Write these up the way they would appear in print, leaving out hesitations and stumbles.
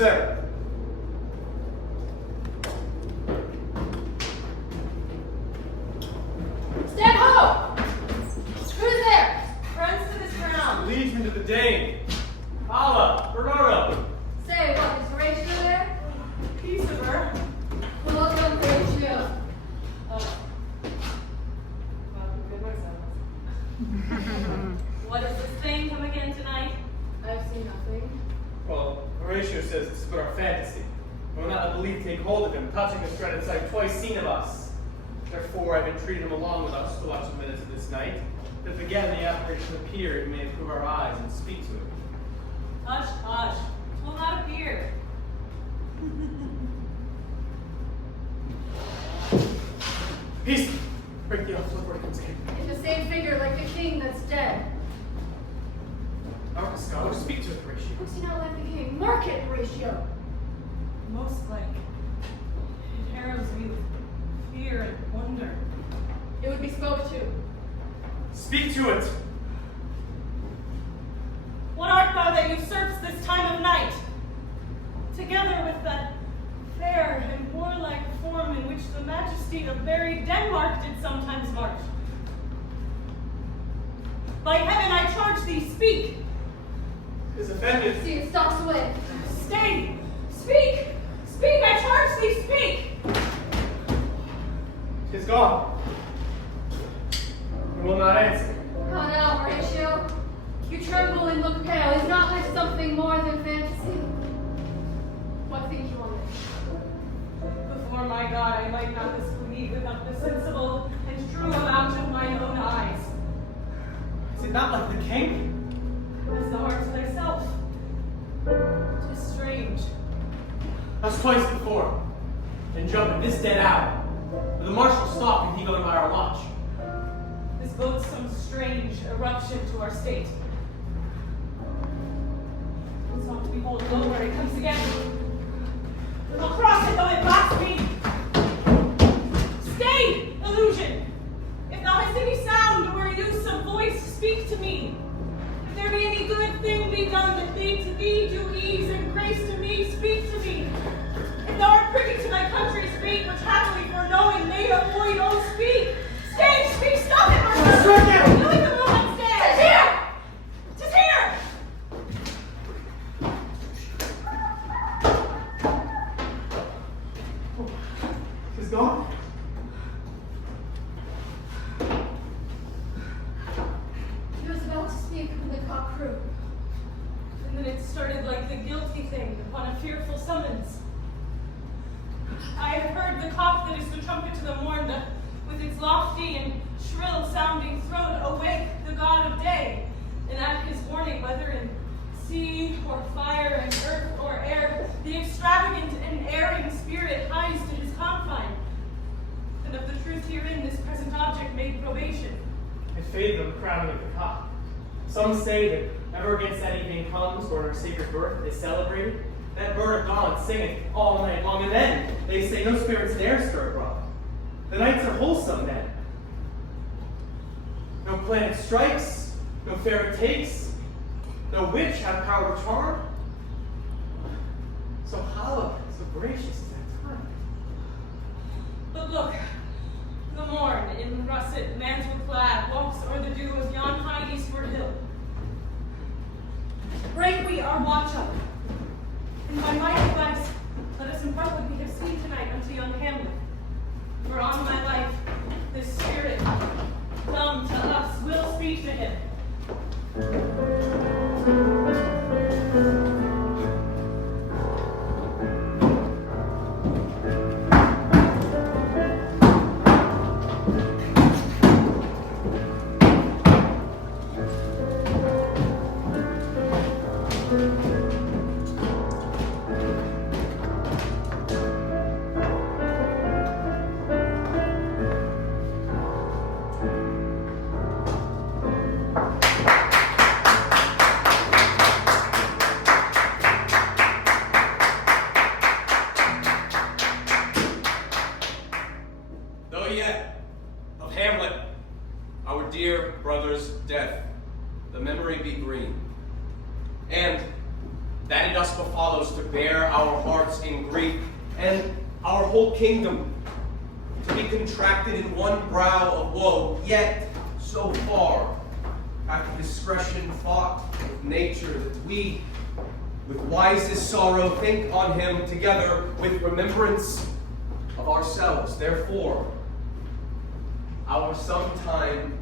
say? Stand ho! Who's there? Friends to this ground. Legion to the Dane. Allah, Bernardo. Say, what, is Horatio there? Piece of her. Welcome, Horatio. Oh. Well, good ourselves. What does this thing come again tonight? I've seen nothing. Well, Horatio says it's but our fantasy. We will not let belief take hold of him, touching this dreaded sight twice seen of us. Therefore, I've entreated him along with us to watch the minutes of this night, that if again the apparition appear, it may improve our eyes and speak to it. Hush, hush. It will not appear. Peace! Break the off, look where it comes in. It's the same figure like the king that's dead. Our scholar, speak to it, Horatio. Looks he not like the king. Mark it, Horatio. Most like. It harrows me with fear and wonder. It would be spoke to. Speak to it! What art thou that usurps this time of night? Together with that fair and warlike form in which the majesty of buried Denmark did sometimes march. By heaven I charge thee, speak! Is offended. See, it stalks away. Stay! Speak! Speak! I charge thee, speak! 'Tis gone. It will not answer. How now, Horatio? You tremble and look pale. Is not this something more than fantasy? What think you on this? Before my God, I might not disbelieve without the sensible and true amount of mine own eyes. Is it not like the king? As thou art thyself. 'Tis strange. Us twice before, and jump in this dead hour. With the marshal stopped and he going by our watch. This bodes some strange eruption to our state. It's not to behold lo where it comes again. I'll cross it though it blast me. Stay, illusion! If thou hast any sound or use of voice, speak to me. If there be any good thing be done that thee to thee do ease and grace to me, speak to me. If thou art privy to thy country's fate, which happily foreknowing made avoid, oh speak! Stay, speak, stop it, Birkner! Strike it! You leave the moment, stay! 'Tis here! 'Tis here! Tis gone. He was about to speak when the cock crew. And then it started like the guilty thing upon a fearful summons. I have heard the cock that is the trumpet to the morn, with its lofty and shrill sounding throat awake the god of day, and at his warning, whether in sea or fire and earth or air, the extravagant and erring spirit hies to his confine. And of the truth herein this present object made probation. It faded on the crowning of the cock. Some say that ever against that evening comes, or in her sacred birth is celebrated, that bird of dawn singeth all night long, and then they say no spirits dare stir abroad. The nights are wholesome then. No planet strikes, no fairy takes, no witch hath power to charm. So hallowed, so gracious is that time. But look, the morn, in russet mantle clad, walks o'er the dew of yon high eastward hill. Break we our watch up, and by my advice, let us impart what we have seen tonight unto young Hamlet. For on my life, this spirit, dumb to us, will speak to him. that it us befollows to bear our hearts in grief, and our whole kingdom to be contracted in one brow of woe, yet so far hath discretion fought with nature that we, with wisest sorrow, think on him together with remembrance of ourselves. Therefore, our sometime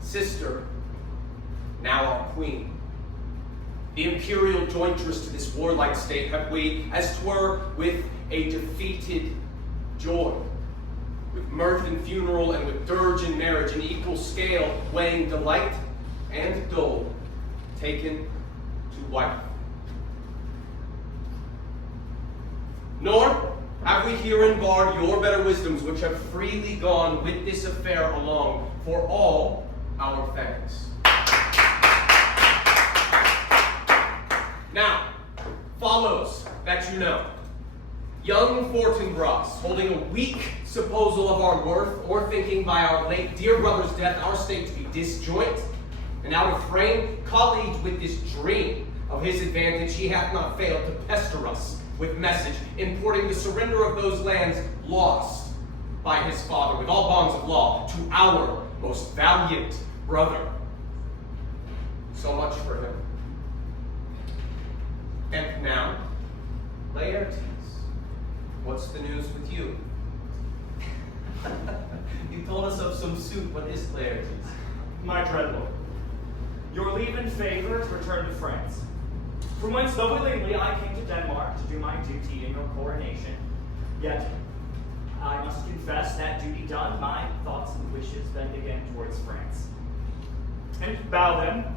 sister, now our queen, the imperial jointress to this warlike state, have we, as 'twere with a defeated joy, with mirth and funeral, and with dirge and marriage in equal scale, weighing delight and dole, taken to wife. Nor have we herein barred your better wisdoms, which have freely gone with this affair along, for all our thanks. Now, follows that you know. Young Fortinbras, holding a weak supposal of our worth, or thinking by our late dear brother's death our state to be disjoint and out of frame, colleagued with this dream of his advantage, he hath not failed to pester us with message, importing the surrender of those lands lost by his father with all bonds of law to our most valiant brother. So much for him. And now, Laertes, what's the news with you? You told us of some suit. What is Laertes? My dread lord, your leave and favor to return to France, from whence, though willingly, I came to Denmark to do my duty in your coronation. Yet, I must confess that duty done, my thoughts and wishes bend again towards France, and bow them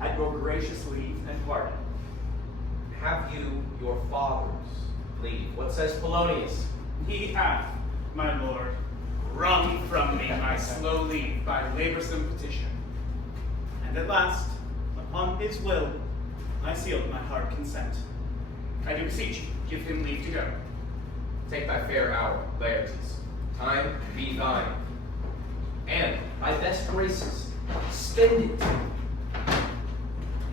at your gracious leave and pardon. Have you your father's leave? What says Polonius? He hath, my lord, wrung from me my slow leave by laborsome petition. And at last, upon his will, I sealed my hard consent. I do beseech you, give him leave to go. Take thy fair hour, Laertes. Time be thine. And thy best graces, spend it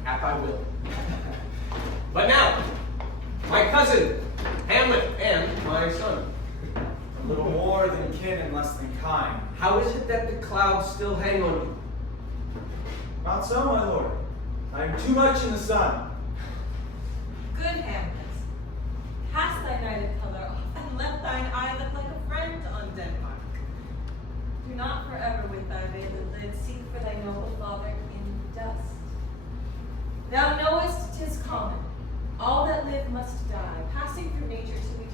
at thy will. But now, my cousin, Hamlet, and my son. A little more than kin and less than kind. How is it that the clouds still hang on you? Not so, my lord. I am too much in the sun. Good Hamlet, cast thy knighted color off, and let thine eye look like a friend on Denmark. Do not forever with thy veiled lid seek for thy noble father in dust. Thou knowest 'tis common, all that live must die, passing from nature to eternity.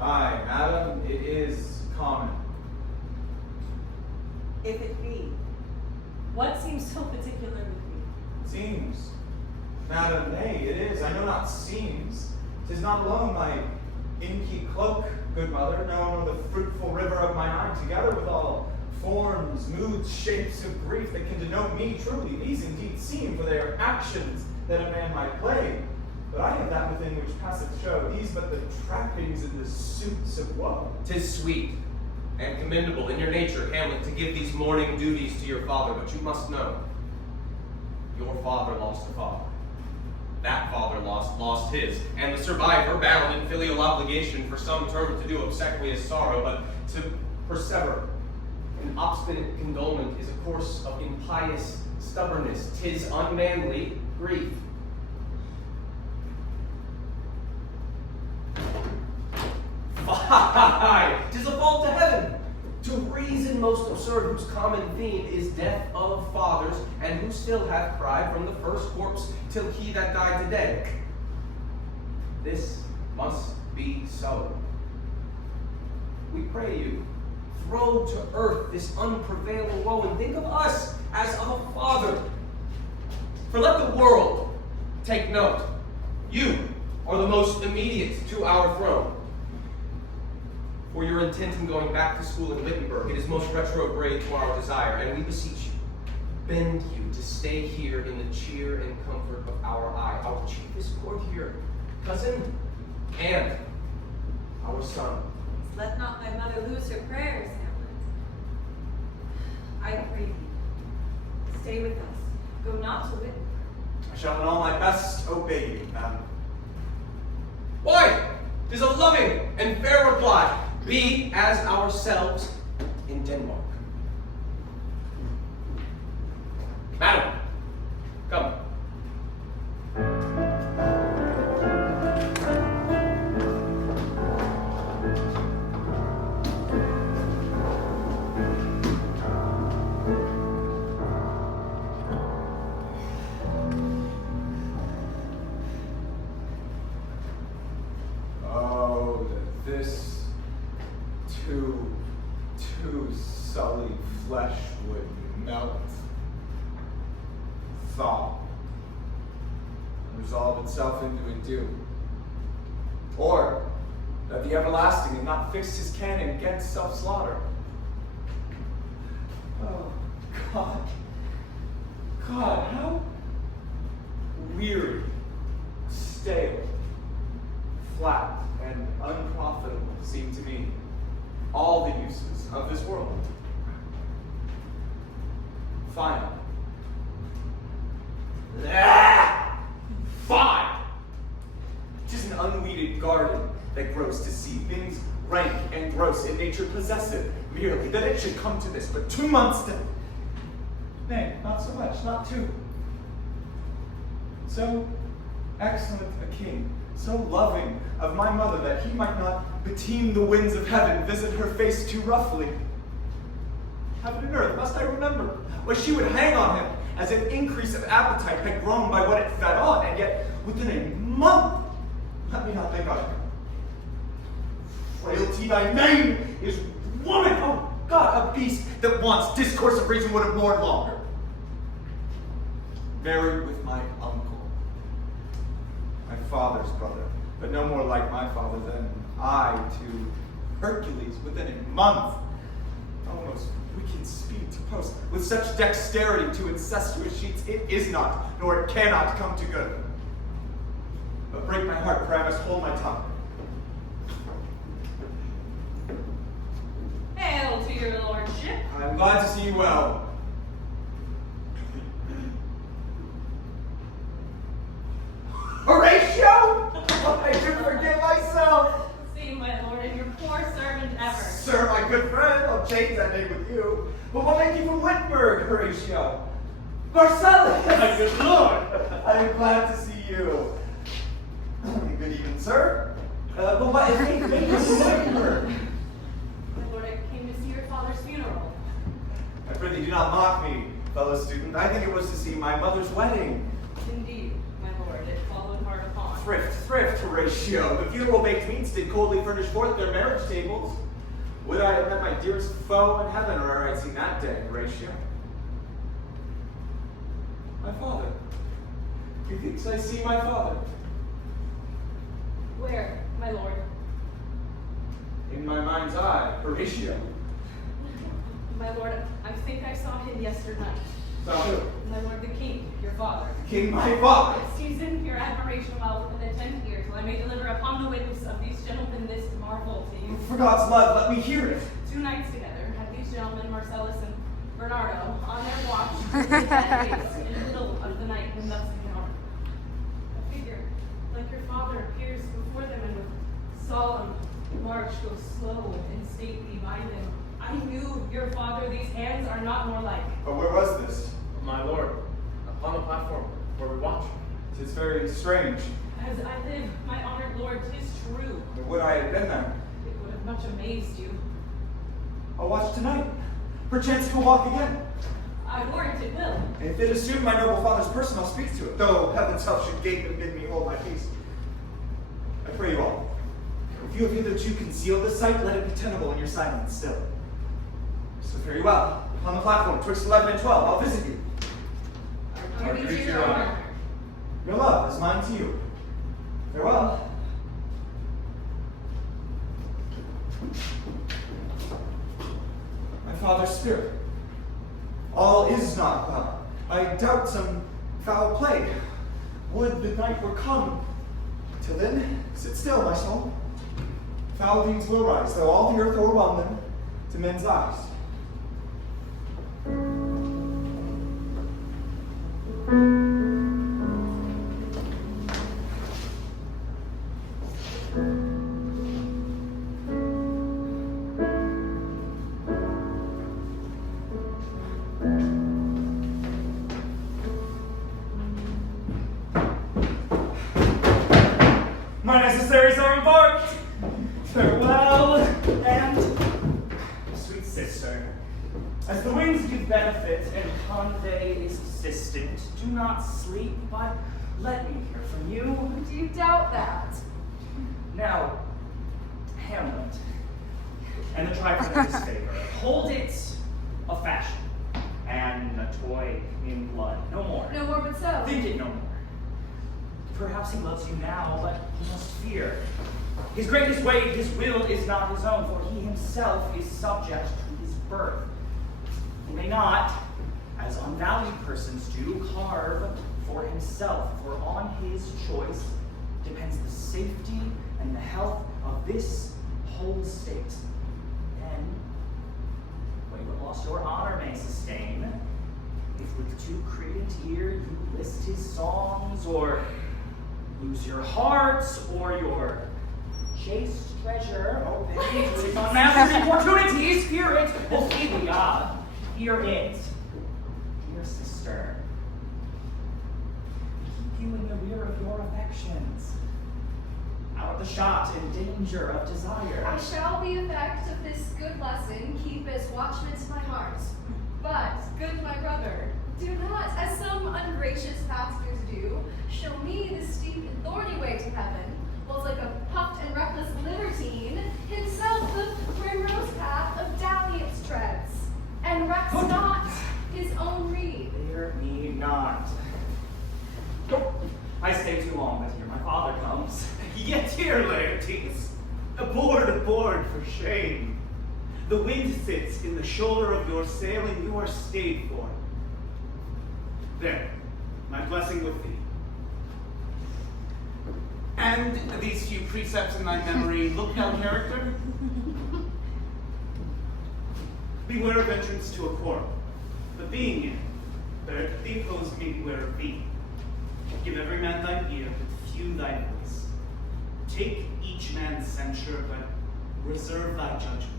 Aye, madam, it is common. If it be, what seems so particular with thee? Seems. Madam, nay, it is. I know not seems. 'Tis not alone my inky cloak, good mother, no, the fruitful river of mine eye, together with all forms, moods, shapes of grief that can denote me truly. These indeed seem, for they are actions that a man might play. But I have that within which passeth show, these but the trappings and the suits of woe. 'Tis sweet and commendable in your nature, Hamlet, to give these mourning duties to your father, but you must know, your father lost a father. That father lost his, and the survivor, bound in filial obligation for some term to do obsequious sorrow, but to persever in obstinate condolement is a course of impious stubbornness. 'Tis unmanly grief. Fie! 'Tis a fault to heaven! To reason most absurd, whose common theme is death of fathers, and who still hath cried from the first corpse till he that died today. This must be so. We pray you, throw to earth this unprevailing woe, and think of us as of a father. For let the world take note, you are the most immediate to our throne. For your intent in going back to school in Wittenberg, it is most retrograde to our desire, and we beseech you, bend you to stay here in the cheer and comfort of our eye, our chiefest courtier, cousin, and our son. Let not thy mother lose her prayers, Hamlet. I pray thee, stay with us. Go not to Whitmore. I shall in all my best obey you, madam. Why? 'Tis a loving and fair reply. Be as ourselves in Denmark. Madam, come. Oh, that this too sullied flesh would melt, thaw, and resolve itself into a dew. Or that the everlasting had not fixed his canon against self-slaughter. Oh, God, how weary, stale, flat, and unprofitable seem to me all the uses of this world. Fine. Fine! 'Tis an unweeded garden that grows to see things rank and gross in nature possessive, merely that it should come to this, but 2 months to... Nay, not so much, not 2. So excellent a king, so loving of my mother that he might not beteem the winds of heaven, visit her face too roughly. Heaven and earth, must I remember, why she would hang on him as an increase of appetite had grown by what it fed on, and yet within a month, let me not think of it. Frailty, thy name is woman! Oh God, a beast that wants discourse of reason would have mourned longer. Married with my uncle, my father's brother, but no more like my father than I to Hercules within a month. Almost wicked speed to post, with such dexterity to incestuous sheets, it is not, nor it cannot come to good. But break my heart, for I must hold my tongue. Hail to your lordship. I am glad to see you well. Horatio! I should forget myself! See, my lord, and your poor servant ever. Sir, my good friend, I'll change that name with you. But what make you from Whitburg, Horatio? Marcellus! My good lord! I am glad to see you. Good evening, sir. But what is it made you from Whitburg? My lord, I came to see your father's funeral. I prithee do not mock me, fellow student. I think it was to see my mother's wedding. Indeed, my lord, it followed hard upon. Thrift, Horatio. The funeral baked meats did coldly furnish forth their marriage tables. Would I have met my dearest foe in heaven, or I'd seen that day, Horatio? My father. Methinks I see my father. Where, my lord? In my mind's eye, Horatio. My lord, I think I saw him yesternight. Saw who? My lord, the king, your father. King, my father. Season your admiration while within the 10th year, till I may deliver upon the witness of these gentlemen this marvel to you. For God's love, let me hear it. 2 nights together had these gentlemen, Marcellus and Bernardo, on their watch in the middle of the night when thus ignored. A figure like your father appears before them, and with solemn march goes slow and stately by them. I knew your father, these hands are not more like. But where was this? My lord, upon the platform where we watch. 'Tis very strange. As I live, my honored lord, 'tis true. Would I had been there? It would have much amazed you. I'll watch tonight. Perchance he'll walk again. I warrant it will. If it assume my noble father's person, I'll speak to it, though heaven's help should gape and bid me hold my peace. I pray you all, if you have hitherto concealed the sight, let it be tenable in your silence still. So fare you well. Upon the platform, twixt 11 and 12, I'll visit you. Our duty to your honor. Your love is mine to you. Farewell. My father's spirit. All is not well. I doubt some foul plague. Would the night were come. Till then, sit still, my soul. Foul deeds will rise, though all the earth o'erwhelm them, to men's eyes. winds give benefit and convey is assistant. Do not sleep, but let me hear from you. Do you doubt that? Now, Hamlet, and the trifle in his favor, hold it a fashion, and a toy in blood, no more. No more but so. Think it no more. Perhaps he loves you now, but he must fear. His greatest weight, his will is not his own, for he himself is subject to his birth. He may not, as unvalued persons do, carve for himself, for on his choice depends the safety and the health of this whole state. Then, what loss your honor may sustain, if with too credent ear you list his songs, or lose your hearts, or your chaste treasure, open to its unmastered importunities, hear it, Ophelia, hear it, dear sister. Keep you in the rear of your affections, out of the shot and danger of desire. I shall the effect of this good lesson keep as watchman to my heart. But, good my brother, do not, as some ungracious pastors do, show me the steep and thorny way to heaven, whilst like a puffed and reckless libertine, himself the primrose path of dalliance treads, and recks not his own reed. Fear me not. I stay too long, but here my father comes. Yet here, Laertes, aboard for shame. The wind sits in the shoulder of your sail, and you are stayed for. There, my blessing with thee. And these few precepts in thy memory, look thou character. Beware of entrance to a quarrel, but being in, better that the opposed may beware of thee. Give every man thine ear, but few thy voice. Take each man's censure, but reserve thy judgment.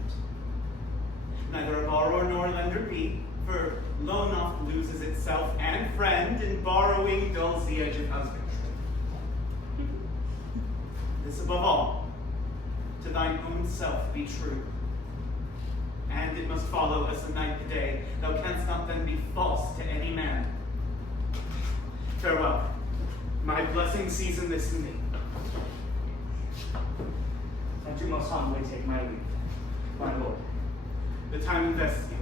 Neither a borrower nor a lender be, for loan oft loses itself and friend, and borrowing dulls the edge of husbandry. This above all, to thine own self be true. And it must follow as the night the day, thou canst not then be false to any man. Farewell, my blessing season this in thee. I do most humbly take my leave, my lord. The time invests you.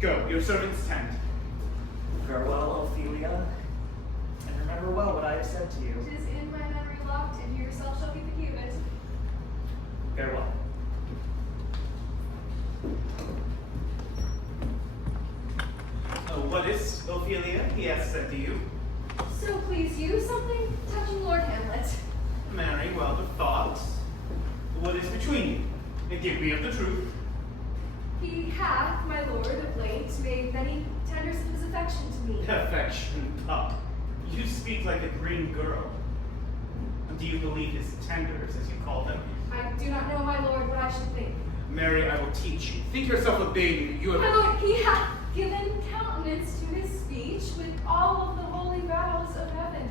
Go, your servants tend. Farewell, Ophelia, and remember well what I have said to you. It is in my memory locked, and yourself shall be the key of it. Farewell. Oh, what is, Ophelia, he has said to you? So please you, something touching Lord Hamlet. Marry, well bethought. What is between you? And give me of the truth. He hath, my lord, of late, made many tenders of his affection to me. Affection, pup. You speak like a green girl. Do you believe his tenders, as you call them? I do not know, my lord, what I should think. Mary, I will teach you. Think yourself a baby. You have... My lord, he hath given countenance to his speech with all of the holy vows of heaven.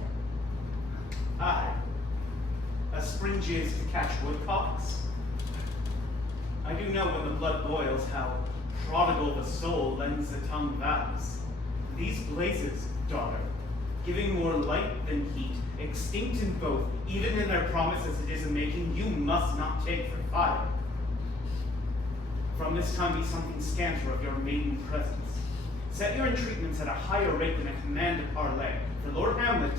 Aye. A spring jizz to catch woodcocks. I do know when the blood boils how prodigal the soul lends the tongue vows. These blazes, daughter, giving more light than heat, extinct in both, even in their promise as it is a making, you must not take for fire. From this time be something scanter of your maiden presence. Set your entreatments at a higher rate than a command to parley. For Lord Hamlet,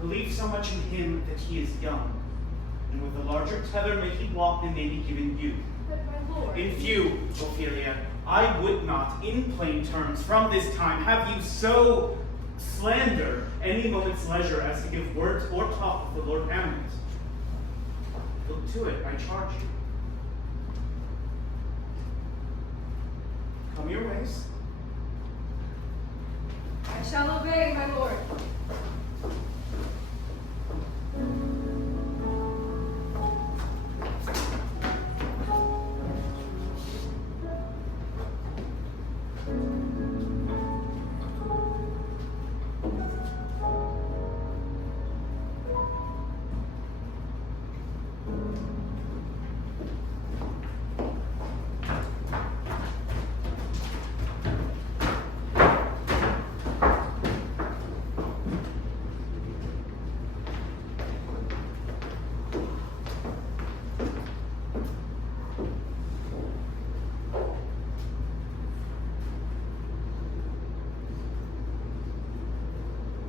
believe so much in him that he is young, and with a larger tether may he walk than may be given you. But my lord... In few, Ophelia, I would not, in plain terms, from this time, have you so slander any moment's leisure as to give words or talk of the Lord Hamlet. Look to it, I charge you. Come your ways. I shall obey, my lord.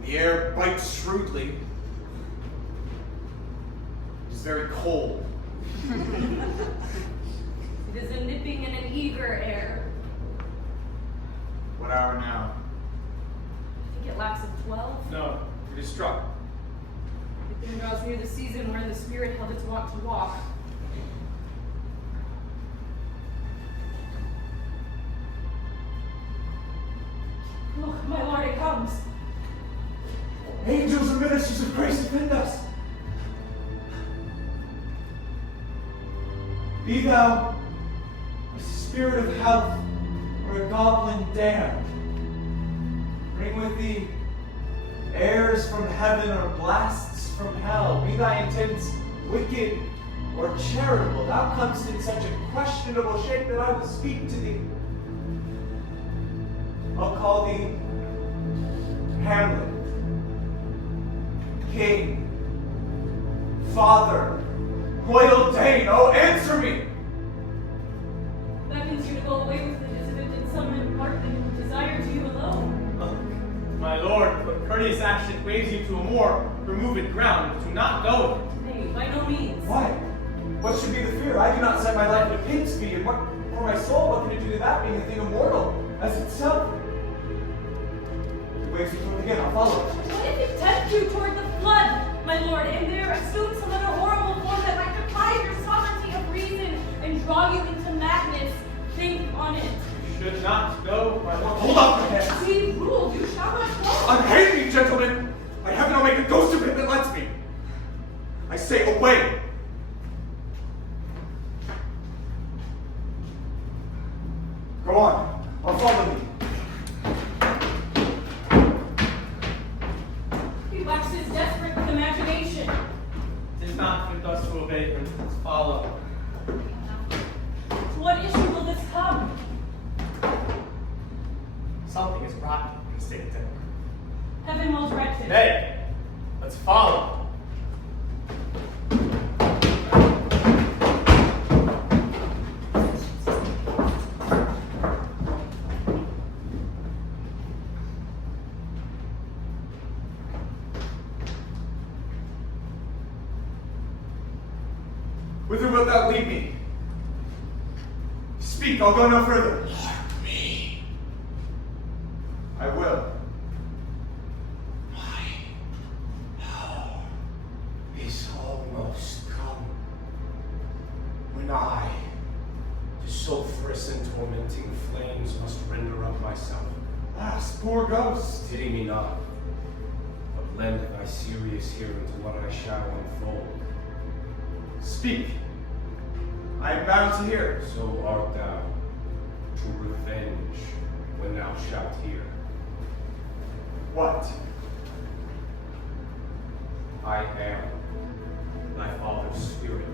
The air bites shrewdly. It is very cold. It is a nipping and an eager air. What hour now? I think it lacks of 12. No, it is struck. It then draws near the season wherein the spirit held its wont to walk. Look, my lord, it comes. Angels and ministers of grace defend us. Be thou a spirit of health or a goblin damned. Bring with thee airs from heaven or blasts from hell. Be thy intents wicked or charitable. Thou comest in such a questionable shape that I will speak to thee. I'll call thee Hamlet, King, Father, Royal Dane. Oh, answer me! Beckons you to go away with it as if it did summon part that desires you alone. My lord, but courteous action waves you to a more removed ground. Do not go with it. Nay, by no means. Why? What should be the fear? I do not set my life at a pig's feet, and what for my soul, what can it do to that, being a thing immortal as itself? He waves you toward again, I'll follow. What if it tempts you toward the flood, my lord, and there assume some other horrible form that might deprive your sovereignty of reason and draw you into madness? Think on it. You should not go, my lord. Hold up your head! We ruled, you shall not go. Unhand me, gentlemen! I have not make a ghost of him that lets me. I say away! Go on, I'll follow you. He waxes desperate with imagination. It is not fit us to obey him. Let's follow. To what issue will this come? Something is rotten in the state of Denmark. Heaven will direct it. Nay, let's follow. Whither wilt thou lead me? Speak, I'll go no further. Mark me. I will. My hour is almost come. When I, to sulphurous and tormenting flames, must render up myself. Alas, poor ghost. Pity me not, but lend thy serious hearing to what I shall unfold. Speak. I am bound to hear. So art thou to revenge when thou shalt hear. What? I am thy father's spirit,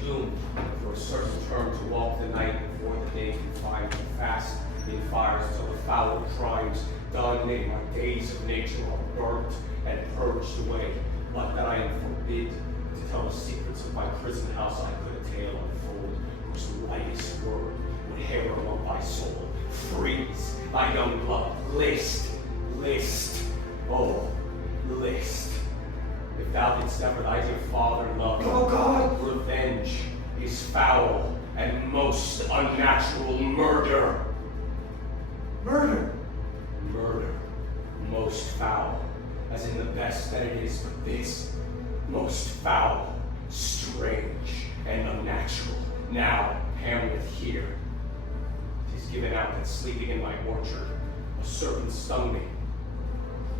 doomed for a certain term to walk the night before the day confined to fast in fires till the foul crimes done in my days of nature are burnt and purged away, but that I am forbid to tell the secrets of my prison house. I could a tale unfold, whose lightest word would harrow up thy soul, freeze thy young blood. List, oh, list. If thou didst never thy dear father love, Oh God! Revenge is foul and most unnatural murder. Murder! Murder, most foul, as in the best that it is, but this, most foul, strange, and unnatural. Now, Hamlet here. 'Tis given out that sleeping in my orchard, a serpent stung me.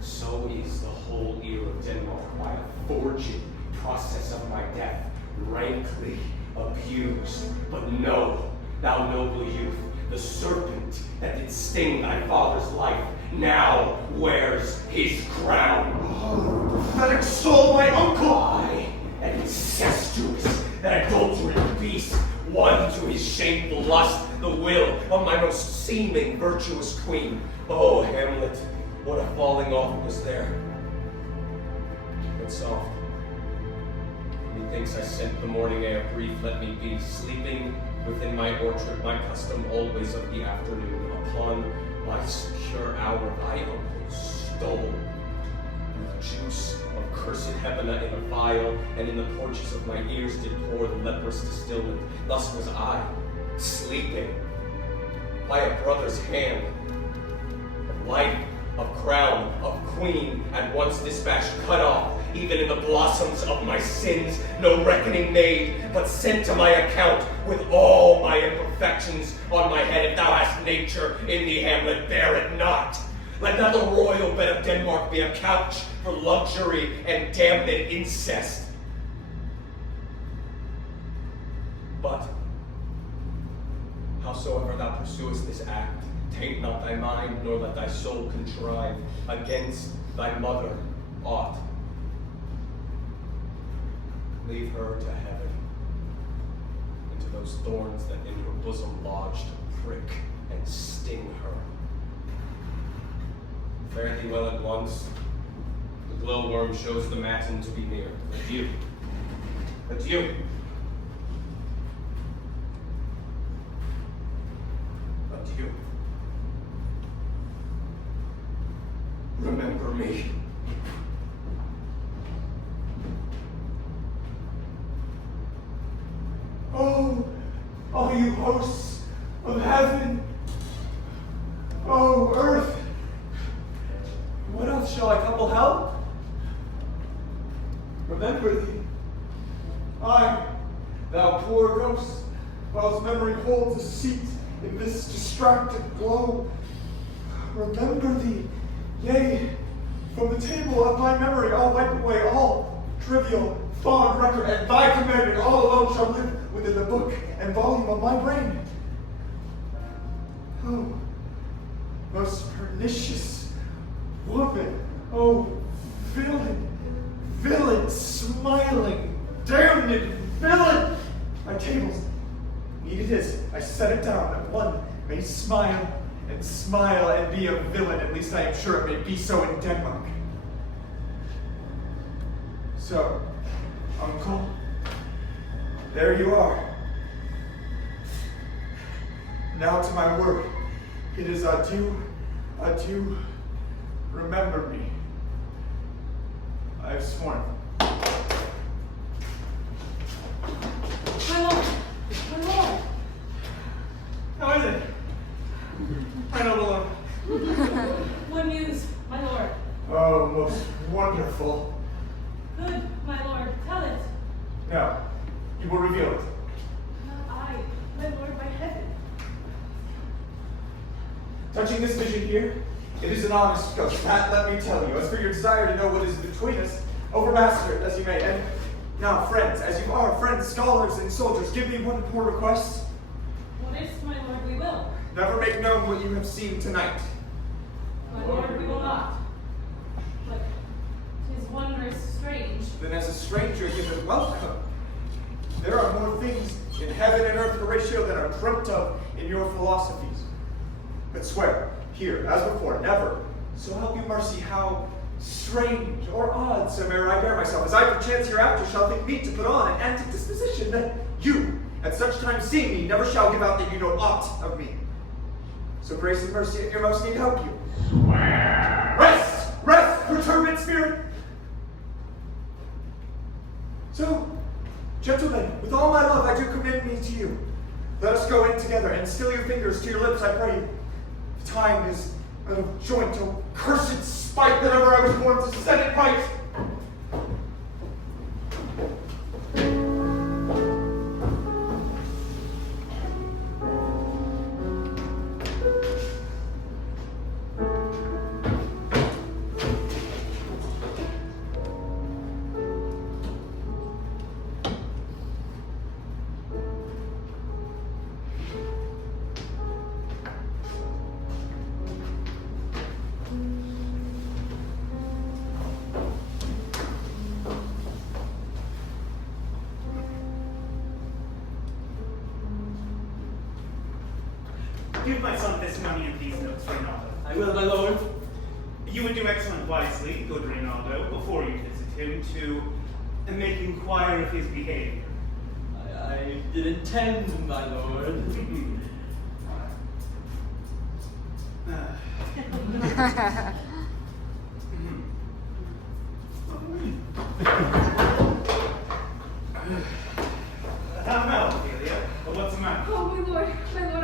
So is the whole ear of Denmark by a forged process of my death, rankly abused. But know, thou noble youth, the serpent that did sting thy father's life now wears his crown. Oh, pathetic soul, my uncle! I, that incestuous, that adulterate beast, won to his shameful lust the will of my most seeming virtuous queen. Oh, Hamlet, what a falling off was there. But soft. Methinks I sent the morning air brief, let me be sleeping within my orchard, my custom always of the afternoon. Upon my secure hour, thy uncle stole Juice of cursed Hebena in a vial, and in the porches of my ears did pour the leprous distillment. Thus was I, sleeping, by a brother's hand, of life, of crown, of queen, at once dispatched, cut off, even in the blossoms of my sins, no reckoning made, but sent to my account with all my imperfections on my head. If thou hast nature in thee, Hamlet, bear it not. Let not the royal bed of Denmark be a couch for luxury and damned incest. But, howsoever thou pursuest this act, taint not thy mind, nor let thy soul contrive against thy mother aught. Leave her to heaven, and to those thorns that in her bosom lodge to prick and sting her. Fare thee well at once. The glowworm shows the matin to be near. Adieu. Adieu. Adieu. Remember me. Oh, all you hosts of heaven. Oh, earth. What else shall I couple hell? Remember thee. I, thou poor ghost, whilst memory holds a seat in this distracted globe. Remember thee. Yea, from the table of my memory I'll wipe away all trivial, fond record, and thy commandment all alone shall live within the book and volume of my brain. Oh, most pernicious woman, oh, villain, smiling, damned villain! My tables, neat it is, I set it down, that one may smile and be a villain. At least I am sure it may be so in Denmark. So, uncle, there you are. Now to my word. It is adieu, adieu. Remember me. I have sworn. My lord! My lord! How is it? My noble lord. What news, my lord? Oh, most wonderful. Good, my lord. Tell it. Now, you will reveal it. Not I, my lord, by heaven. Touching this vision here, it is an honest ghost. That, let me tell you. As for your desire to know what is between us, overmaster it as you may. And now, friends, as you are friends, scholars, and soldiers, give me one poor request. What is, my lord, we will. Never make known what you have seen tonight. My lord, we will not. But 'tis wondrous strange. Then as a stranger, give it welcome. There are more things in heaven and earth, Horatio, than are dreamt of in your philosophies. But swear, here, as before, never, so help you mercy, how strange or odd soever I bear myself, as I perchance hereafter shall think meet to put on an antic disposition, that you, at such time seeing me, never shall give out that you know aught of me. So grace and mercy at your most need help you. Swear! Rest, perturbed spirit! So, gentlemen, with all my love I do commend me to you. Let us go in together, and still your fingers to your lips, I pray you. The time is out of joint, oh cursed spite that ever I was born to set it right. Give my son this money and these notes, Rinaldo. I will, my lord. You would do excellent wisely, good Rinaldo, before you visit him, to make inquire of his behavior. I did intend, my lord. Now, Ophelia, but what's the matter? Oh, my lord,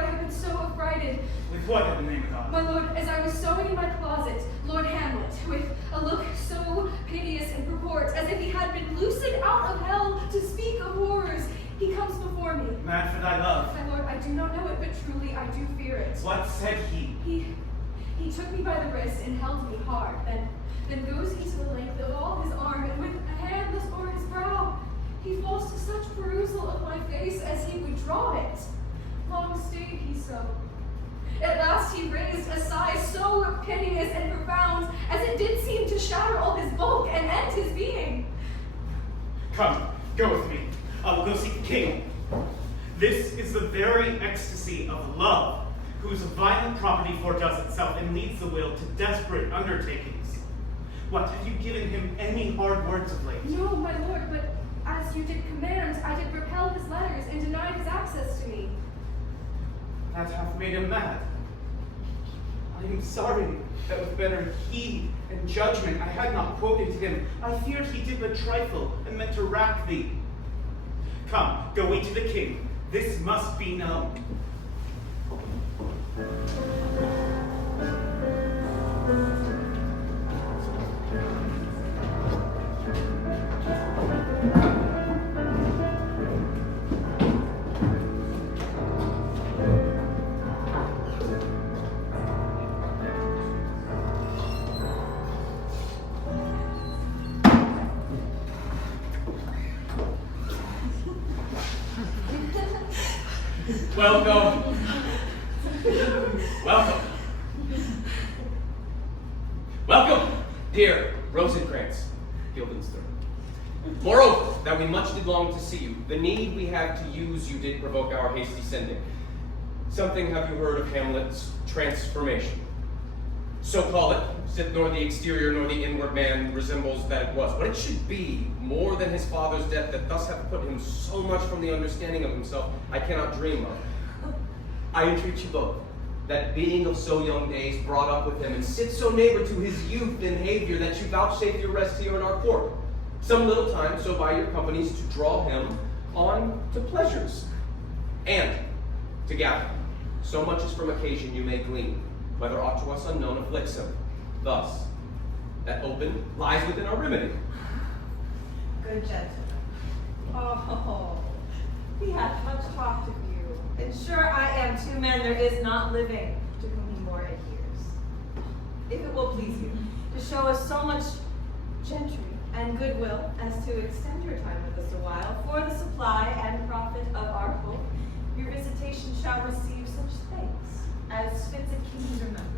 I have been so affrighted. With what in the name of God? My lord, as I was sewing in my closet, Lord Hamlet, with a look so piteous and purport, as if he had been loosened out of hell to speak of horrors, he comes before me. Mad for thy love. My lord, I do not know it, but truly I do fear it. What said he? He took me by the wrist and held me hard, then goes into the length of all his arm, and with a hand thus o'er his brow, he falls to such perusal of my face as he would draw it. Long stayed he so. At last he raised a sigh so piteous and profound, as it did seem to shatter all his bulk and end his being. Come, go with me. I will go seek the king. This is the very ecstasy of love, whose violent property foredoes itself and leads the will to desperate undertakings. What, have you given him any hard words of late? No, my lord, but as you did command, I did repel his letters and denied his access to me. That hath made him mad. I am sorry that with better heed and judgment I had not quoted him. I feared he did but trifle and meant to rack thee. Come, go we to the king. This must be known. Welcome. Welcome. Welcome, dear ROSENCRANTZ Guildenstern. Moreover, that we much did long to see you, the need we have to use you did provoke our hasty sending. Something have you heard of Hamlet's transformation? So call it, sith nor the exterior nor the inward man resembles that it was. What it should be, more than his father's death that thus hath put him so much from the understanding of himself, I cannot dream of. I entreat you both, that being of so young days, brought up with him, and sit so neighbor to his youth and behavior, that you vouchsafe your rest here in our court, some little time, so by your companies to draw him on to pleasures, and to gather, so much as from occasion you may glean, whether aught to us unknown afflicts him. Thus, that open lies within our remedy. Good gentlemen. Oh, we have much talked of you, and sure I am two men there is not living to whom he more adheres. If it will please you, to show us so much gentry and goodwill as to extend your time with us a while, for the supply and profit of our folk, your visitation shall receive such thanks as fits a king's remembrance.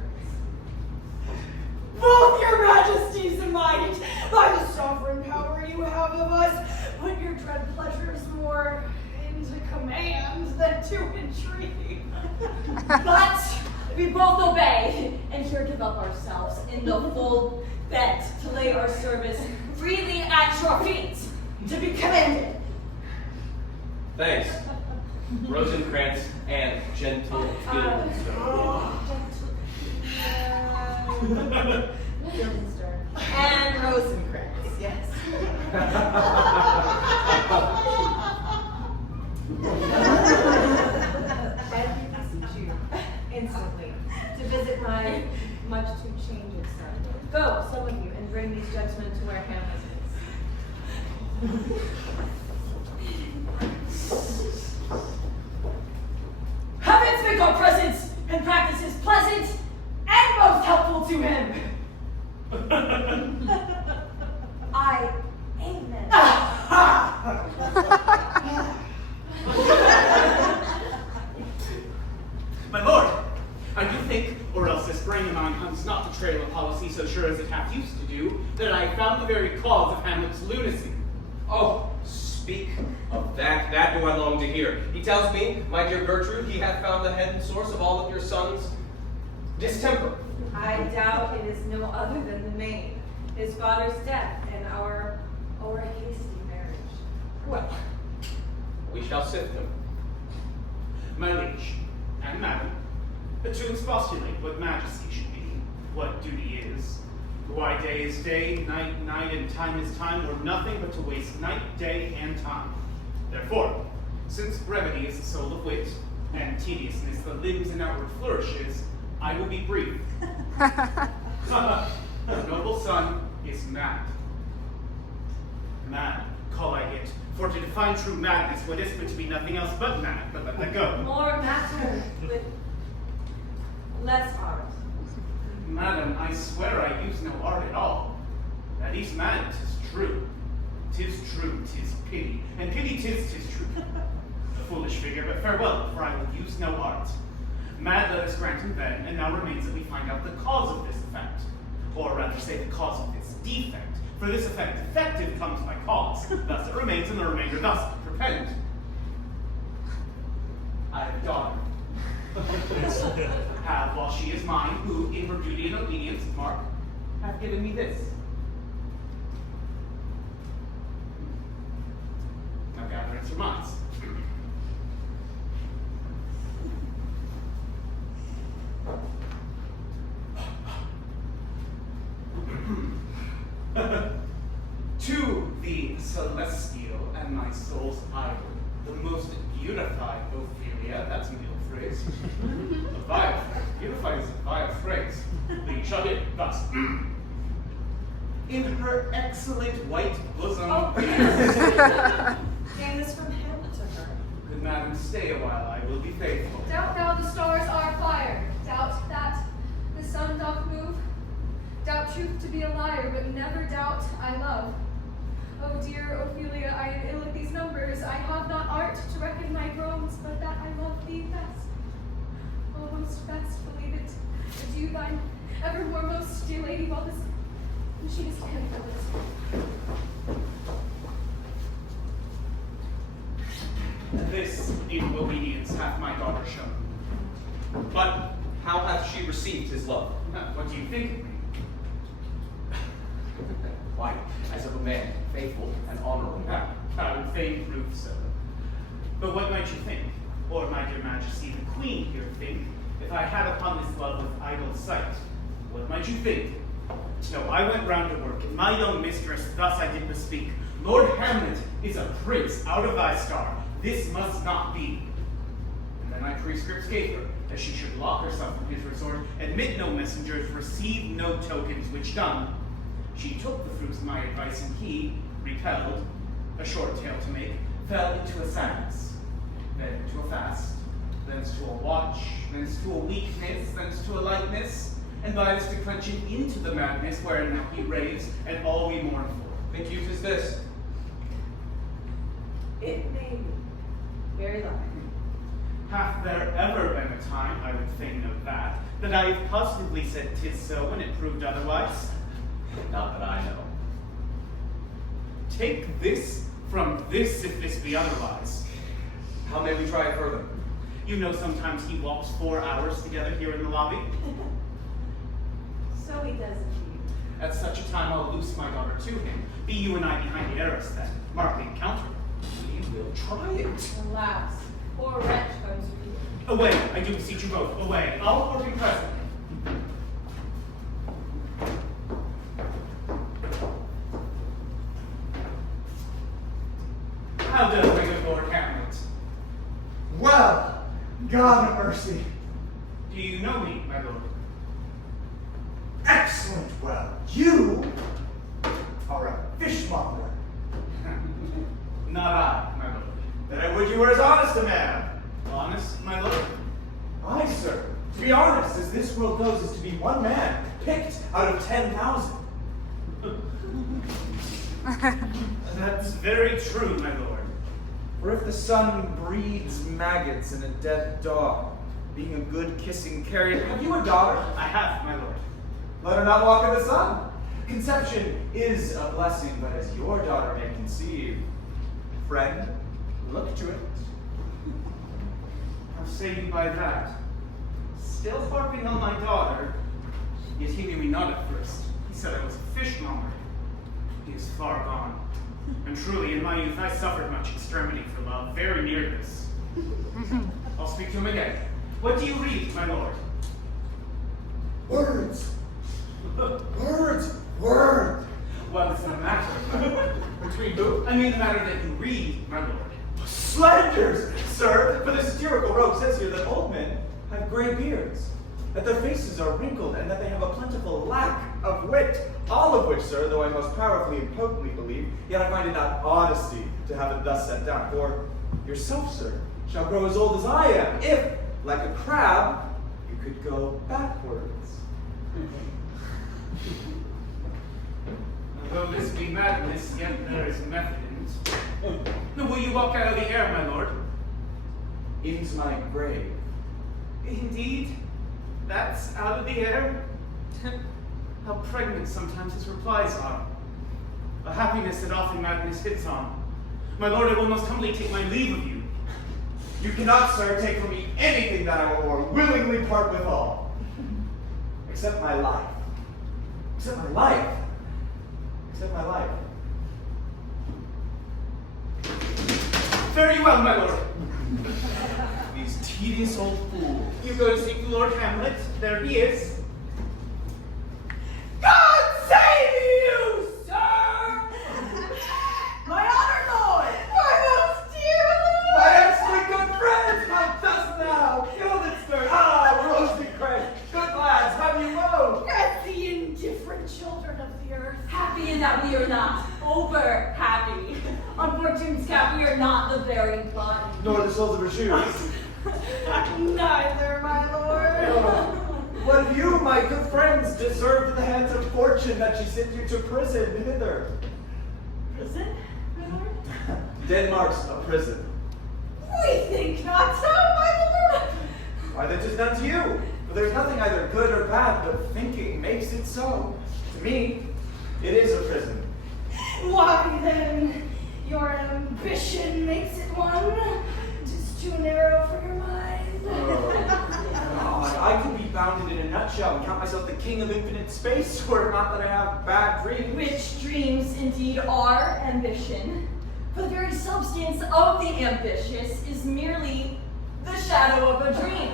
Both your majesties might, by the sovereign power you have of us, put your dread pleasures more into command than to entreaty. But we both obey, and here give up ourselves in the full bent to lay our service freely at your feet, to be commended. Thanks, ROSENCRANTZ and gentle Guildenstern. Guildenstern. And ROSENCRANTZ, yes. And we beseech you instantly to visit my much too changed son. Go, some of you, and bring these gentlemen to where Hamlet is. Heavens make our presence and practices pleasant and most helpful to him. Amen. My lord, I do think, or else this brain of mine comes not to trail a policy so sure as it hath used to do, that I have found the very cause of Hamlet's lunacy. Oh, speak of that. That do I long to hear. He tells me, my dear Gertrude, he hath found the head and source of all of your son's distemper. I doubt it is no other than the main, his father's death and our hasty marriage. Well, we shall sift him. My liege, and madam, to expostulate what majesty should be, what duty is, Why day is day, night, night, and time is time were nothing but to waste night, day, and time. Therefore, since brevity is the soul of wit, and tediousness the limbs and outward flourishes, I will be brief. The noble son is mad. Mad, call I it, for to define true madness would is but to be nothing else but mad, but let that go. More matter with less art. Madam, I swear I use no art at all. That he's mad, 'tis true. 'Tis true, 'tis pity, and pity 'tis true. A foolish figure, but farewell, for I will use no art. Mad let us grant him then, and now remains that we find out the cause of this effect. Or rather say the cause of this defect. For this effect defective comes by cause. Thus it remains, and the remainder thus repent. I have a daughter. Have, while she is mine, who, in her duty and obedience, mark, hath given me this. Now gather and surmise. To the celestial and my soul's idol, the most beautified Ophelia, that's a middle phrase. A vile phrase. Beautified is a vile phrase. Being shut in, thus. In her excellent white bosom. Oh, Gain this from Hamlet to her. Good madam, stay a while, I will be faithful. Doubt thou the stars are fire, doubt that the sun doth move, doubt truth to be a liar, but never doubt I love. Oh dear Ophelia, I am ill at these numbers, I have not art to reckon my groans, but that I love thee best. Oh, most best, believe it, adieu thine evermore most dear lady, while this machine is stand for this. This in obedience hath my daughter shown. But how hath she received his love? What do you think of me? Why, as of a man, faithful and honorable. I would fain prove so. But what might you think, or my dear majesty, the queen here think, if I had upon this love with idle sight? What might you think? No, I went round to work, and my young mistress thus I did bespeak. Lord Hamlet is a prince out of thy star. This must not be. And then my prescripts gave her, that she should lock herself from his resort, admit no messengers, receive no tokens, which done, she took the fruits of my advice, and he, repelled, a short tale to make, fell into a silence, then into a fast, thence to a watch, thence to a weakness, thence to a lightness, and by this declension into the madness wherein now he raves, and all we mourn for. Think use is this? It may be. Very likely. Hath there ever been a time, I would fain know that I have positively said 'tis so, when it proved otherwise? Not that I know. Take this from this, if this be otherwise. How may we try it further? You know sometimes he walks 4 hours together here in the lobby. So he does indeed. At such a time I'll loose my daughter to him. Be you and I behind the arras then. Mark the encounter. We will try it. Alas, poor wretch comes to you. Away, I do beseech you both, away. I'll report him presently. How does my good Lord Hamlet? Well, God have mercy. Do you know me, my lord? Excellent well. You are a fishmonger. Not I, my lord. Then I would you were as honest a man. Honest, my lord? Aye, sir. To be honest, as this world goes, is to be one man picked out of 10,000. That's very true, my lord. For if the sun breeds maggots in a dead dog, being a good kissing carrion, have you a daughter? I have, my lord. Let her not walk in the sun. Conception is a blessing, but as your daughter may conceive, friend, look to it. How say you by that? Still harping on my daughter, yet he knew me not at first. He said I was a fishmonger. He is far gone. And truly, in my youth, I suffered much extremity for love, very near this. I'll speak to him again. What do you read, my lord? Words. Words. Between who? I mean the matter that you read, my lord. Slanders, sir! For the satirical rogue says here that old men have gray beards, that their faces are wrinkled, and that they have a plentiful lack of wit. All of which, sir, though I most powerfully and potently believe, yet I find it not honesty to have it thus set down. For yourself, sir, shall grow as old as I am, if, like a crab, you could go backwards. Although this be madness, yet there is method in it. Now, will you walk out of the air, my lord? Into my grave. Indeed, that's out of the air. How pregnant sometimes his replies are. A happiness that often madness hits on. My lord, I will most humbly take my leave of you. You cannot, sir, take from me anything that I will more willingly part with all. Except my life. Except my life. Except my life. Very well, my lord. These tedious old fools. You go to seek the Lord Hamlet. There he is. God save you, sir! My honor lord! My most dear lord! My excellent good friends, how dost thou? Guildenstern, ROSENCRANTZ, good lads, have you woe? As the indifferent children of the earth. Happy in that we are not over happy. On Fortune's cap, we are not the bearing body. Nor the soles of her shoes. Neither, my lord. What have you, my good friends, deserved at the hands of fortune that she sent you to prison hither? Prison, my lord? Denmark's a prison. We think not so, my lord. Why, then 'tis none to you. For there's nothing either good or bad, but thinking makes it so. To me, it is a prison. Why then, your ambition makes it one. 'Tis too narrow for your mind. God, I could be bounded in a nutshell and count myself the king of infinite space, were it not that I have bad dreams. Which dreams indeed are ambition. For the very substance of the ambitious is merely the shadow of a dream.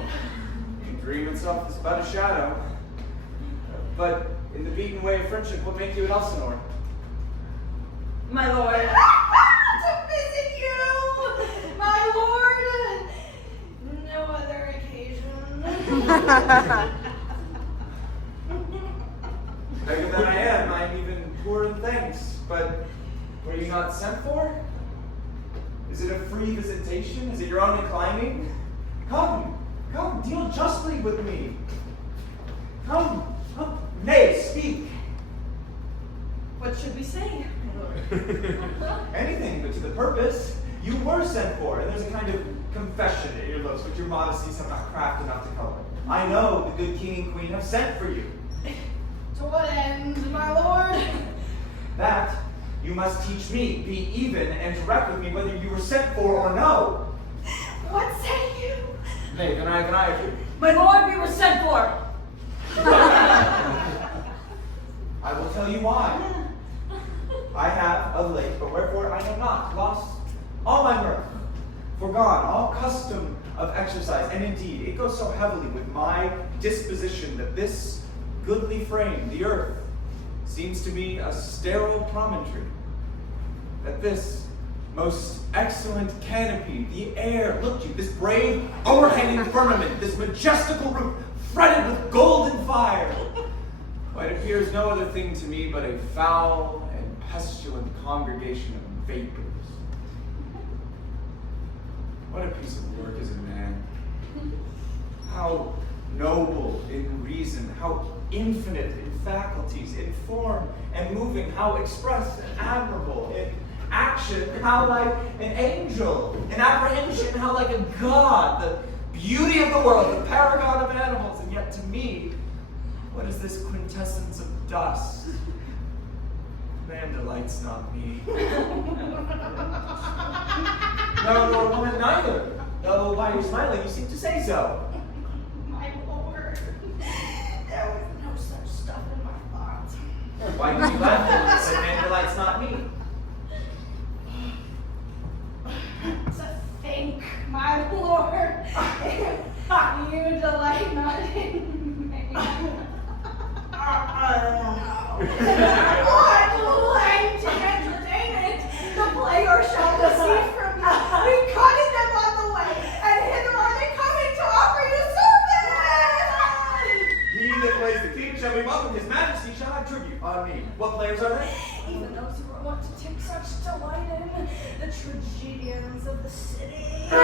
The dream itself is but a shadow. But in the beaten way of friendship, what make you at Elsinore? My lord. To visit you, my lord. No other occasion. Beggar than I am even poor in thanks. But were you not sent for? Is it a free visitation? Is it your own inclining? Come, deal justly with me. Come, nay, speak. What should we say, my lord? Anything but to the purpose. You were sent for, and there's a kind of confession in your looks which your modesties have not craft enough to color. I know the good king and queen have sent for you. To what end, my lord? That you must teach me, be even, and direct with me whether you were sent for or no. What say you? Nay, then I have you. My lord, we were sent for. I will tell you why. I have of late, but wherefore I know not, lost all my mirth, forgone all custom of exercise, and indeed it goes so heavily with my disposition that this goodly frame, the earth, seems to me a sterile promontory, that this most excellent canopy, the air, look you, this brave overhanging firmament, this majestical roof, fretted with golden fire, quite appears no other thing to me but a foul and pestilent congregation of vapors. What a piece of work is a man. How noble in reason, how infinite in faculties, in form and moving, how express and admirable in action, how like an angel, in apprehension, how like a god, the beauty of the world, the paragon of animals, and yet to me, what is this quintessence of dust? Man delights not me. No, nor woman neither, though by your smiling you seem to say so. My lord, there was no such stuff in my thoughts. Why did you laugh when you said man delights not me? To think, my lord, you delight not in me. What length and tragedians of the city. There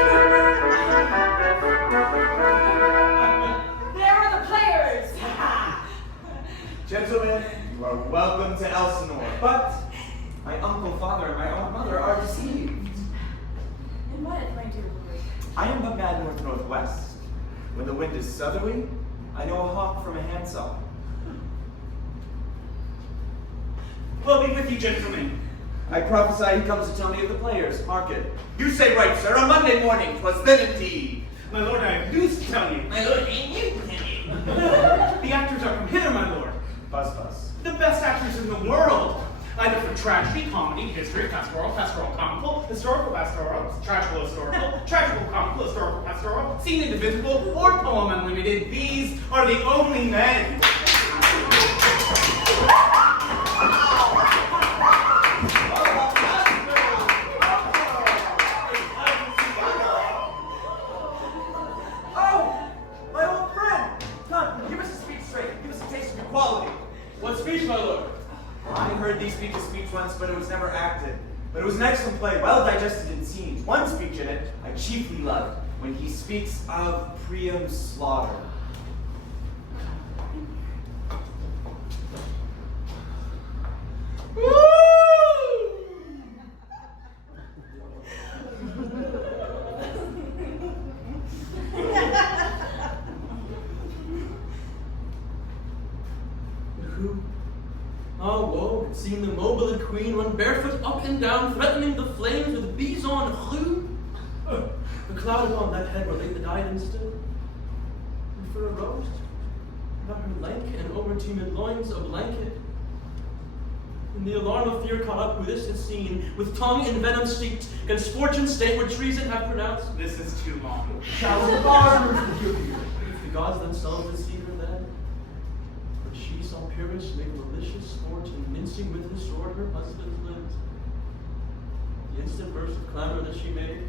are the players! Gentlemen, you are welcome to Elsinore, but my uncle, father, and my own mother are deceived. And what, my dear lord? I am but mad north-northwest. When the wind is southerly, I know a hawk from a handsaw. We'll be with you, gentlemen. I prophesy he comes to tell me of the players. Mark it. You say right, sir. On Monday morning, 'twas then indeed. My lord, I have news to tell you. My lord, ain't you tell you? The actors are from hither, my lord. Buzz, buzz. The best actors in the world. Either for tragedy, comedy, history, pastoral, comical, historical, pastoral, tragical, historical, tragical, comical, historical, pastoral, scene indivisible, or poem unlimited. These are the only men. What speech, my lord? I heard thee speak a speech once, but it was never acted. But it was an excellent play, well digested in scenes. One speech in it I chiefly loved, when he speaks of Priam's slaughter. Oh, woe, had seen the mobile queen run barefoot up and down, threatening the flames with bees on glue. The cloud upon that head where late the diadem stood. And for a rose, about her lank and over timid loins a blanket. And the alarm of fear caught up who this had seen, with tongue in venom steeped, can fortune state where treason have pronounced. This is too long. Shall the barbers forgive you? If the gods themselves deceived her then, but she saw Pyrrhus make malicious sport in mincing with his sword her husband's limbs. The instant burst of clamor that she made,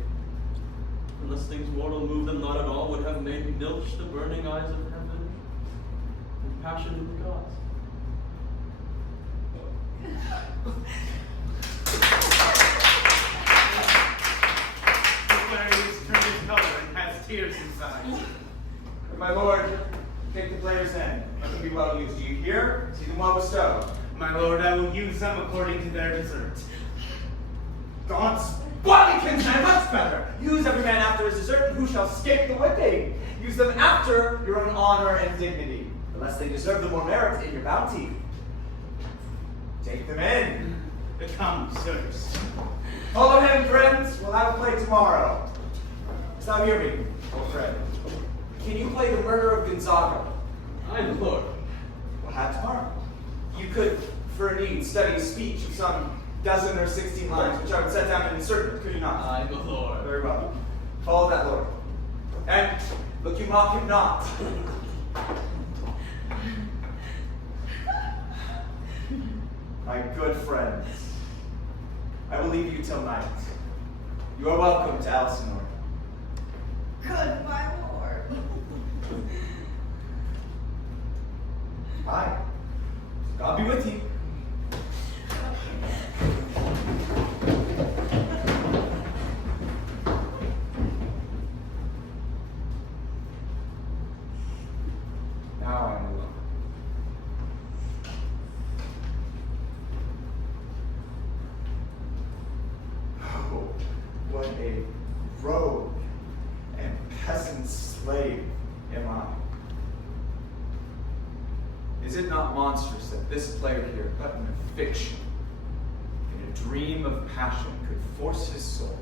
unless things mortal move them not at all, would have made milch the burning eyes of heaven, and passion in the gods. Aquarius turned his color and has tears inside. My lord, take the players in. Let them be well used. Do you hear? See them well bestowed. My lord, I will use them according to their desert. God's body kinsman, much better. Use every man after his desert, and who shall escape the whipping? Use them after your own honor and dignity, unless they deserve the more merit in your bounty. Take them in. Come, sirs. Follow him, friends. We'll have a play tomorrow. Does thou hear me, old friend? Can you play the murder of Gonzaga? Aye, my lord. We'll have tomorrow. You could, for a need, study a speech of some dozen or 16 lines, which I would set down and insert, could you not? Aye, my lord. Very well. Follow that, Lord. And look, you mock him not. My good friends, I will leave you till night. You are welcome to Elsinore. Good, my lord. Bye. God be with you. Now I am alone. Oh, what a rogue and peasant slave am I. Is it not monstrous that this player here, but in a fiction, in a dream of passion, could force his soul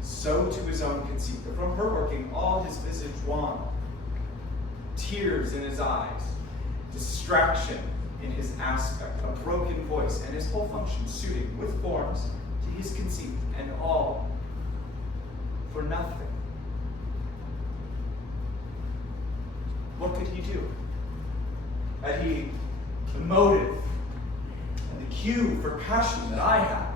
so to his own conceit that from her working all his visage wan, tears in his eyes, distraction in his aspect, a broken voice, and his whole function suiting with forms to his conceit, and all for nothing? What could he do? Had he the motive and the cue for passion that I have?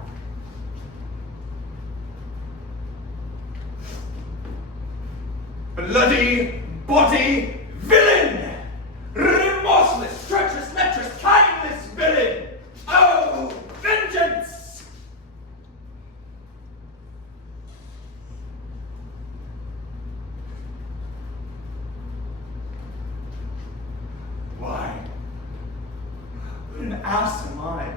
Bloody body villain! Remorseless, treacherous, lecherous, kindless villain! Oh, vengeance! ass am I?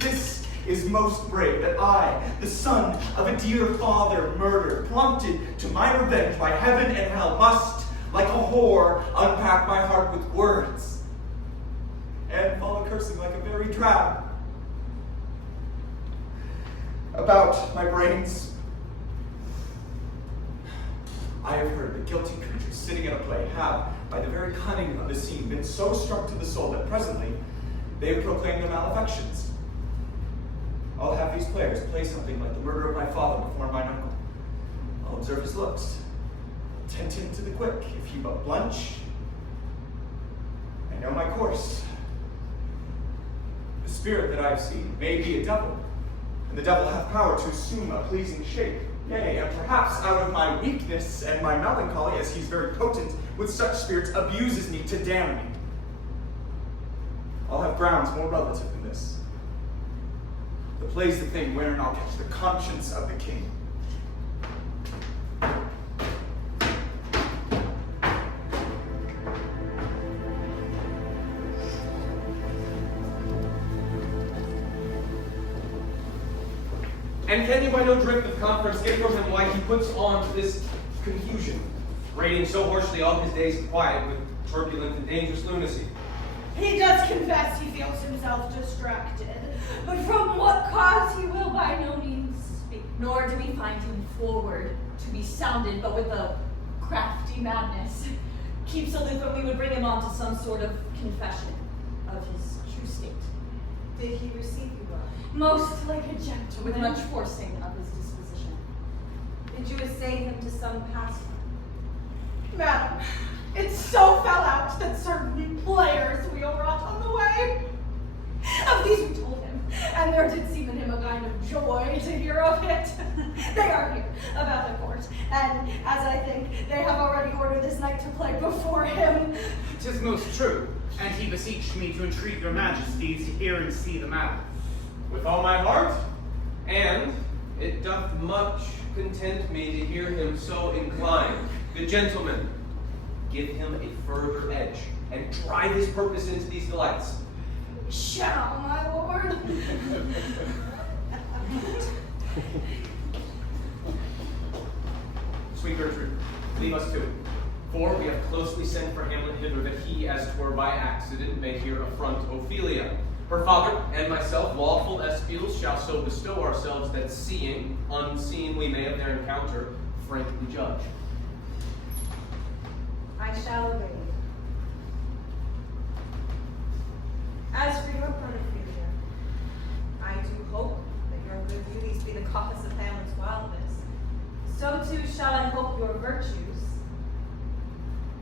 This is most brave, that I, the son of a dear father murdered, prompted to my revenge by heaven and hell, must, like a whore, unpack my heart with words, and fall a-cursing like a very drab. About my brains, I have heard that guilty creatures sitting in a play have, by the very cunning of the scene, been so struck to the soul that presently they have proclaimed their malefactions. I'll have these players play something like the murder of my father before mine uncle. I'll observe his looks, tempt him to the quick, if he but blench. I know my course. The spirit that I've seen may be a devil, and the devil hath power to assume a pleasing shape. Yea, and perhaps out of my weakness and my melancholy, as he's very potent with such spirits, abuses me to damn me. I'll have grounds more relative than this. The play's the thing wherein I'll catch the conscience of the king. And can you by no drift of conference get from him why he puts on this confusion, rating so harshly all his days of quiet with turbulent and dangerous lunacy? He does confess he feels himself distracted, but from what cause he will by no means speak. Nor do we find him forward to be sounded, but with a crafty madness. Keeps aloof when we would bring him on to some sort of confession of his true state. Did he receive you well? Most like a gentleman. With much forcing of his disposition. Did you essay him to some pastime? Madam, it so fell out that certain players we all wrought on the way. Of these we told him, and there did seem in him a kind of joy to hear of it. They are here, about the court, and as I think, they have already ordered this knight to play before him. 'Tis most true, and he beseeched me to entreat your majesties to hear and see the matter. With all my heart, and it doth much content me to hear him so inclined. Good gentlemen, give him a further edge, and drive his purpose into these delights. Shall, my lord? Sweet Gertrude, leave us to it. For we have closely sent for Hamlet hither, that he, as 'twere by accident, may here affront Ophelia. Her father and myself, lawful espials, shall so bestow ourselves that seeing, unseen, we may of their encounter frankly judge. I shall obey you. As for your part, Ophelia, I do hope that your good beauties be the cause of Hamlet's wildness. So too shall I hope your virtues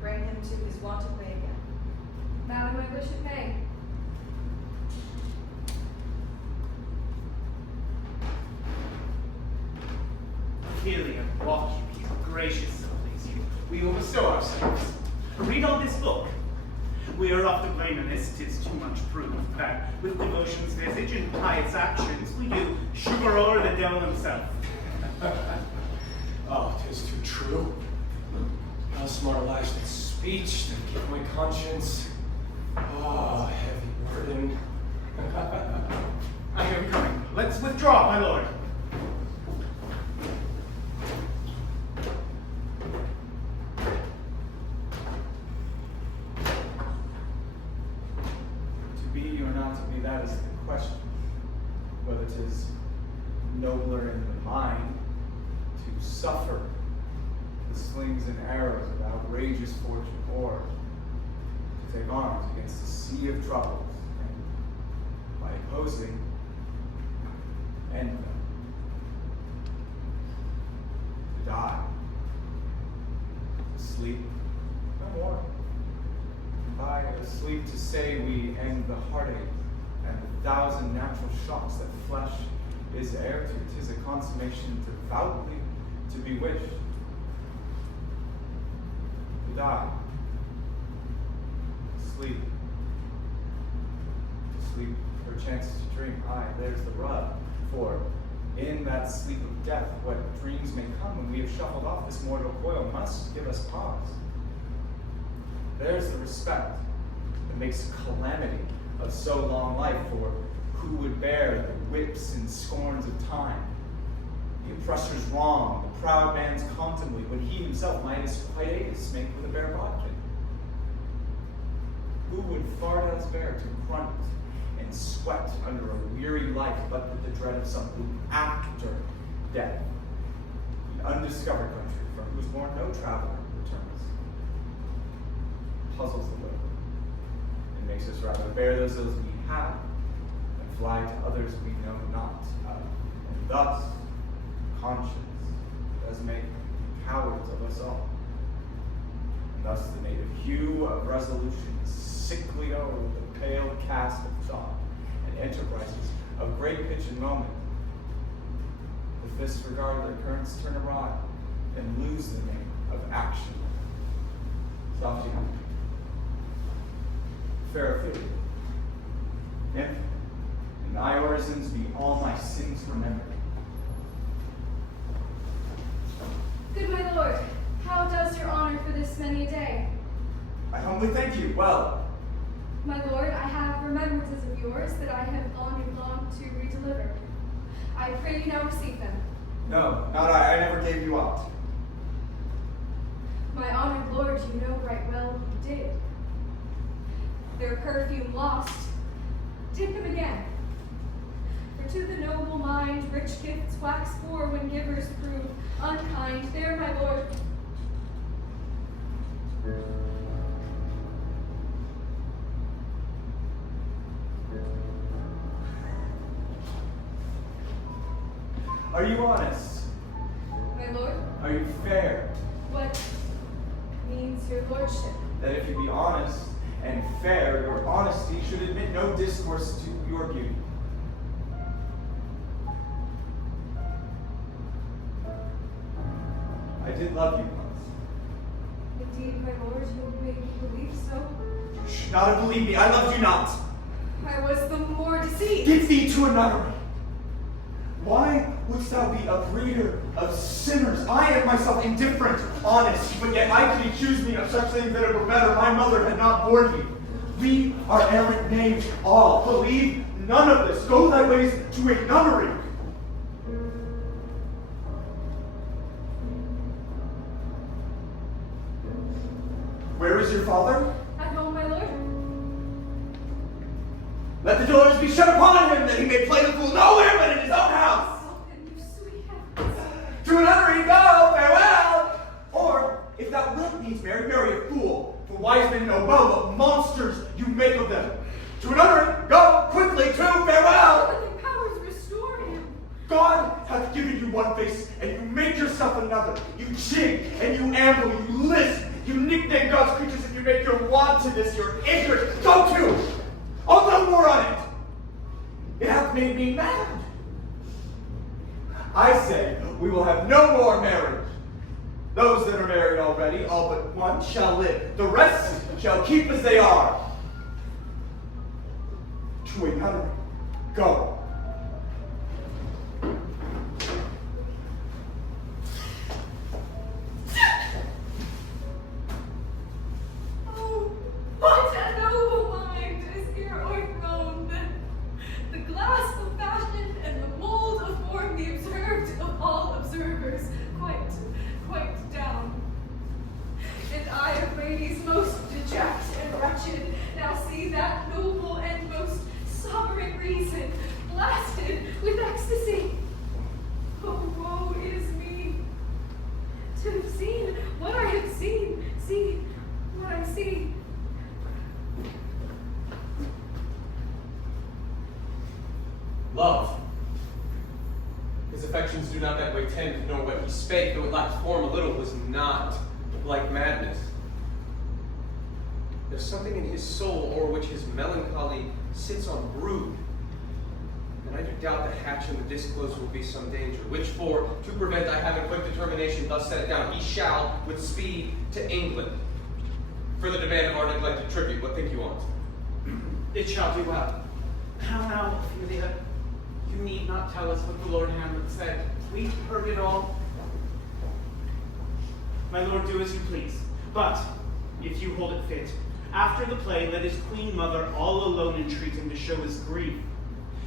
bring him to his wonted way again. Madam, I wish it may. Ophelia, walk you here, gracious so please you. We will bestow ourselves. Read on this book. We are of the blame in this, 'tis too much proved, that with devotion's visage and pious actions, we do sugar o'er the devil himself. Oh, 'tis too true. How smart lash that speech that give my conscience. Ah, heavy burden. I am coming. Let's withdraw, my lord. To be or not to be, that is the question. Whether 'tis nobler in the mind to suffer the slings and arrows of outrageous fortune, or to take arms against a sea of troubles, and by opposing, end them. To die. To sleep, no more. By asleep to say we end the heartache and the thousand natural shocks that flesh is heir to. 'Tis a consummation devoutly to be wished. To die. To sleep. To sleep, perchance to dream. Aye, there's the rub. For in that sleep of death, what dreams may come when we have shuffled off this mortal coil must give us pause. There's the respect that makes calamity of so long life, for who would bear the whips and scorns of time? The oppressor's wrong, the proud man's contumely, when he himself might his hiatus make with a bare bodkin? Who would fart out his bear to grunt and sweat under a weary life, but with the dread of something after death? An undiscovered country, from whose bourne no traveler returns. Puzzles the will, and makes us rather bear those ills we have, and fly to others we know not of. And thus, conscience does make cowards of us all. And thus the native hue of resolution is sickly o'er the pale cast of thought, and enterprises of great pitch and moment, if this regard their currents turn awry, and lose the name of action. Softly, fair Ophelia, nymph, in thy orisons be all my sins remembered. Good my lord, how does your honor for this many a day? I humbly thank you. Well, My lord, I have remembrances of yours that I have long to redeliver. I pray you now receive them. no, not I. I never gave you aught. My honored lord, you know right well you did. Their perfume lost, take them again. For to the noble mind, rich gifts wax poor when givers prove unkind. There, my lord. Are you honest? My lord, Are you fair? what means your lordship? That if you be honest and fair, your honesty should admit no discourse to your beauty. I did love you once. Indeed, my lord, you make me believe so. You should not have believed me. I loved you not. I was the more deceived. Get thee to a nunnery. Why wouldst thou be a breeder of sinners? I am myself indifferent, honest, but yet I could accuse me of such things that were better. My mother had not borne me. We are errant knaves all. Believe none of this. Go thy ways to a nunnery. Where is your father? At home, my lord. Let the doors be shut upon him, that he may play the fool nowhere but in his own house. Colton, you sweet heavens. To a nunnery go, farewell! Or, if thou wilt needs marry a fool, for wise men know well what monsters you make of them. To a nunnery go, quickly, to farewell! Let the powers restore him. God hath given you one face, and you make yourself another. You jig, and you amble, you lisp, you nickname God's creatures, and you make your wantonness, your ignorance. Go to! I'll no more on it! It hath made me mad. I say, we will have no more marriage. Those that are married already, all but one, shall live. The rest shall keep as they are. To a nunnery, go. Oh, what a noble mind is here o'erthrown. The glass of fashion and the mold of form, the observed of all observers, quite down. And I of ladies most deject and wretched, now see that noble and most sovereign reason blasted with ecstasy. Oh, woe is me, to have seen what I have seen, see what I see. Love. His affections do not that way tend, nor what he spake, though it lacked form a little, was not like madness. There's something in his soul o'er which his melancholy sits on brood, and I do doubt the hatch and the disclose will be some danger, which for, to prevent I having quick determination thus set it down, he shall with speed to England. For the demand of our neglected tribute, what think you on't? It shall do well. How now, Ophelia? You need not tell us what the Lord Hamlet said. We've heard it all. My lord, do as you please. But, if you hold it fit, After the play, let his queen mother all alone entreat him to show his grief.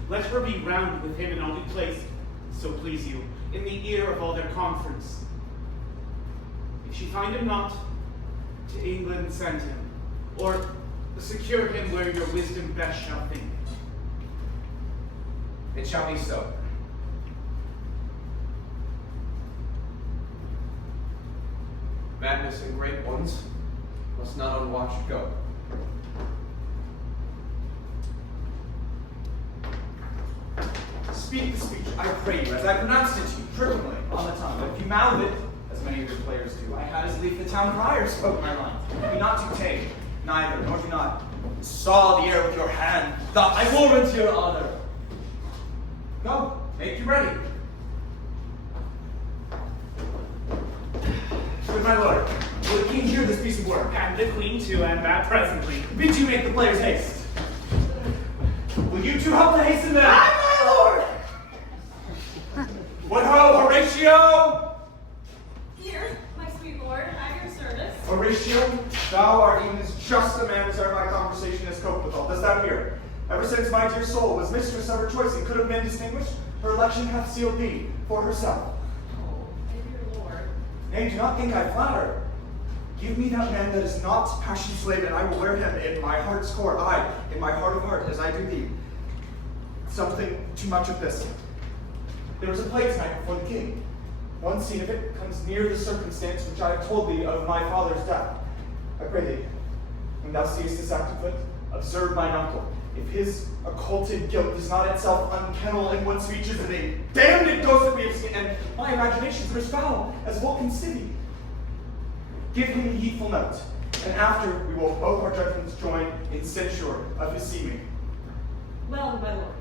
Let her be round with him, and I'll be placed, so please you, in the ear of all their conference. If she find him not, to England send him, or secure him where your wisdom best shall think. It shall be so. Madness and great ones must not unwatched go. Speak the speech, I pray you, as I pronounced it to you, trippingly, on the tongue. But if you mouth it, as many of your players do, I had as lief the town crier spoke my mind. Be not too tame, neither, nor do not saw the air with your hand. Thus I warrant your honor. Go, make you ready. Good my lord, will the king hear this piece of work? And the queen too, and that presently. Bid you make the players haste. Will you two help to hasten them? Aye, my lord! What ho, Horatio! Here, my sweet lord, at your service. Horatio, thou art even as just a man as ever my conversation has coped withal. Dost thou hear? Ever since my dear soul was mistress of her choice and could have been distinguished, her election hath sealed thee for herself. Oh, dear lord. Nay, do not think I flatter. Give me that man that is not passion slave, and I will wear him in my heart's core, aye, in my heart of heart, as I do thee. Something too much of this. There was a play tonight before the king. One scene of it comes near the circumstance which I have told thee of my father's death. I pray thee, when thou seest this act afoot, observe mine uncle. If his occulted guilt does not itself unkennel in one speech as a damned ghost that we have seen, and my imaginations are as foul as Vulcan's city. Give him the heedful note, and after we will both our judgments join in censure of his seeming. Well, my lord,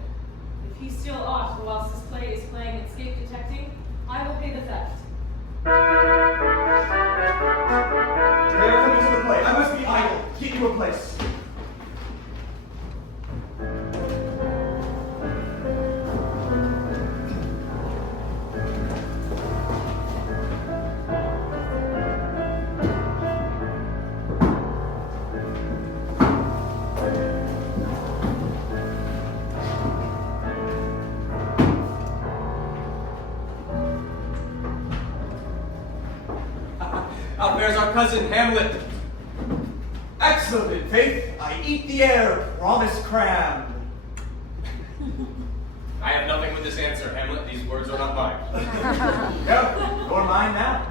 if he still ought whilst this play is playing escape detecting, I will pay the theft. They are coming to the play. I must be idle. Get you a place. Out fares our cousin Hamlet. Excellent, in faith. I eat the air, promise crammed. I have nothing with this answer, Hamlet. These words are not mine. No, nor mine now.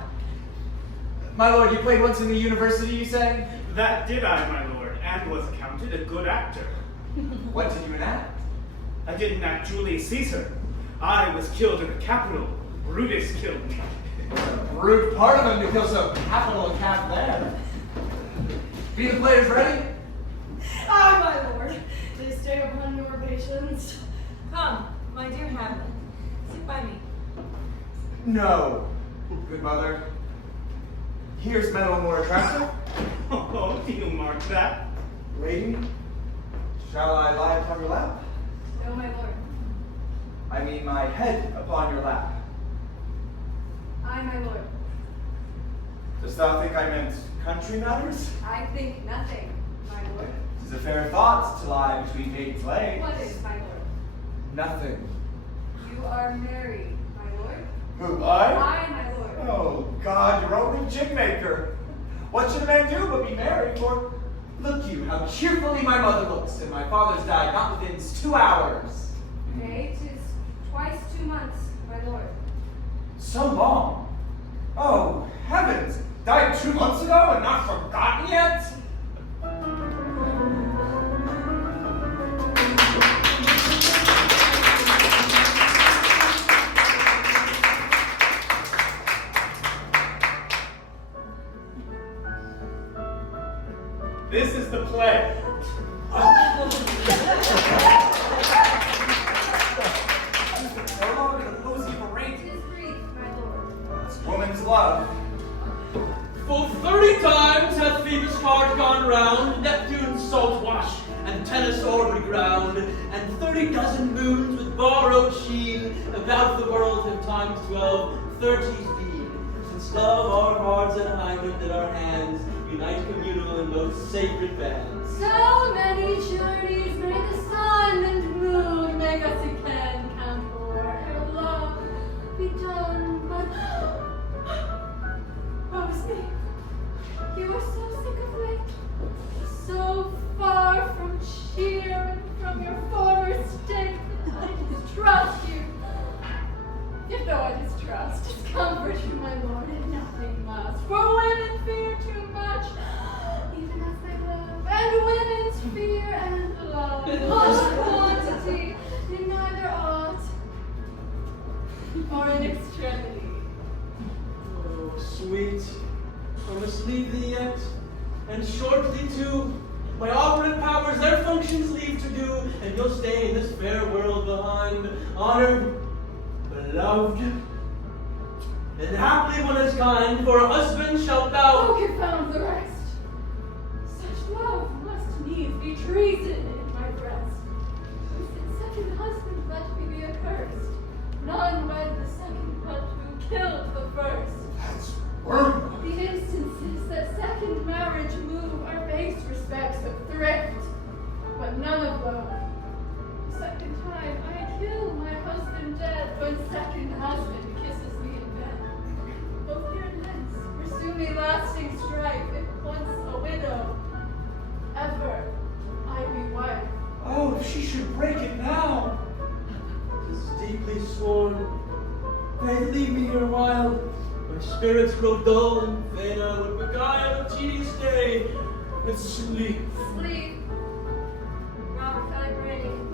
My lord, you played once in the university, you say? That did I, my lord, and was accounted a good actor. What did you enact? I didn't act Julius Caesar. I was killed in the Capitol. Brutus killed me. Rude part of him to kill so capital a cap there. Be the players ready? Aye, my lord. They stay upon your patience. Come, my dear Hamlet, sit by me. No, good mother. Here's metal more attractive. Oh, do you mark that? Lady, shall I lie upon your lap? No, my lord. I mean my head upon your lap. Aye, my lord. Dost thou think I meant country matters? I think nothing, my lord. 'Tis a fair thought to lie between maidens' legs. What is, my lord? Nothing. You are married, my lord. Who, I? Aye, my lord. Oh, God, you're only jig maker. What should a man do but be married? For look you, how cheerfully my mother looks, and my father's died not within 2 hours. Nay, 'tis twice 2 months, my lord. So long. Oh, heavens! Died 2 months ago and not forgotten yet? This is the play. Prologue and a posy of a rate. 'Tis brief, my lord. It's woman's love. Full 30 times hath Phoebus' heart gone round, Neptune's salt wash, and Tennis o'er ground, and 30 dozen moons with borrowed sheen about the world have times 12, 30's been, since love our hearts and Hyde did our hands, unite communal in those sacred bands. So many journeys may the sun and moon make us again count o'er ere love be done, but What was me? you are so sick of late, so far from cheer and from your former state that I distrust you. Yet though I distrust, discomfort you, my lord, and nothing must. For women fear too much, even as they love, and women's fear and love, lost quantity in neither aught or in extremity. Oh, sweet, I must leave thee yet, and shortly too. My operant powers their functions leave to do, and you'll stay in this fair world behind, honored, beloved, and haply one as kind, for a husband shalt thou. Oh, confound the rest! Such love must needs be treason in my breast. Whose second husband let me be accursed. None wed the second, but who killed the first. That's wormwood. The instances that second marriage move are base respects of thrift, but none of love. The second time I kill my husband dead, when second husband kisses me in bed. Both here and hence pursue me lasting strife, if once a widow, ever I be wife. Oh, if she should break it now. 'Tis deeply sworn. Pray leave me here a while. My spirits grow dull, and fain I would beguile a tedious day with sleep. Sleep, rock thy brain,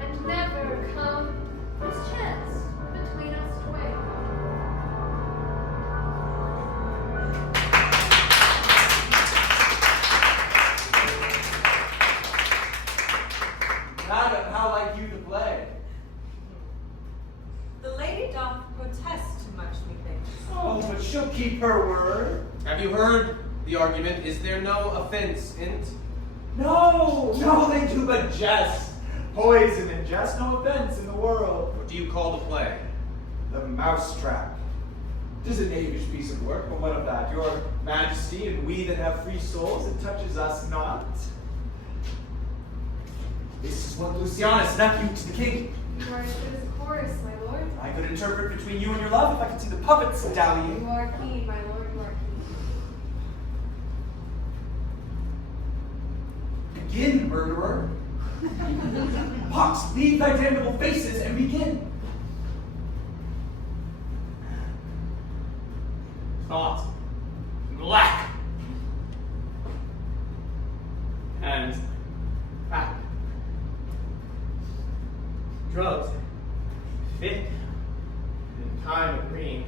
and never come mischance between us twain. Madam, how like you to play? The lady doth protest too much, methinks. Oh, but she'll keep her word. Have you heard the argument? Is there no offense in't? No, they do but jest. Poison and jest, no offense in the world. What do you call the play? The mousetrap. 'Tis a knavish piece of work, but what of that? Your majesty and we that have free souls, it touches us not. This is what Lucianus, nephew to the king. You are as good as a chorus, my lord. I could interpret between you and your love if I could see the puppets dallying. You are keen, my lord, you are keen. Begin, murderer. Pox, leave thy damnable faces and begin. Thought. Black. And back. Drugs. Fit. In time of green.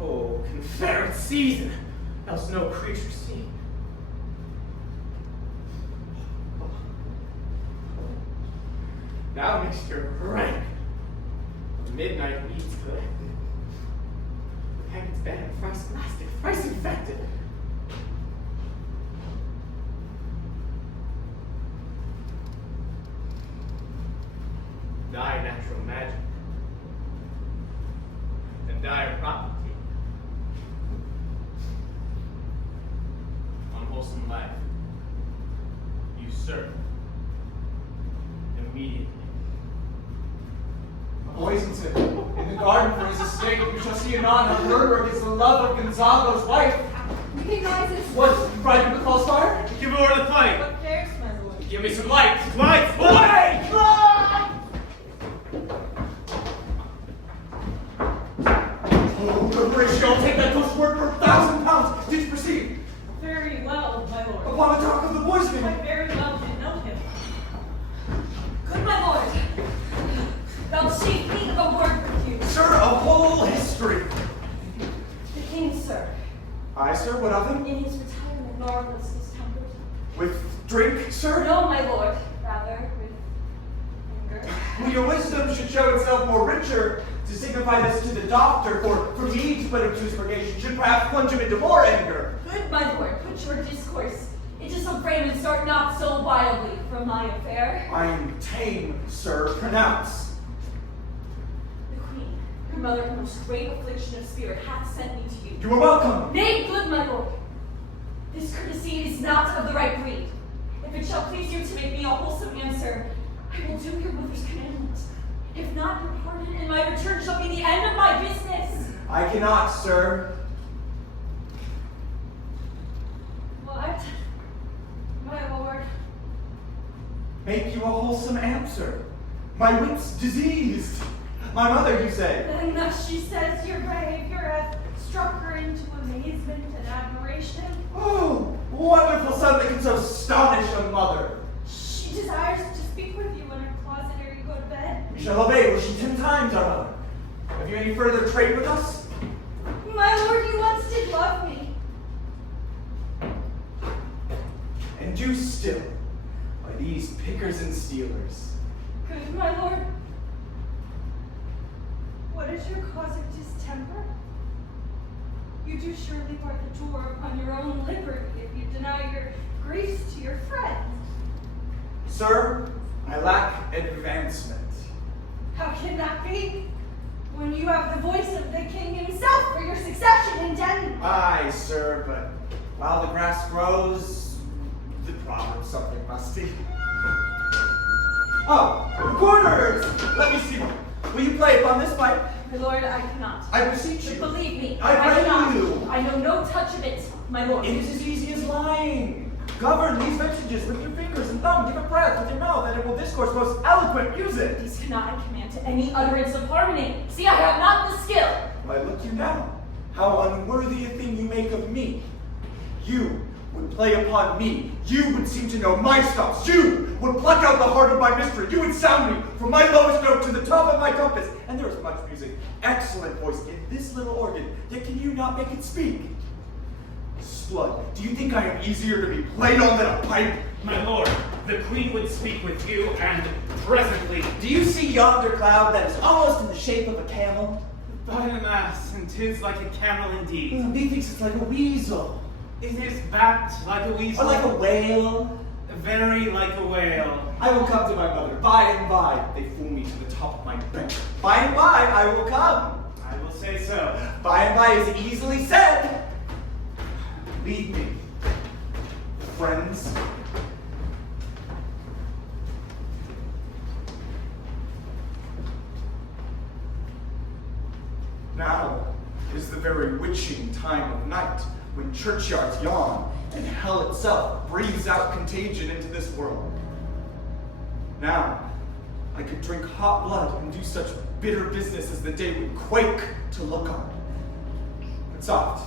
Oh, Confederate season. Else no creature seen. Thou mixture rank. Midnight weeds collected. The packet's bad, thrice elastic, thrice infected. Thy natural magic and dire property. Unwholesome life. Usurp immediately. Poisons him in the garden for his estate. You shall see anon how murder against the love of Gonzago's wife. Recognizes. What? You frightened with the false fire? Give me over the flame. What cares, my lord? Give me some light. Light! Away! Oh, good Horatio, take that ghost word for £1,000. Did you perceive? Very well, my lord. Upon the talk of the I poisoning. very well did know him. Good my lord, vouchsafe me a word with you. Sir, a whole history. The king, sir, Aye, sir, what of him? in his retirement marvelous his temper. With drink, sir? No, my lord, rather with anger. Well, your wisdom should show itself more richer to signify this to the doctor, for me to put him to his purgation should perhaps plunge him into more anger. Good my lord, put your discourse into some frame and start not so wildly from my affair. I am tame, sir. Pronounce. The queen, your mother, in most great affliction of spirit, hath sent me to you. You are welcome. Nay, good my lord, This courtesy is not of the right breed. If it shall please you to make me a wholesome answer, I will do your mother's commandment. If not, your pardon and my return shall be the end of my business. I cannot, sir. What? My lord. Make you a wholesome answer. My wit's diseased. My mother, you say? And thus she says your behavior has struck her into amazement and admiration. Oh, wonderful son that can so astonish a mother. She desires to speak with you in her closet ere you go to bed. We shall obey, were she 10 times our mother. Have you any further trade with us? My lord, you once did love me. And do still, by these pickers and stealers. Good, my lord. What is your cause of distemper? You do surely bar the door upon your own liberty if you deny your grace to your friends. Sir, I lack advancement. How can that be? When you have the voice of the king himself for your succession in Denmark. Aye, sir, but while the grass grows, the proverb something musty. Oh, quarters! Let me see one. Will you play upon this pipe? My lord, I cannot. I beseech you. Believe me, I pray cannot. you. I know no touch of it, my lord. It is as easy as lying. Govern these vintages with your fingers and thumb. Give a breath with your mouth, and it will discourse most eloquent music. These cannot I command to any utterance of harmony. See, I have not the skill. Why, look you now. How unworthy a thing you make of me. You would play upon me. You would seem to know my stops. You would pluck out the heart of my mystery. You would sound me from my lowest note to the top of my compass. And there is much music, excellent voice in this little organ, yet can you not make it speak? Slut, do you think I am easier to be played on than a pipe? My lord, the queen would speak with you, and presently. Do you see yonder cloud that is almost in the shape of a camel? By the mass, and 'tis like a camel indeed. Methinks it's like a weasel. It is backed like a weasel. Or like a whale. Very like a whale. I will come to my mother by and by. They fool me to the top of my bench. By and by I will come. I will say so. By and by is easily said. Lead me, friends. Now is the very witching time of night, when churchyards yawn and hell itself breathes out contagion into this world. Now, I could drink hot blood and do such bitter business as the day would quake to look on. But soft,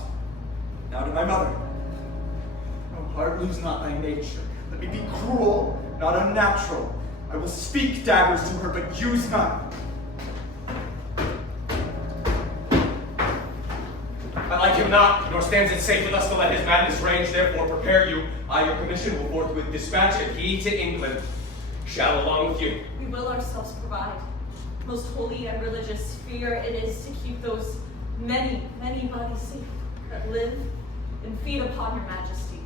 now to my mother. Oh, heart, lose not thy nature. Let me be cruel, not unnatural. I will speak daggers to her, but use none. I like him not, nor stands it safe with us to let his madness range. Therefore prepare you. I your commission will forthwith dispatch, and he to England shall along with you. We will ourselves provide. Most holy and religious fear it is to keep those many, many bodies safe that live and feed upon your majesty.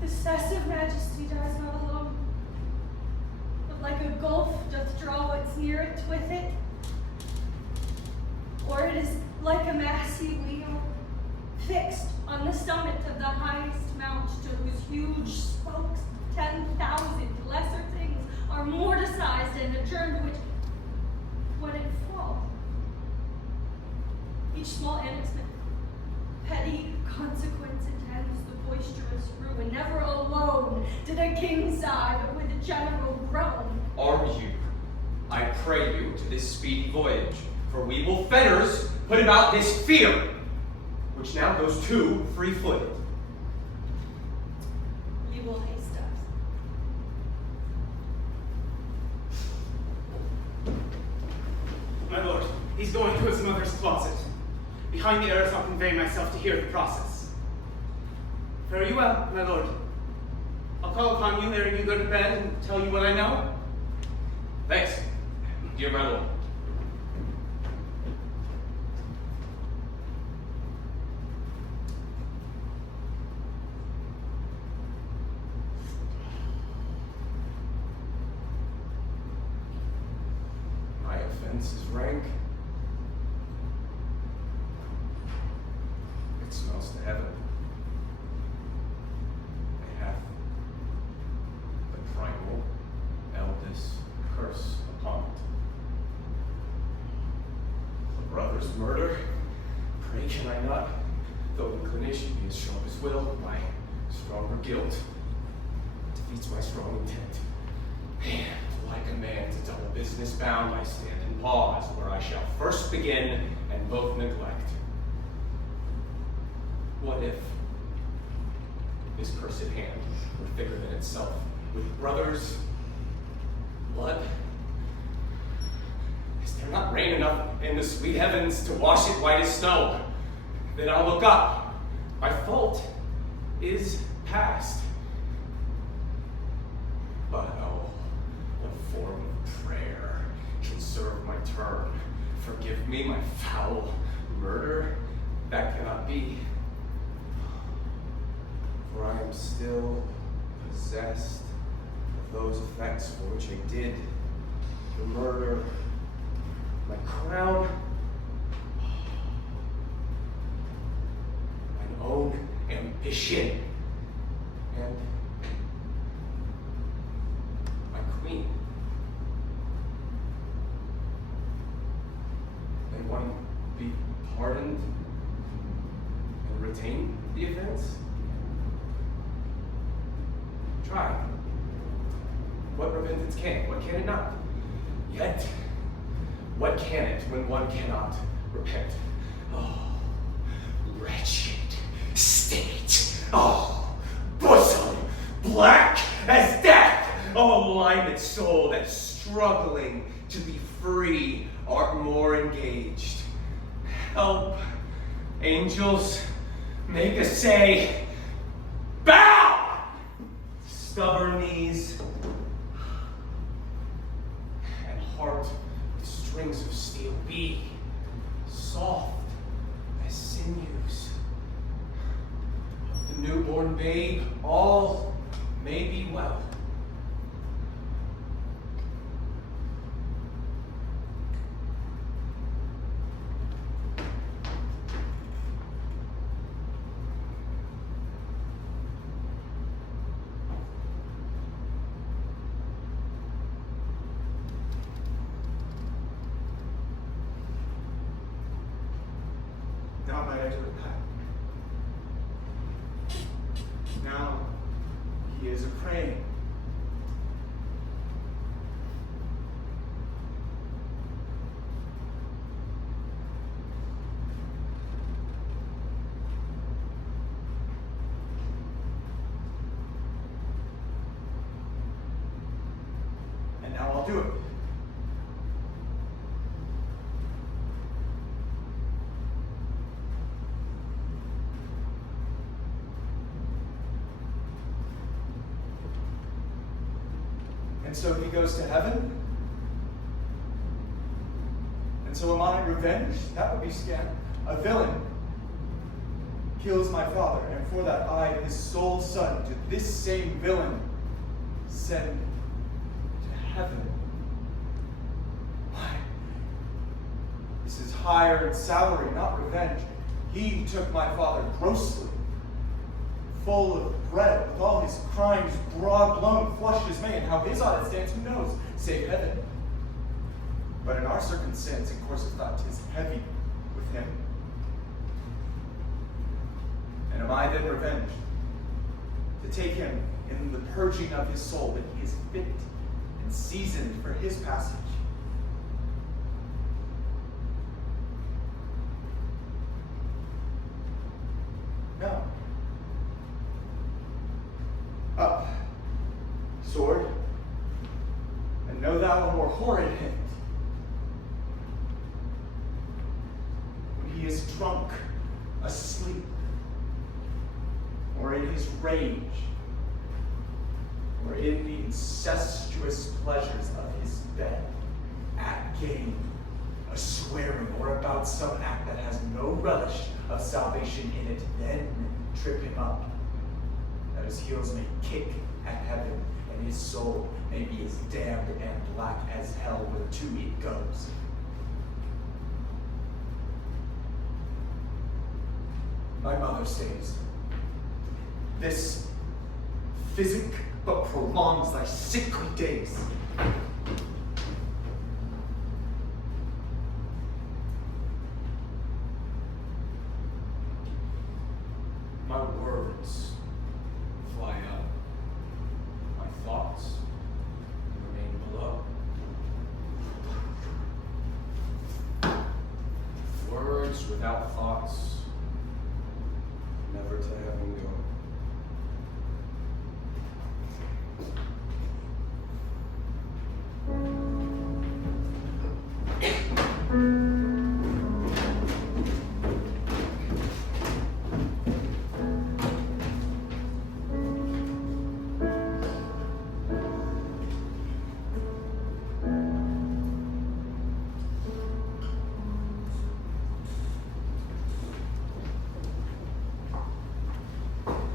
The cessive majesty dies not alone, but like a gulf doth draw what's near it with it. Or it is like a massy wheel, fixed on the summit of the highest mount, to whose huge spokes 10,000 lesser things are morticized and adjourned, which, when it falls, each small annexment, petty consequence attends the boisterous ruin. Never alone did a king sigh, but with a general groan. Arm you, I pray you, to this speedy voyage, for we will fetters put about this fear, which now goes too free-footed. You will haste us. My lord, he's going to his mother's closet. Behind the arras I'll convey myself to hear the process. Fare you well, my lord. I'll call upon you ere you go to bed and tell you what I know. Thanks, dear my lord. My offense is rank. It smells to heaven. will, my stronger guilt defeats my strong intent. And like a man to double business bound, I stand and pause where I shall first begin and both neglect. What if this cursed hand were thicker than itself, with brothers' blood? Is there not rain enough in the sweet heavens to wash it white as snow? Then I'll look up. My fault is past. But oh, what form of prayer can serve my turn? Forgive me my foul murder? That cannot be. For I am still possessed of those effects for which I did the murder. My crown, my own ambition, and my queen. And one be pardoned and retain the offense? Try. What repentance can? What can it not? Yet, what can it when one cannot repent? Oh, wretched state. Oh, bosom black as death. Oh, limed soul that's struggling to be free art more engaged. Help, angels, make us say, bow! Stubborn knees and heart with strings of steel, be soft as sinews of the newborn babe. All may be well. Now might I do it back. Now he is a praying. And now I'll do it. And so he goes to heaven. And so am I revenged? That would be scant. A villain kills my father, and for that I, his sole son, to this same villain send to heaven. Why? This is hire and salary, not revenge. He took my father grossly, full of bread, with all his crimes broad blown, flushed as May, and how his audit stands, who knows, save heaven. But in our circumstance, in course of thought, 'tis heavy with him. And am I then revenged? To take him in the purging of his soul, that he is fit and seasoned for his passage. No. Up, sword, and know thou a more horrid hint. When he is drunk, asleep, or in his rage, or in the incestuous pleasures of his bed, at game, a swearing, or about some act that has no relish of salvation in it, then trip him up, that his heels may kick at heaven, and his soul may be as damned and black as hell where to it goes. My mother says, this physic but prolongs thy sickly days. My word without thoughts, never to heaven go.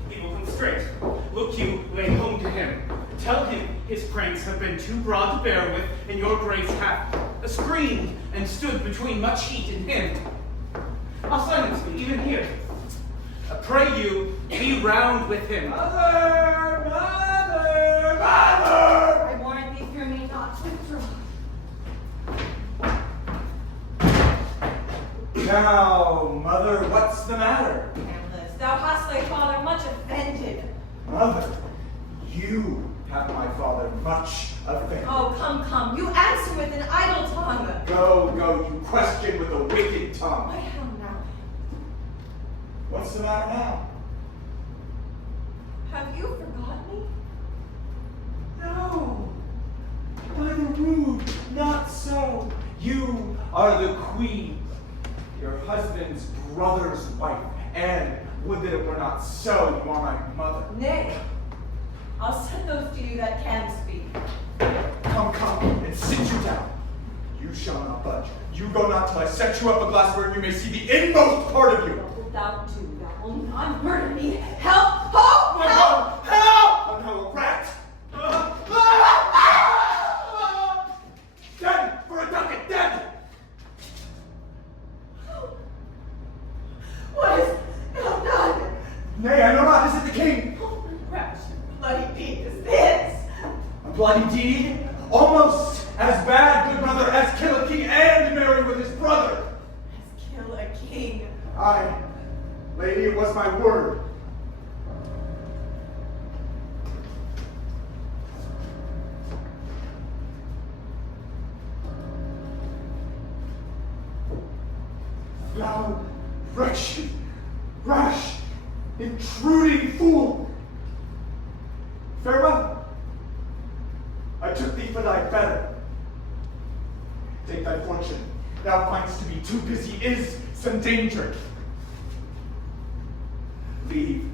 He will come straight. Look you, lay home to him. Tell him his pranks have been too broad to bear with, and your grace hath screened and stood between much heat and him. I'll silence me, even here. Pray you, be round with him. Mother! Mother! Mother! I warn thee, fear me not to withdraw. Now, mother, what's the matter? Hamlet, thou hast thy father much offended. Mother, you have my father much offended. Oh, come, come, you answer with an idle tongue. Go, go, you question with a wicked tongue. Why, how now? What's the matter now? Have you forgot me? No, neither rude, not so. You are the queen, your husband's brother's wife, and would that it were not so, you are my mother. Nay, I'll send those to you that can speak. Come, come, and sit you down. You shall not budge. You go not till I set you up a glass where you may see the inmost part of you. What wilt thou do? Thou wilt not murder me. Help! Hope! No, Help! no, help! I'm now a rat. Dead for a ducat, dead! What is thou done? Nay, I know not, is it the king? Oh, perhaps bloody deed is this. A bloody deed? Almost as bad, good mother, as kill a king and marry with his brother. As kill a king. Aye, lady, it was my word. Thou wretched, rash, intruding fool. Farewell. I took thee for thy better. Take thy fortune. Thou find'st to be too busy is some danger. Leave,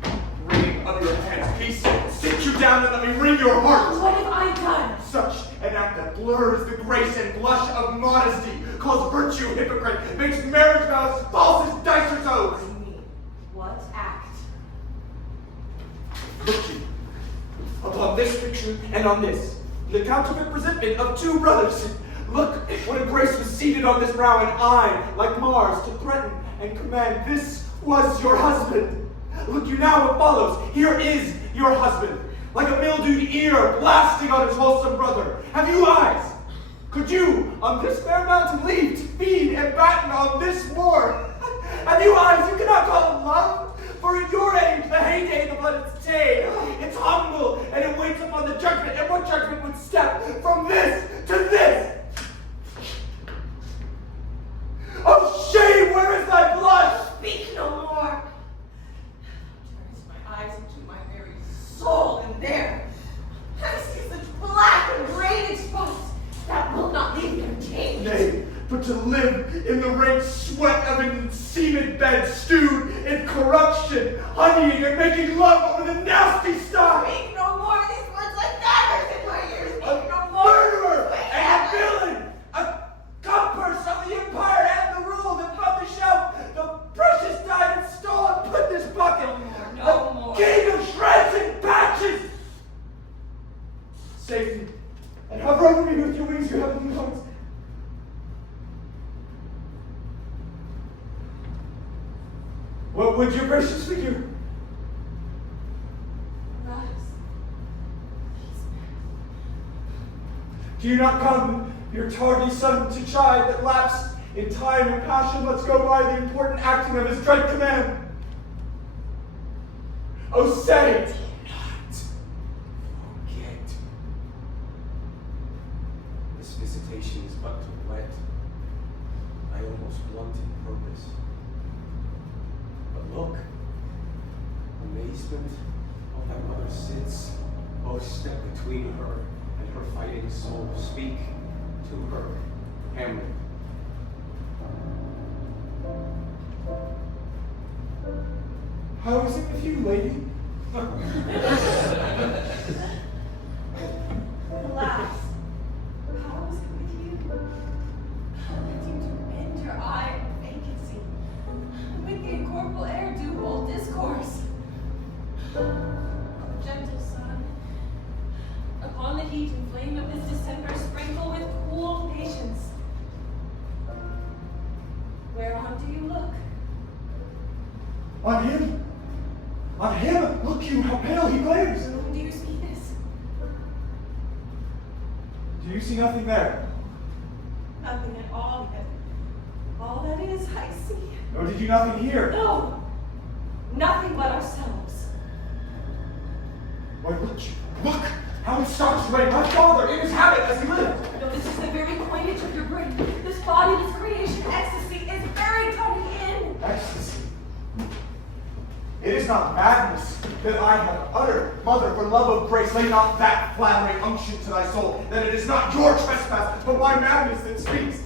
wring of your hands, peace. Sit you down and let me wring your heart. What have I done? Such an act that blurs the grace and blush of modesty, calls virtue hypocrite, makes marriage vows false as dicer's oaths. Me. What act? Look you, upon this picture and on this, the counterfeit presentment of two brothers. Look, what a grace was seated on this brow, and eye, like Mars, to threaten and command. This was your husband. Look you now what follows. Here is your husband, like a mildewed ear blasting on his wholesome brother. Have you eyes? Could you, on this fair mountain, leave to feed and batten on this moor? Have you eyes? You cannot call it love. For at your age, the heyday, the blood is tame. It's humble, and it waits upon the judgment. And what judgment would step from this to this? Oh, shame, where is thy blood? Speak no more. Turns my eyes into my very soul, and there I see such black and grated spots that will not leave me unchanged. Nay, but to live in the rank sweat of an semen bed stewed in corruption, honeying and making love over the nasty stock. Speak no more. These words like daggers in my ears. Speak A no more. murderer and a villain, a compass of the empire and the rule that from the shelf the precious diamond stole and put this bucket. No more. King of shreds and patches. Save me and hover over me with your wings, your heavenly hearts. What would your gracious figure? Rise. Do you not come, your tardy son, to chide that lapse in time and passion lets go by the important acting of his dread command? Oh, say, do not forget. This visitation is but to whet my almost blunted purpose. The look, amazement of that mother sits. Oh, step between her and her fighting soul. Speak to her, Hamlet. How is it with you, lady? Alas, how is it with you? Did you enter eye of vacancy? With the incorporeal air do all discourse. Oh, gentle son, Upon the heat and flame of this December, sprinkle with cool patience. whereon do you look? On him! On him! Look you, how pale he glares! To whom do you speak this? Do you see nothing there? Nothing at all yet. All that is, I see. Nor did you nothing hear? No! Nothing but ourselves. Why, look you, look! How he stalks away my father in his habit as he lived! No, this is the very coinage of your brain. This body, this creation, ecstasy is very coming in. Ecstasy. It is not madness that I have uttered. Mother, for love of grace, lay not that flattering unction to thy soul, that it is not your trespass, but my madness that speaks.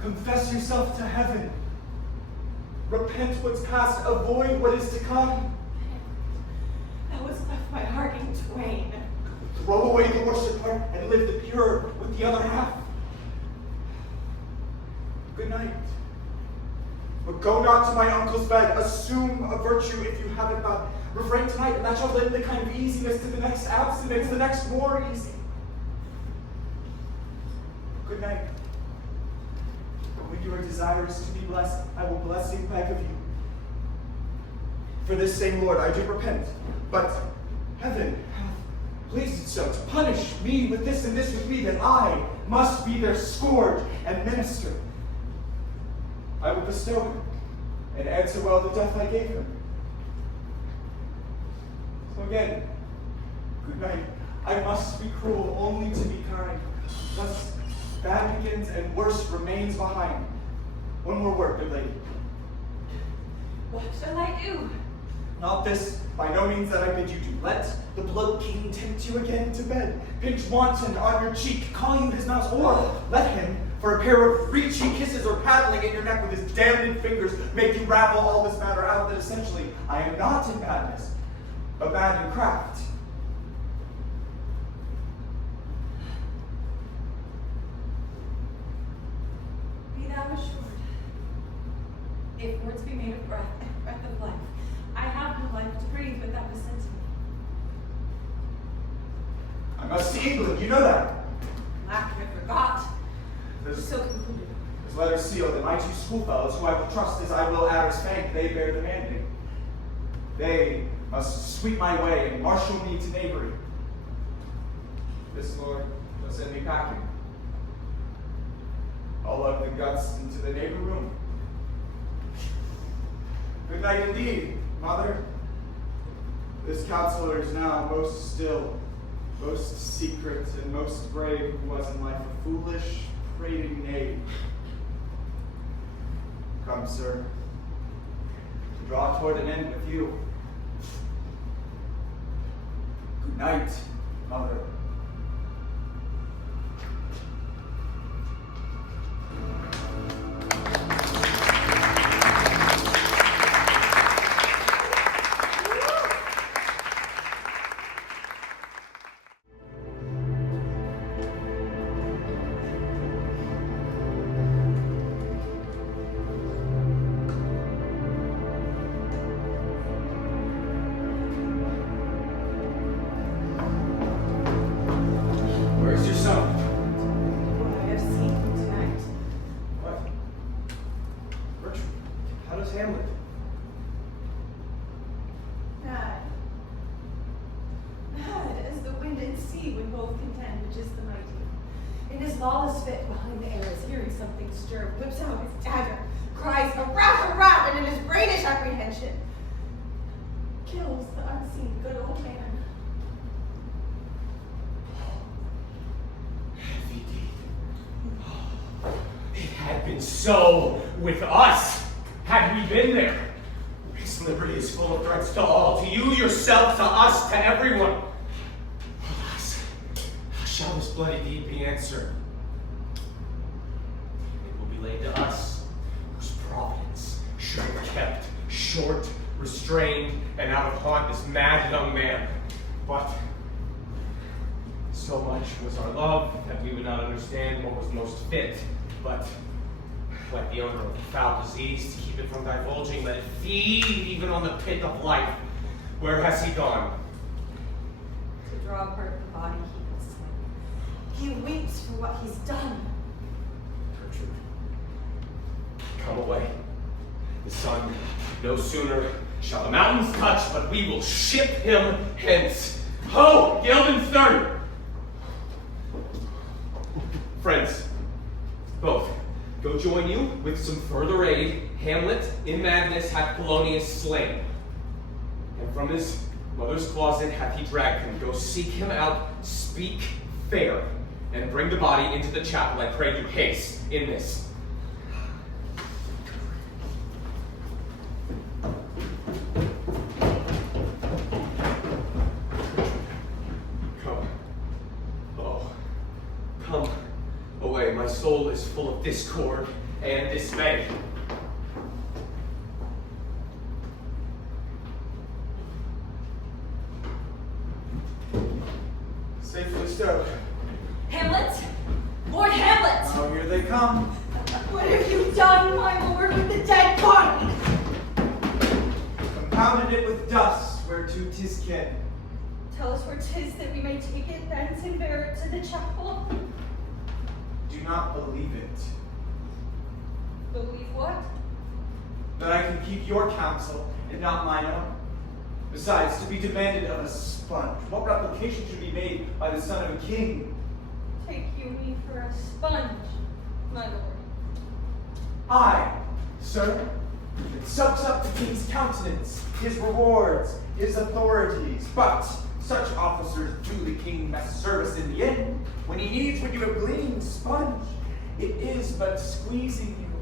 Confess yourself to heaven. Repent what's past, avoid what is to come. Thou hast left my heart in twain. Throw away the worship part and live the pure with the other half. Good night. But go not to my uncle's bed. Assume a virtue if you have it not. Refrain tonight, and that shall lend the kind of easiness to the next abstinence, the next more easy. Good night. When you are desirous to be blessed, I will blessing beg of you. For this same Lord I do repent, but heaven hath pleased it so to punish me with this and this with me, that I must be their scourge and minister. I will bestow him and answer well the death I gave him. So again, good night. I must be cruel only to be kind. Thus bad begins and worse remains behind. One more word, good lady. What shall I do? Not this, by no means that I bid you do. Let the blood king tempt you again to bed. Pinch wanton on your cheek, call you his mouse, or let him, for a pair of reachy kisses or paddling in your neck with his damned fingers, make you ravel all this matter out, that essentially I am not in madness, but bad in craft. Be thou assured, if words be made of breath and breath of life, I have no life to breathe without the sense of me. I must to England, you know that. Lack, I forgot. There's So concluded. letter sealed, and my two schoolfellows, who I will trust as I will Adder's Bank, they bear the mandate. They must sweep my way and marshal me to knavery. This Lord shall send me packing. I'll lug the guts into the neighbor room. Good night indeed, mother. This counselor is now most still, most secret, and most brave who was in life a foolish, prating knave. Come, sir, to draw toward an end with you. Good night, mother. Where's your son? What I have seen him tonight. What? Gertrude, how does Hamlet? Mad. Mad as the wind and sea when both contend, which is the mighty. In his lawless fit behind the arrows, hearing something stir, whips out his dagger, cries a rat, and in his brainish apprehension, kills the unseen good old man. Heavy deed. so with us, had we been there. His liberty is full of threats to all, to you yourself, to us, to everyone. Alas, how shall this bloody deed be answered? It will be laid to us, whose providence should have kept short, restrained, and out of haunt this mad young man. But so much was our love that we would not understand what was most fit, but like the owner of a foul disease, to keep it from divulging, let it feed even on the pit of life. Where has he gone? To draw apart the body he has slain. He weeps for what he's done. Gertrude, come away. The sun no sooner shall the mountains touch, but we will ship him hence. Ho, Guildenstern! Friends, both, go join you with some further aid. Hamlet, in madness, hath Polonius slain. And from his mother's closet hath he dragged him. Go seek him out, speak fair, and bring the body into the chapel. I pray you haste in this. Come away, my soul is full of discord and dismay. Safely stowed. Hamlet? Lord Hamlet! Oh, here they come. What have you done, my lord, with the dead body? Compounded it with dust, whereto 'tis kin. Tell us where 'tis that we may take it thence and bear it to the chapel. Do not believe it. Believe what? That I can keep your counsel and not mine own. Besides, to be demanded of a sponge, what replication should be made by the son of a king? Take you me for a sponge, my lord. I, sir, it soaks up the king's countenance, his rewards, his authorities, but such officers do the king best service in the end. When he needs what you have gleaned, sponge, it is but squeezing you,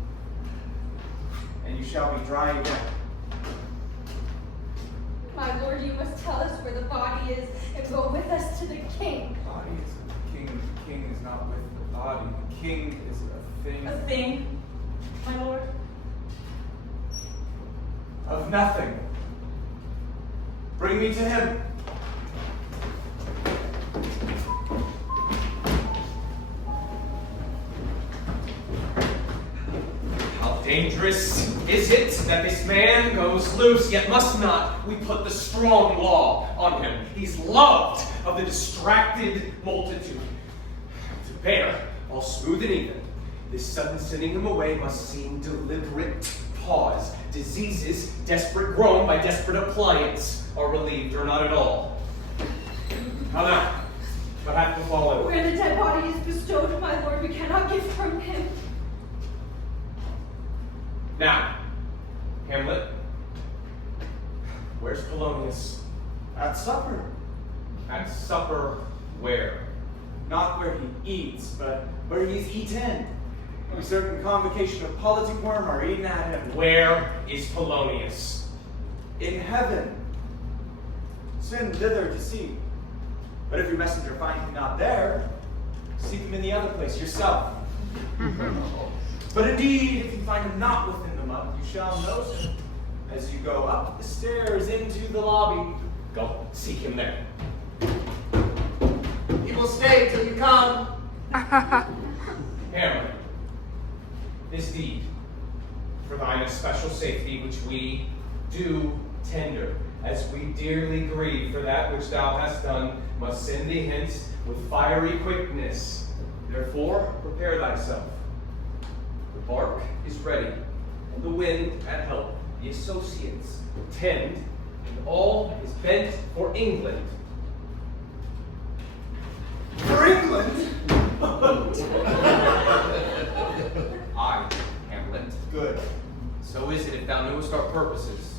and you shall be dry again. My lord, you must tell us where the body is and go with us to the king. The body is with the king, the king is not with the body. The king is a thing. A thing, my lord? Of nothing. Bring me to him. How dangerous is it that this man goes loose, yet must not we put the strong law on him? He's loved of the distracted multitude. To bear, all smooth and even, this sudden sending him away must seem deliberate pause. Diseases, desperate grown by desperate appliance, are relieved or not at all. How now? What hath befallen? Where the dead body is bestowed, my lord, we cannot give from him. Now, Hamlet, where's Polonius? At supper. At supper where? Not where he eats, but where he's eaten. A certain convocation of politic worm are eaten at him. Where is Polonius? In heaven. Send thither to see. But if your messenger find him not there, seek him in the other place yourself. But indeed, if you find him not within the month, you shall know him as you go up the stairs into the lobby. Go, seek him there. He will stay till you come. Hamlet, this deed, for thine especial safety, which we do tender, as we dearly grieve for that which thou hast done, must send thee hence with fiery quickness. Therefore, prepare thyself. The bark is ready, and the wind at help. The associates tend, and all is bent for England. For England? Aye, Hamlet. Good. So is it if thou knewest our purposes.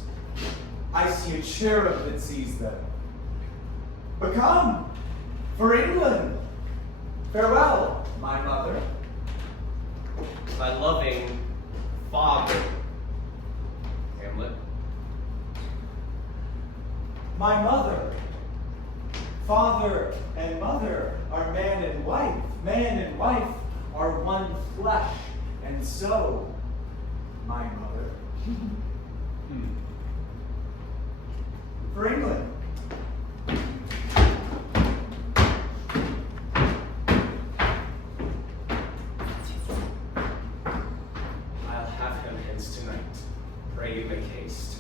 I see a cherub that sees them. But come, for England. Farewell, my mother. Thy loving my mother. Father and mother are man and wife. Man and wife are one flesh. And so, my mother. For England. I'll have him hence tonight. Pray you make haste.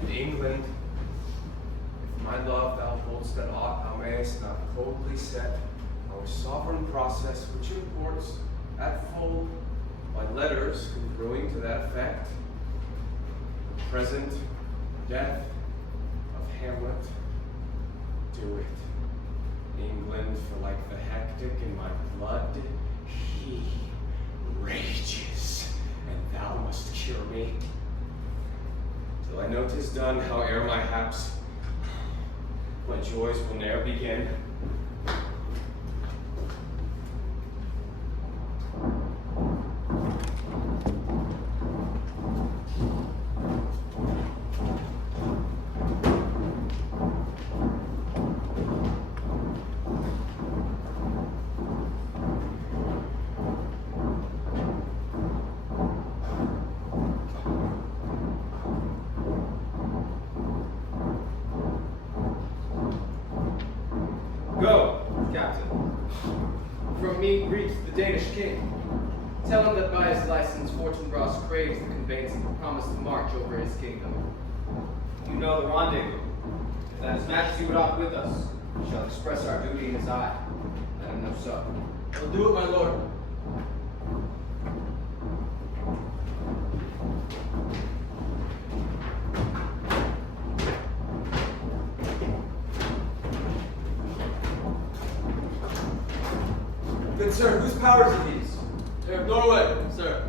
And England, if my love thou hold'st that aught thou mayest not coldly set, our sovereign process which imports at full by letters congruing to that effect, the present death of Hamlet, do it. England, for like the hectic in my blood, he rages, and thou must cure me. Till I know 'tis done, howe'er my haps, my joys will ne'er begin. Go, Captain. From me greet the Danish king. Tell him that by his license Fortinbras craves the conveyance of the promise to march over his kingdom. You know the rendezvous. If that his majesty would aught with us, we shall express our duty in his eye. Let him know so. I'll do it, my lord. Good sir, whose powers are these? They're of Norway, sir.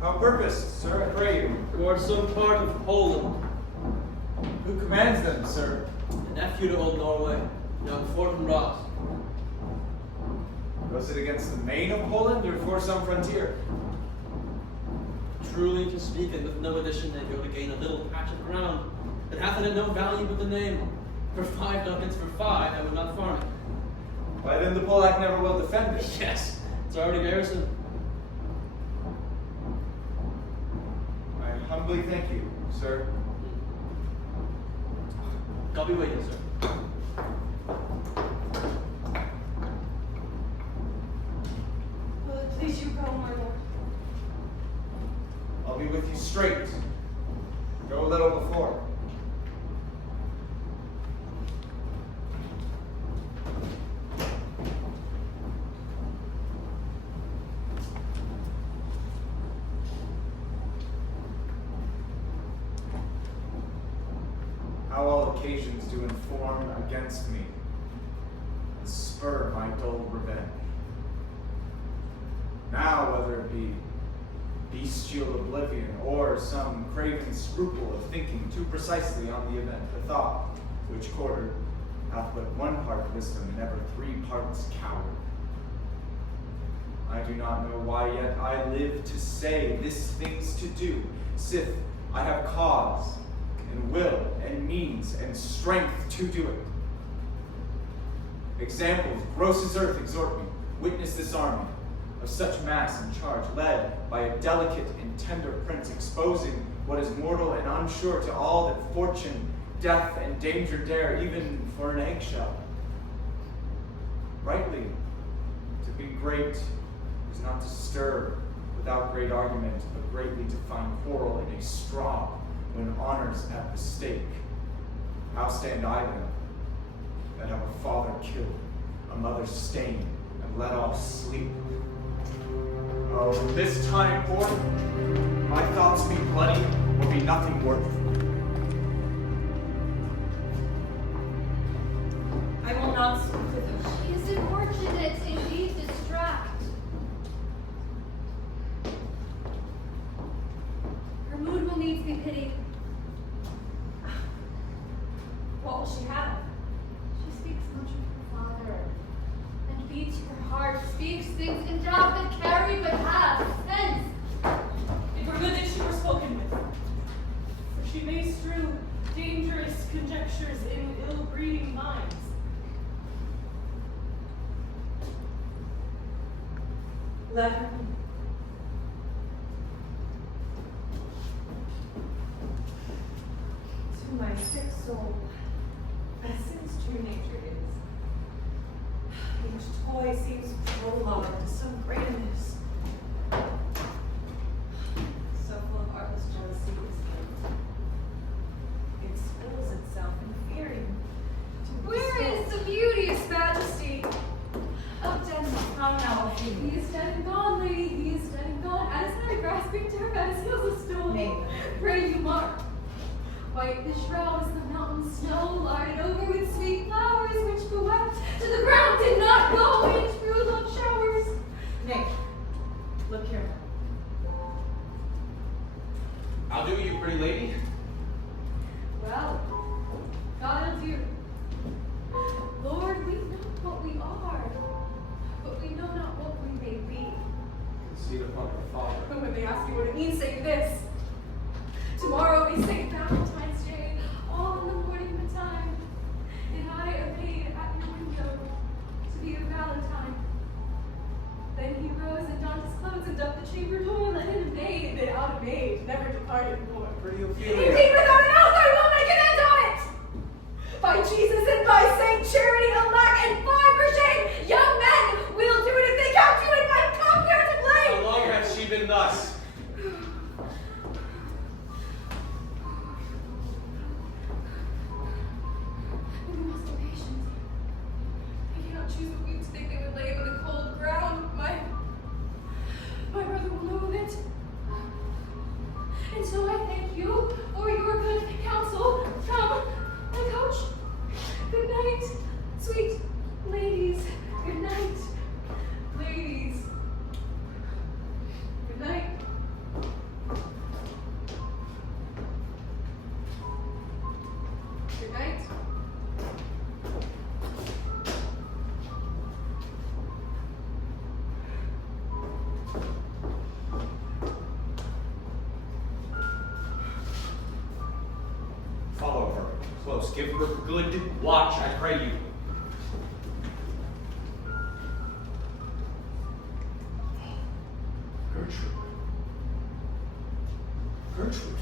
How purposed, sir, I pray you? Towards some part of Poland. Who commands them, sir? A nephew to old Norway, young Fortinbras. Was it against the main of Poland or for some frontier? Truly to speak, and with no addition, they go to gain a little patch of ground that hath in it no value but the name. For 5 ducats for 5, I would not farm it. Why then the Polak never will defend it? Yes, it's already garrisoned. I humbly thank you, sir. I'll be waiting, sir. Will it please you go, my lord? I'll be with you straight. Go a little before. How all occasions do inform against me and spur my dull revenge. Now, whether it be bestial oblivion or some craven scruple of thinking too precisely on the event, a thought which quartered hath but one part wisdom and ever 3 parts coward. I do not know why yet I live to say this thing's to do, sith I have cause and will and means and strength to do it. Examples gross as earth exhort me. Witness this army of such mass and charge, led by a delicate and tender prince, exposing what is mortal and unsure to all that fortune, death, and danger dare, even for an eggshell. Rightly, to be great is not to stir without great argument, but greatly to find quarrel in a straw when honor's at the stake. How stand I then, that have a father killed, a mother stained, and let all sleep? Oh, this time forth, my thoughts be bloody, will be nothing worth. I will not speak with her. She is importunate, indeed distract. Her mood will needs be pitied. What will she have? She speaks she may strew dangerous conjectures in ill-breeding minds. Let her be. To my sick soul, as sin's true nature is, each toy seems prologue to some greatness. So full of artless jealousy is guilt. It schools itself inferior to Where is the beauteous majesty of Denmark? How now, Ophelia? He is dead and gone, lady. He is dead and gone. As not a grasping terror at his heels a stone. Nay. Pray you mark. White the shroud as the mountain snow, larded over with sweet flowers, which bewept to the ground did not go in true love showers. Nay, look here. I'll do you, pretty lady. Well, God will do. Lord, we know what we are, but we know not what we may be. Conceit upon her father. But when they ask you what it means, say this. Tomorrow we sing Valentine's Day, all in the morning betime, and I arrayed at your window to be a Valentine. Then he rose and donned his clothes and doffed the chamber door, let in a maid, then out a maid, never departed more. Pretty Indeed, Ophelia. without an oath, I will make an end on it! By Jesus and by Saint Charity, alack, and fie for shame! Young men will do it if they count you and my cock here to blame! How long hath she been thus? We must be patient. I cannot choose what weeds think they would lay over the cold ground. My brother will know of it. And so I thank you for your good counsel. Come, my coach. Good night, sweet ladies. Good night, ladies. Good night. Good night. Follow her close. Give her good watch, I pray you. Gertrude.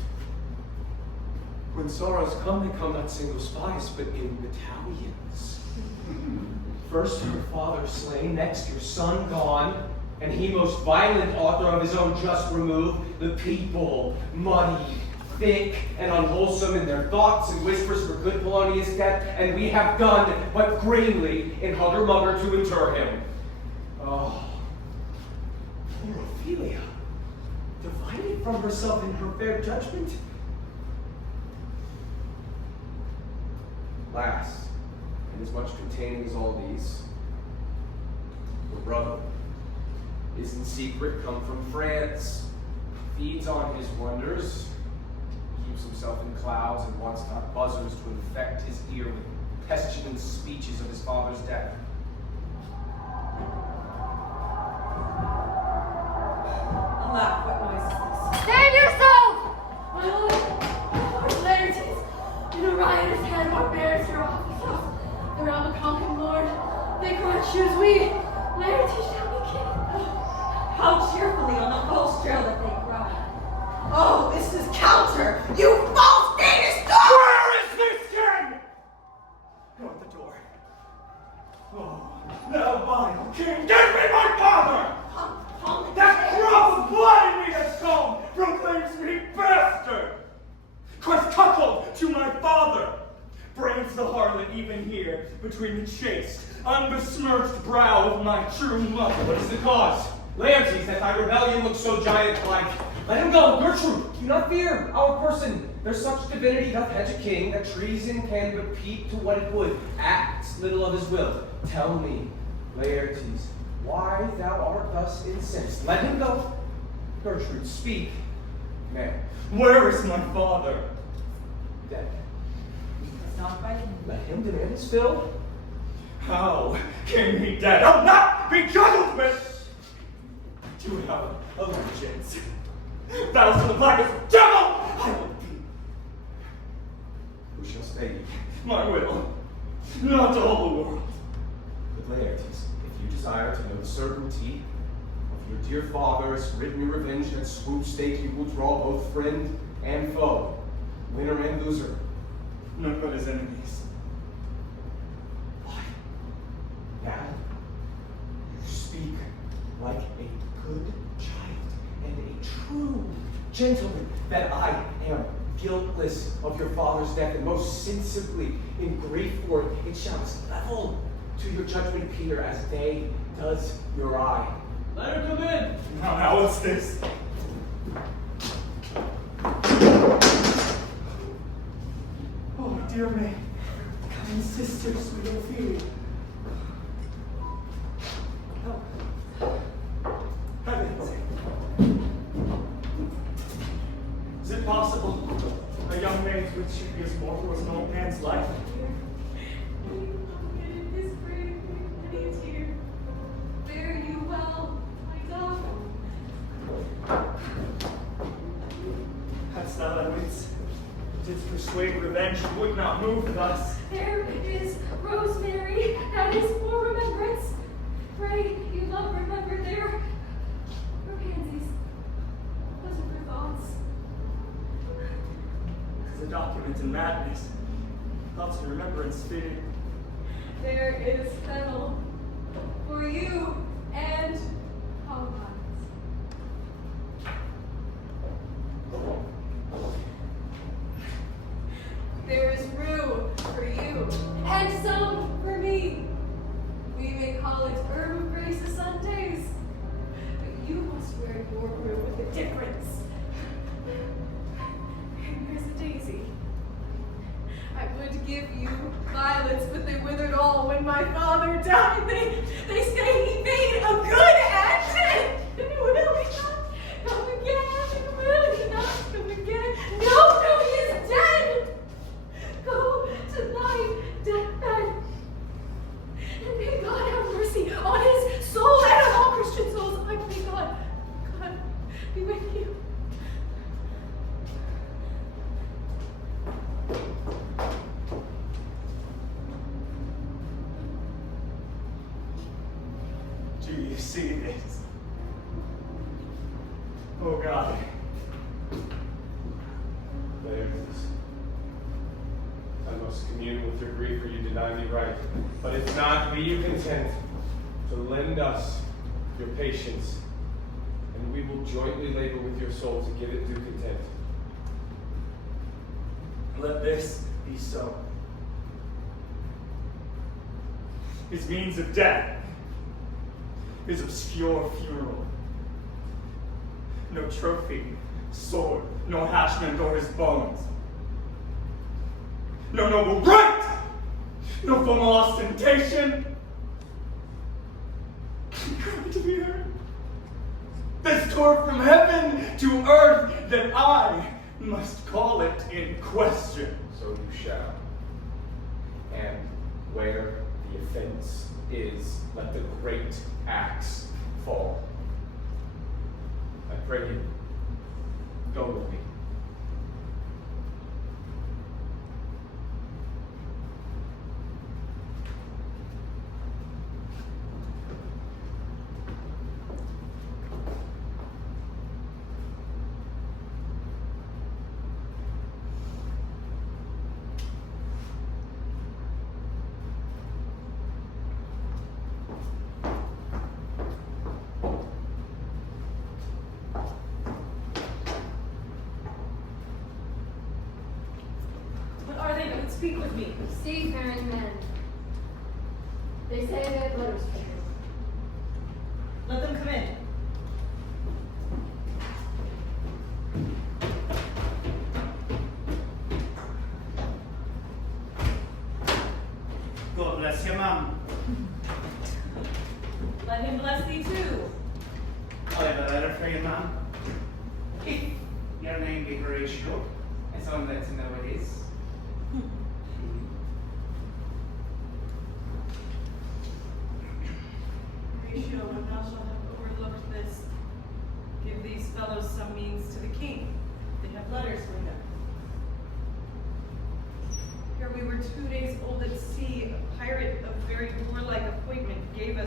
When sorrows come, they come not single spies, but in battalions. First your father slain, next your son gone, and he most violent author of his own just remove, the people muddy, thick, and unwholesome in their thoughts and whispers for good Polonius' death, and we have done but gravely in hugger-mugger to inter him. Oh, poor Ophelia, divided from herself in her fair judgment. Last, and as much containing as all these, her brother is in secret come from France, feeds on his wonders, keeps himself in clouds, and wants not buzzers to infect his ear with pestilent speeches of his father's death. Alack, what noise is this? Stand yourself! My lord, Laertes, in a riotous head, what bears your officers? Around the conquering lord, they cry, choose we, Laertes shall be king. How cheerfully on the false trail that they cry. Oh, this is counter, you false Danish dog! Where is this king? Go at the door. Oh, thou vile king, give me my father! That drop of blood in me that's come proclaims me bastard! 'Twas cuckold to my father! Brains the harlot even here, between the chaste, unbesmirched brow of my true mother. What is the cause? Laertes, that thy rebellion looks so giant-like. Let him go, Gertrude. Do not fear our person. There's such divinity doth hedge a king, that treason can but peep to what it would. Acts little of his will. Tell me, Laertes, why thou art thus incensed. Let him go. Gertrude, speak. Ma'am. Where is my father? Dead. It's not by him. Let him demand his fill. How came he dead? I'll not be juggled with! To have allegiance. Thou son of blackest devil! I will be say ye? My will, not all the world. But Laertes, if you desire to know the certainty of your dear father has written your revenge at swoop stake, you will draw both friend and foe, winner and loser. None but his enemies. Why? Now, you speak like a good child and a true gentleman, that I am guiltless of your father's death, and most sensibly in grief for it. It shouts level to your judgment, Peter, as day does your eye. Let her come in. Now what's this? Oh, dear me. Kind sister, sweet Ophelia. Heavens. Is it possible a young maid's wit should be as mortal as an old man's life? His brave, many a tear. Fare you well, my dove. Hadst thou thy wits, didst persuade revenge would not move thus. There is rosemary, that is for remembrance. Pray you love remember there. For pansies, those are for thoughts. As a document in madness, thoughts and remembrance fitted. There is fennel for you and Colton. There is rue for you and some for me. We may call it herb of grace a Sundays, but you must wear your rue with a difference. And here's a daisy. I would give you violets, but they withered all when my father died. They say he made a good end. Will he not come again? Will he not come again? No, he is dead. Go to thy deathbed. And may God have mercy on his soul and on all Christian souls. I pray God be with you. Do you see this? Oh God. Laertes, I must commune with your grief, for you deny me right. But if not, be you content to lend us your patience, and we will jointly labor with your soul to give it due content. Let this be so. His means of death, his obscure funeral. No trophy, sword, nor hatchment o'er his bones. No noble right, no formal ostentation. Cry to be heard. This tore from heaven to earth, that I must call it in question. So you shall. And where the offense is, let the great axe fall. I pray you, go with me. Speak with me. Seafaring men. They say they have letters for you. Let them come in. God bless you, ma'am. Let him bless thee too. I have a letter for you, ma'am. If your name be Horatio, as I'm led to know it is. Horatio, when thou shalt have overlooked this, give these fellows some means to the king. They have letters for them. Here we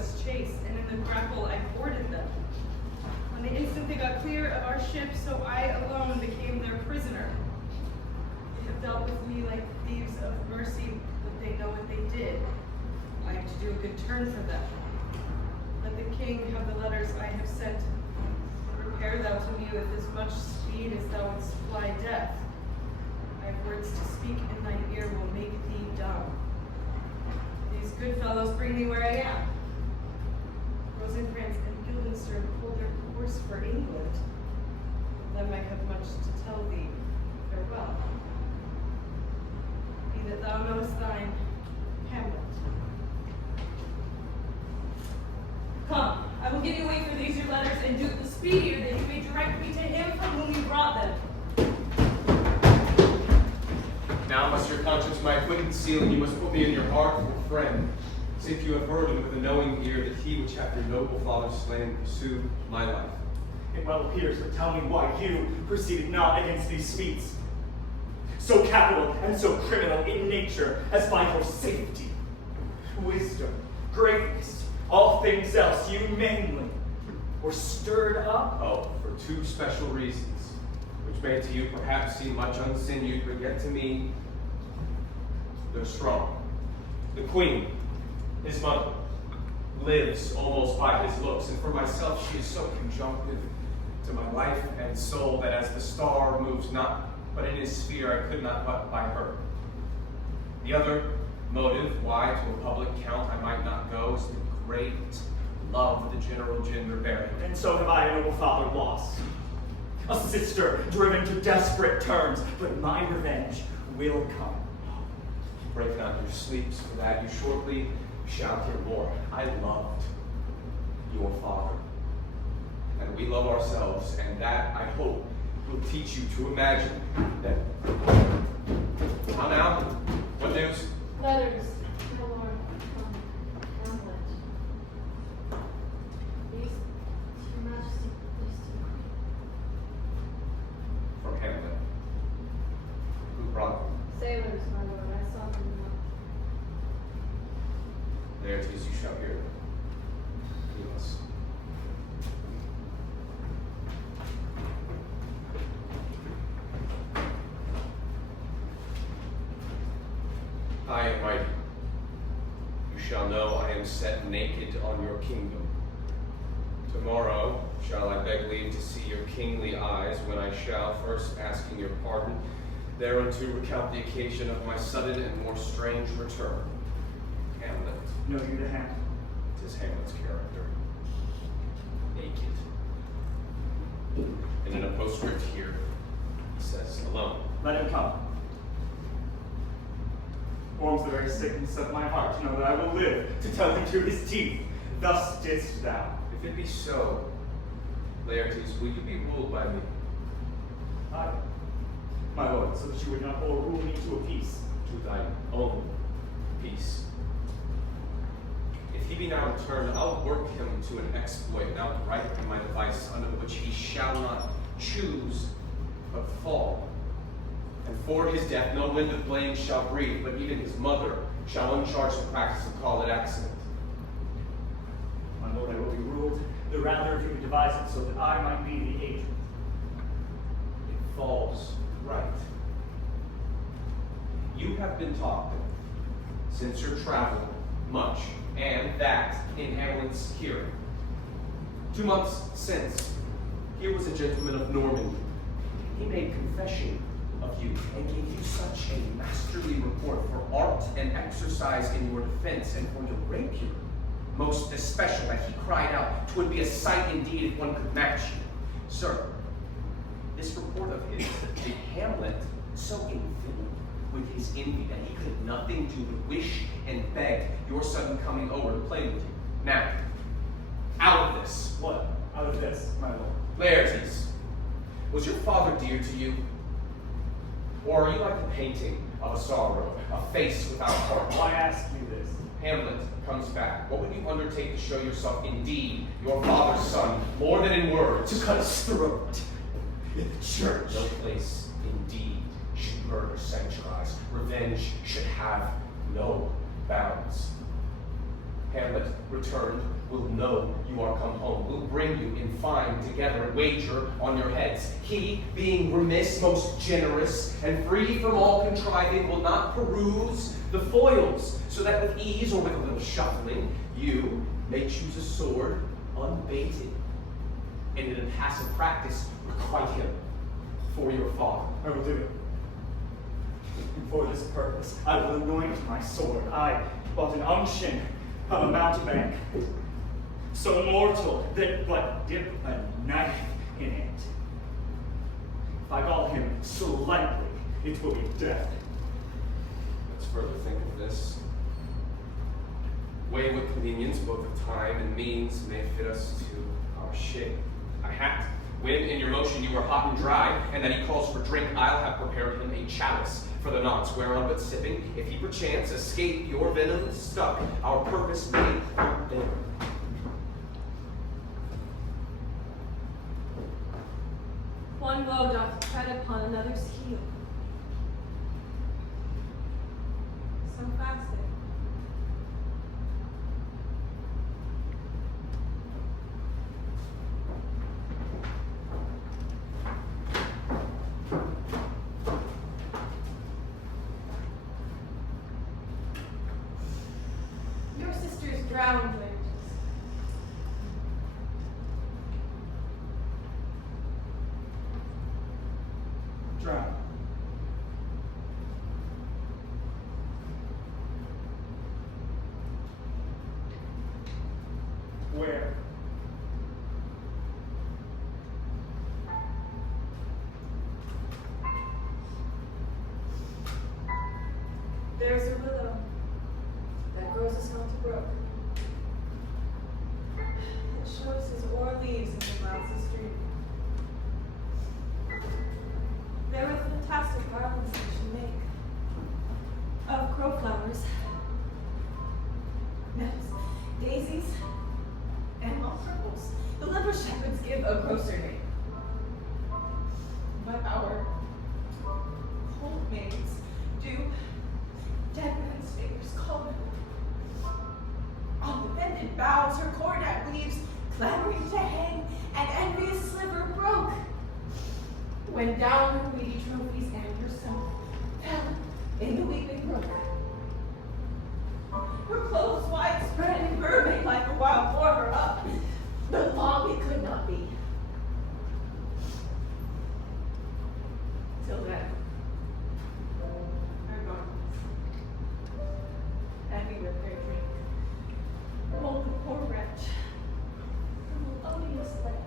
perilous chase, and in the grapple I boarded them. On the instant they got clear of our ship, so I alone became their prisoner. They have dealt with me like thieves of mercy, but they know what they did. I am to do a good turn for them. Let the king have the letters I have sent. Prepare thou to me with as much speed as thou wouldst fly death. I have words to speak in thine ear will make thee dumb. These good fellows bring me where I am. Rosencrantz and Guildenstern hold their course for England. Of them I have much to tell thee. Farewell. Be that thou knowest thine, Hamlet. Come, I will give you weight for these your letters, and do it the speedier that you may direct me to him from whom you brought them. Now must your conscience my acquaintance seal, and you must put me in your heart for friend. If you have heard him with a knowing ear that he which hath your noble father slain pursued my life. It well appears, but tell me why you proceeded not against these feats, so capital and so criminal in nature as by your safety, wisdom, greatness, all things else you mainly were stirred up. Oh, for two special reasons, which may to you perhaps seem much unsinewed, but yet to me they're strong. The queen, his mother, lives almost by his looks, and for myself she is so conjunctive to my life and soul that as the star moves not but in his sphere I could not but by her. The other motive why to a public count I might not go is the great love the general gender bearing. And so have I a noble father lost, a sister driven to desperate terms, but my revenge will come. Break not your sleeps, for that you shortly shall hear more. I loved your father, and we love ourselves, and that, I hope, will teach you to imagine that. How now? What news? Letters, my lord, from Hamlet. These, to your majesty, please to me. From Hamlet. Who brought them? Sailors, my lord, I saw them in Laertes, you shall hear them. Yes. I am mighty. You shall know I am set naked on your kingdom. Tomorrow shall I beg leave to see your kingly eyes, when I shall, first asking your pardon, thereunto recount the occasion of my sudden and more strange return. Hamlet. Know you to hand. 'Tis Hamlet's character. Naked. And in a postscript here, he says, alone. Let him come. Warms the very sickness of my heart to know that I will live to tell him to his teeth, thus didst thou. If it be so, Laertes, will you be ruled by me? Aye, my lord, so that you would not overrule me to a peace. To thine own peace. If he be now returned, I'll work him to an exploit, and I'll write him my device, under which he shall not choose but fall. And for his death no wind of blame shall breathe, but even his mother shall uncharge the practice and call it accident. My lord, I will be ruled the rather if you would devise it so that I might be the agent. It falls right. You have been talked of since your travel much, and that in Hamlet's hearing. 2 months since, here was a gentleman of Normandy. He made confession of you and gave you such a masterly report for art and exercise in your defense, and for your rapier, most especial, that he cried out, 'twould be a sight indeed if one could match you. Sir, this report of his made Hamlet so infilled with his envy that he could nothing do but wish and beg your sudden coming over to play with you. Now, out of this. What? Out of this, my lord. Laertes, was your father dear to you? Or are you like the painting of a sorrow, a face without heart? Why ask you this? Hamlet comes back. What would you undertake to show yourself indeed your father's son, more than in words? To cut his throat in the church. No place indeed should murder sanctuarize. Revenge should have no bounds. Hamlet, returned, will know you are come home, will bring you in fine together and wager on your heads. He, being remiss, most generous, and free from all contriving, will not peruse the foils, so that with ease or with a little shuffling, you may choose a sword unbaited, and in a passive practice requite him for your father. I will do it. And for this purpose, I will anoint my sword. I bought an unction of a mountebank, so mortal that but dip a knife in it. If I call him slightly, it will be death. Let's further think of this. Weigh what convenience, both of time and means, may fit us to our shape. A hat. When in your motion you are hot and dry, and that he calls for drink, I'll have prepared him a chalice for the nonce, whereon but sipping, if he perchance escape your venom stuck, our purpose may prevail. One woe doth tread upon another's heel. So fasting. Your sister's drowned, Laertes. Drown. Where? There's a willow that grows us not to brook. It shows his o'er leaves in the glassy stream. There are fantastic garlands that she make of crowflowers, meadows, daisies, and mock purples. The leper shepherds give a grosser name. But our cold maids do dead men's fingers call her. On the bended boughs her coronet weaves, clamoring to hang, an envious sliver broke. When down her weedy trophies and herself fell in the weeping brook. Her clothes widespread and burning like a wild bore her up, but long it could not be. Till then, her garments, heavy with their drink, hold the poor wretch from the loneliest land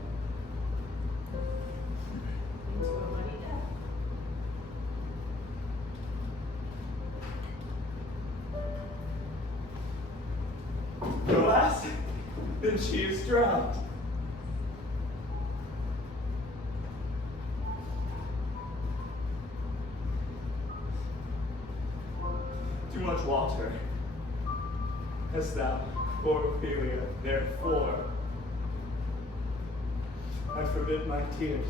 into a muddy death. Alas, then she is drowned. Too much water hast thou, poor Ophelia, therefore I forbid my tears.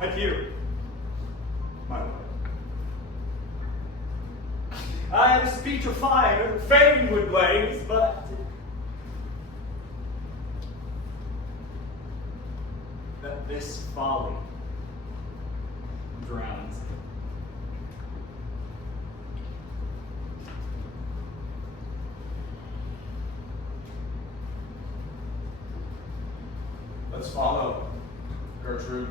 Adieu, my lord. I have speech of fire, fain would blaze, but that this folly drowns. Let's follow. Gertrude,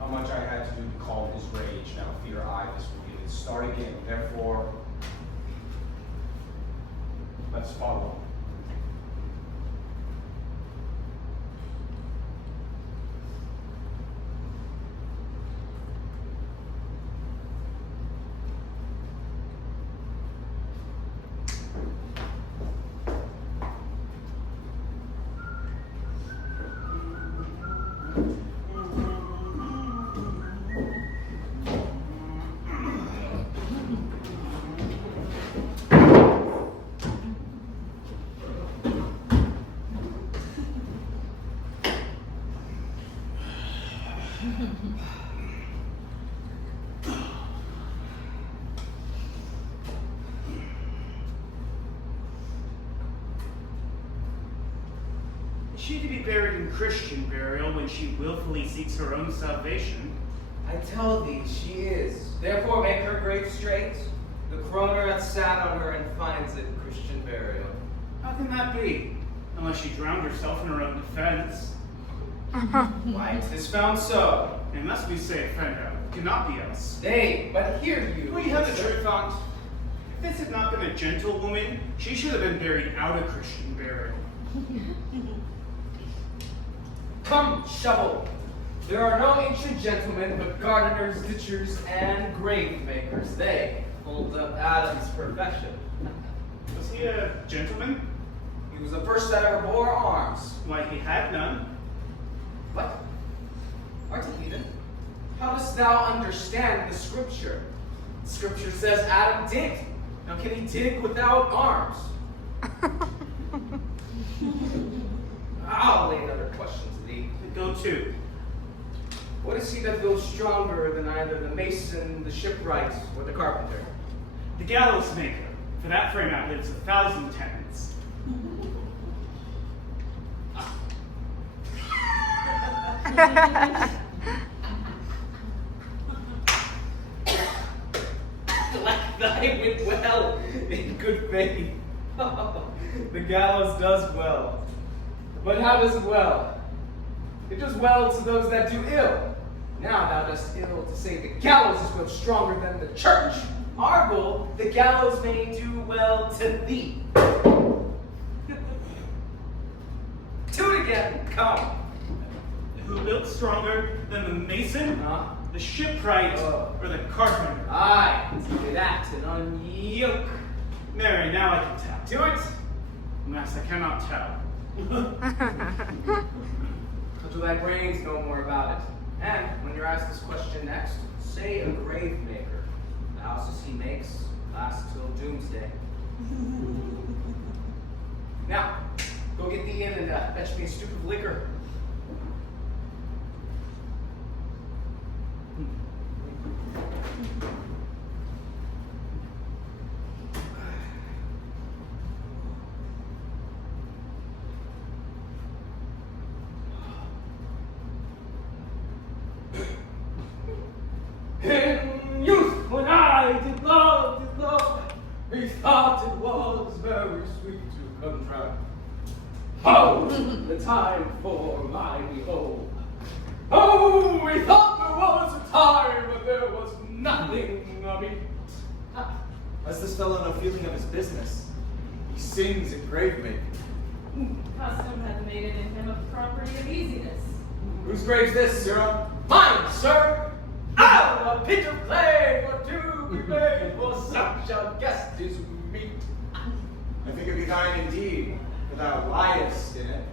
how much I had to do to calm his rage, now fear I this will be his start again. Therefore, let's follow. Is she to be buried in Christian burial when she willfully seeks her own salvation? I tell thee, she is. Therefore make her grave straight. The coroner hath sat on her and finds it Christian burial. How can that be? Unless she drowned herself in her own defense. Why, 'tis found so. Unless we say offender, it cannot be else. Nay, but hear you. We have the truth on't. If this had not been a gentlewoman, she should have been buried out of Christian burial. Come, shovel. There are no ancient gentlemen, but gardeners, ditchers, and grave makers. They hold up Adam's profession. Was he a gentleman? He was the first that ever bore arms. Why, he had none. What? Art a heathen? How dost thou understand the scripture? The scripture says Adam digged. Now can he dig without arms? I'll lay another question to thee. Go to. What is he that goes stronger than either the mason, the shipwright, or the carpenter? The gallows maker. For that frame outlives 1,000 tenants. Like thy wit well, in good faith. The gallows does well. But how does it well? It does well to those that do ill. Now thou dost ill to say the gallows is grown stronger than the church. Argle, the gallows may do well to thee. Do it again, come. Who built stronger than the mason, the shipwright, or the carpenter? Aye, say that and unyoke. Mary, now I can tell. Do it. Alas, I cannot tell. Until thy brains know more about it. And when you're asked this question next, say a grave maker. The houses he makes last till doomsday. Now, go get thee in and fetch me a stoup of liquor. In youth, when I did love, methought it was very sweet to contract. Oh, the time for my behold. Oh, we thought there was a time, but there was nothing of it. Has this fellow no feeling of his business? He sings at grave making. Custom hath made it in him a property of easiness. Whose grave's this, sirrah? Mine, sir! Out a pitch of clay for to be made, for such a guest is meet. I think it be thine indeed, for thou liest in it.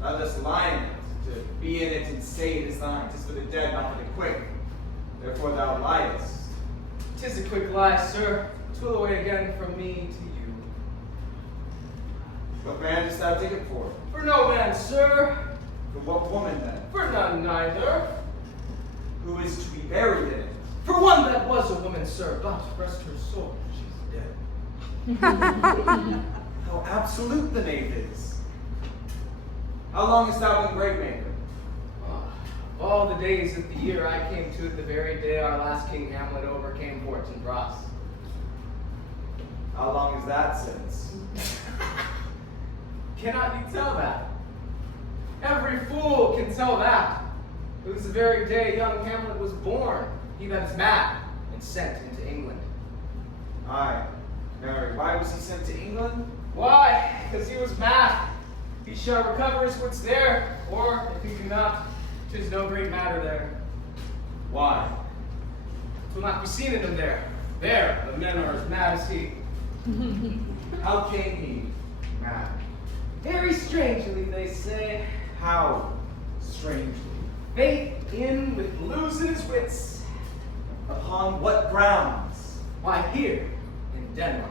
Thou dost lie in it, to be in it and say it is thine. 'Tis for the dead, not for the quick. Therefore thou liest. 'Tis a quick lie, sir. 'Twill away again from me to you. What man dost thou take it for? For no man, sir. For what woman then? For none neither. Who is to be buried in it? For one that was a woman, sir, but rest her soul, she's dead. How absolute the knave is. How long hast thou been grave maker? All the days of the year I came to it the very day our last King Hamlet overcame Fortune Ross. How long is that since? Cannot you tell that? Every fool can tell that. It was the very day young Hamlet was born, he that is mad, and sent into England. Aye. Mary, why was he sent to England? Why? Because he was mad. He shall recover his wits there, or if he do not, 'tis no great matter there. Why? 'Twill not be seen in him there. There, the men are as mad as he. How came he mad? Very strangely, they say. How strangely? Faith in with losing his wits. Upon what grounds? Why, here in Denmark.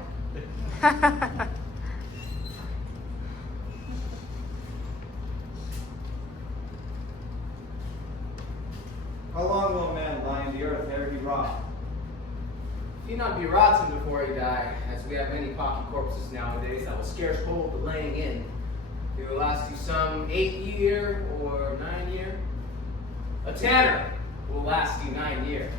How long will a man lie in the earth ere he rot? He not be rotten before he die, as we have many pocky corpses nowadays that will scarce hold the laying in. It will last you some 8 year or 9 year. A tanner will last you 9 year.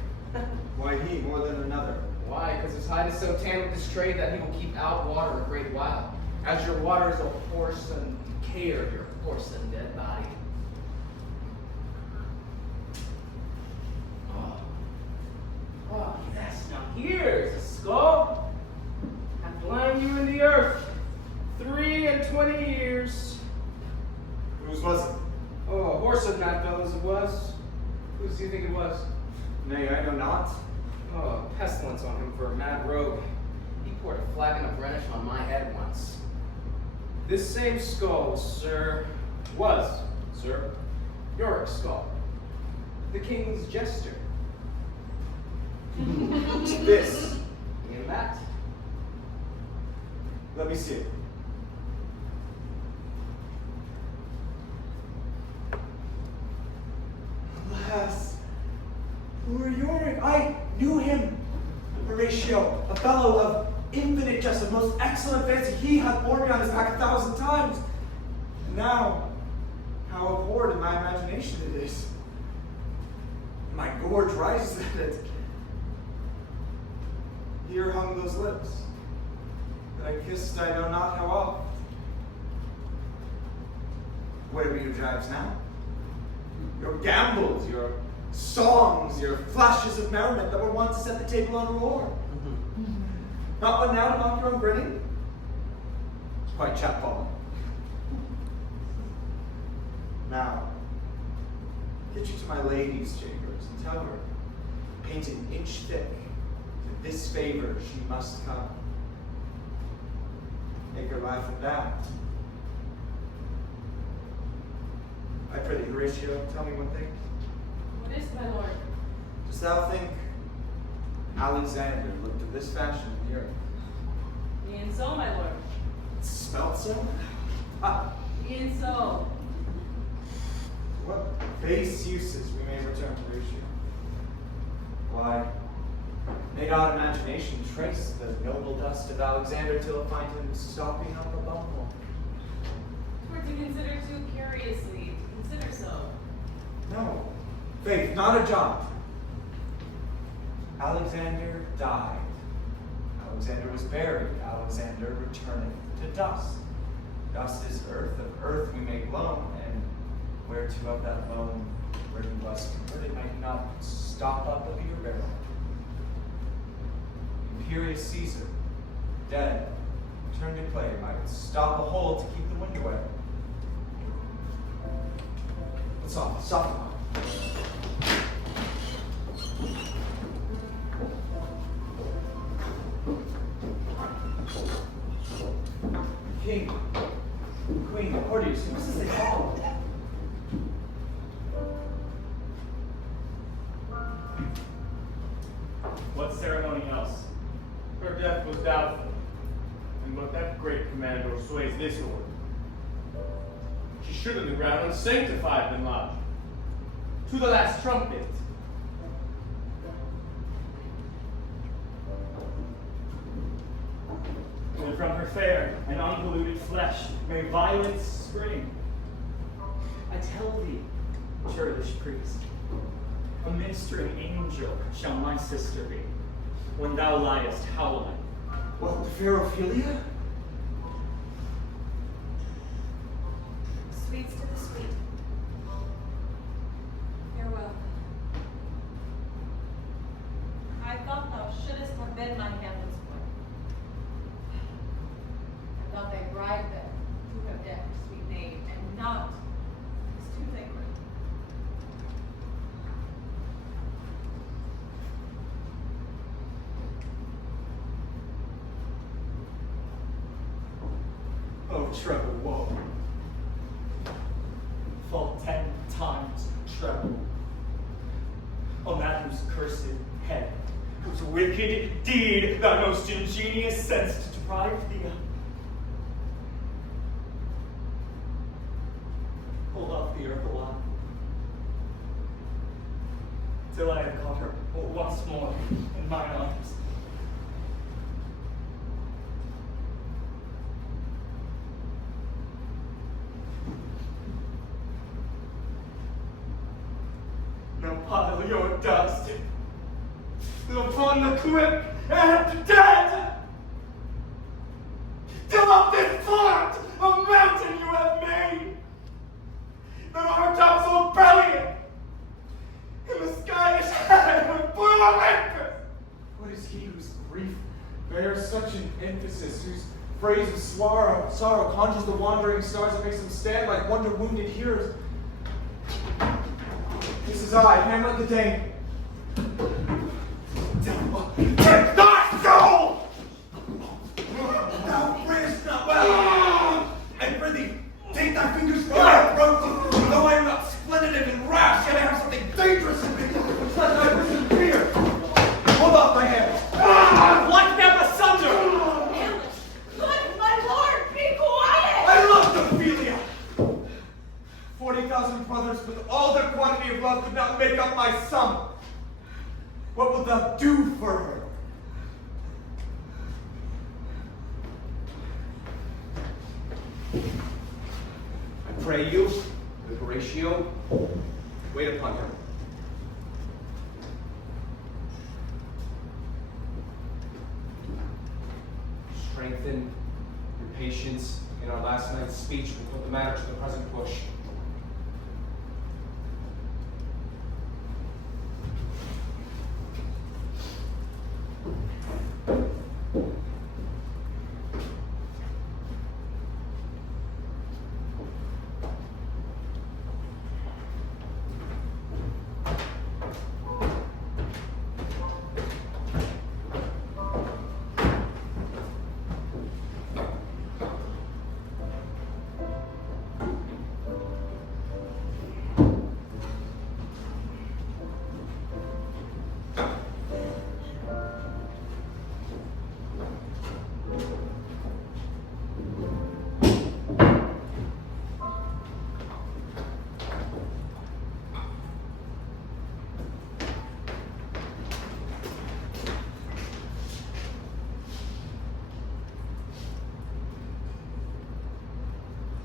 Why he more than another? Why? Because his hide is so tanned with this trade that he will keep out water a great while. As your water is a horse and care of your horse and dead body. Oh, yes, now here's a skull. Hath lain you in the earth 23 years. Whose was it? Oh, a horse of that fellow's it was. Whose do you think it was? Nay, I know not. Oh, pestilence on him for a mad rogue. He poured a flagon of Rhenish on my head once. This same skull, sir, was, sir, Yorick's skull. The king's jester. This. And that. Let me see it. Alas, poor Yorick, I knew him. Horatio, a fellow of infinite jest, of most excellent fancy, he hath borne me on his back 1,000 times. And now, how abhorred in my imagination it is. My gorge rises at it. Here hung those lips that I kissed I know not how oft. Where be your jibes now? Your gambols, your songs, your flashes of merriment that were wont to set the table on roar. Not one now to mock your own grinning? Quite chapfallen. Now, get you to my lady's chambers and tell her, paint an inch thick, that this favor she must come. Make her laugh at that. I pray thee, Horatio, tell me one thing. What is, my lord? Dost thou think Alexander looked of this fashion in the earth? E'en so, my lord. Spelt so? Ah, E'en so. what base uses we may return to Horatio. Why, may not imagination trace the noble dust of Alexander till it find him stopping up a bumble? Twere to consider too curiously, to consider so. No, faith, not a jot. Alexander died. Alexander was buried. Alexander returneth to dust. Dust is earth, of earth we make loam, and whereto of that loam, where he was converted, might he not stop up a beer barrel? Imperious Caesar, dead, turned to clay, might stop a hole to keep the wind away. But soft. King, Queen, the courtiers, who is this they call? What ceremony else? Her death was doubtful, and but that great commander sways this order. She should in the ground unsanctified been lodged. To the last trumpet. And from her fair and unpolluted flesh may violence spring. I tell thee, churlish priest, a ministering angel shall my sister be, when thou liest howling. What, the fair Ophelia? Sweets to the sweet. Farewell. I thought thou shouldest have been my Hamlet's boy. I thought thy bride then to have decked, sweet maid, and not his toothache. Oh, treble woe. Fall 10 times treble. On that whose cursed head, whose wicked deed thy most ingenious sense to deprive thee of. Hold off the earth a while, till I have caught her once more in mine arms. Now pile your dust upon the quick and dead. Fill up this fort, a mountain you have made, that overtops OPHELIA in the skies of blue Olympus. What is he whose grief bears such an emphasis, whose phrase of sorrow conjures the wandering stars that makes them stand like wonder wounded heroes? This is I, Hamlet the Dane. Take thy soul! Thou prayest not well. I prithee, take thy fingers from my throat. Though I am not splendid and rash, yet I have something dangerous in me, which let thy wisdom fear. Hold off thy hands. Like them asunder! Hamlet, good my lord, be quiet! I love Ophelia. 40,000 brothers with all their quantity of love could not make up my sum. What wilt thou do for her? I pray you, with Horatio, wait upon her. Strengthen your patience in our last night's speech and put the matter to the present push.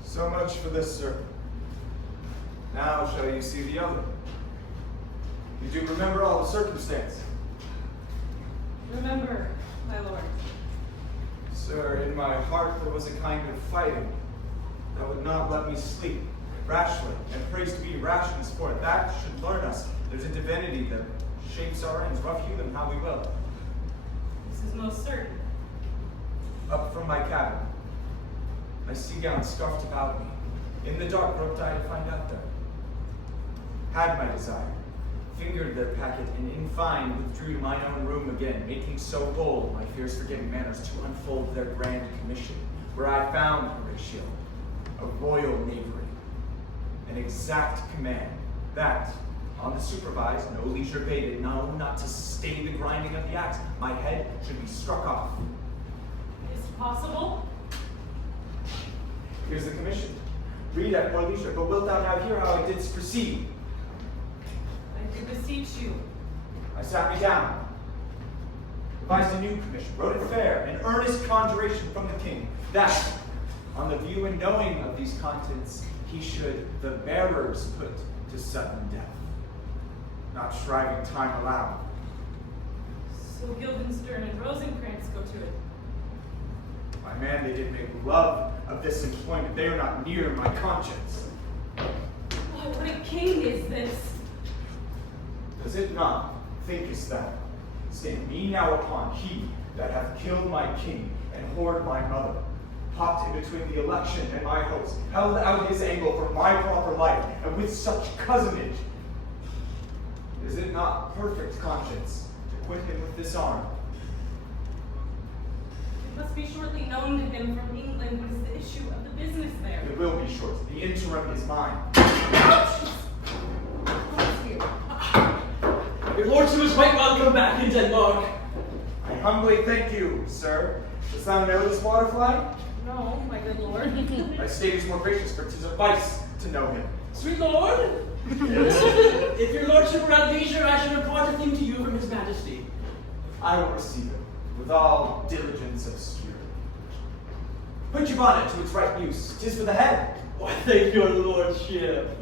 So much for this, sir. Now shall you see the other. You do remember all the circumstance? Remember, my lord. Sir, in my heart there was a kind of fighting that would not let me sleep rashly, and praise to be rash in sport. That should learn us. There's a divinity that shapes our ends, rough hew them how we will. This is most certain. Up from my cabin, my sea gown scarfed about me. In the dark groped I to find out them. Had my desire, fingered their packet, and in fine withdrew to mine own room again, making so bold my fears forgetting manners to unfold their grand commission, where I found Horatio, a royal knavery, an exact command that, on the supervised, no leisure baited, no, not to stay the grinding of the axe, my head should be struck off. Is it possible? Here's the commission. Read at more leisure, but wilt thou now hear how I didst proceed? I do beseech you. I sat me down, devised a new commission, wrote it fair, an earnest conjuration from the king, that, on the view and knowing of these contents, he should the bearers put to sudden death, not shriving time aloud. So Guildenstern and Rosencrantz go to it. My man, they did make love of this employment. They are not near my conscience. Oh, what a king is this? Does it not, thinkest thou, stand me now upon he that hath killed my king and whored my mother, popped in between the election and my hopes, held out his angle for my proper life, and with such cozenage? Is it not perfect conscience to quit him with this arm? It must be shortly known to him from England what is the issue of the business there. It will be short. The interim is mine. Your lordship is quite welcome back in Denmark. I humbly thank you, sir. Dost thou know this waterfly? No, my good lord. Thy state is more gracious, for 'tis a vice to know him. Sweet lord, if your lordship were at leisure, I should report a thing to you from his majesty. I will receive it with all diligence of spirit. Put your bonnet to its right use. 'Tis for the head. Why, thank your lordship.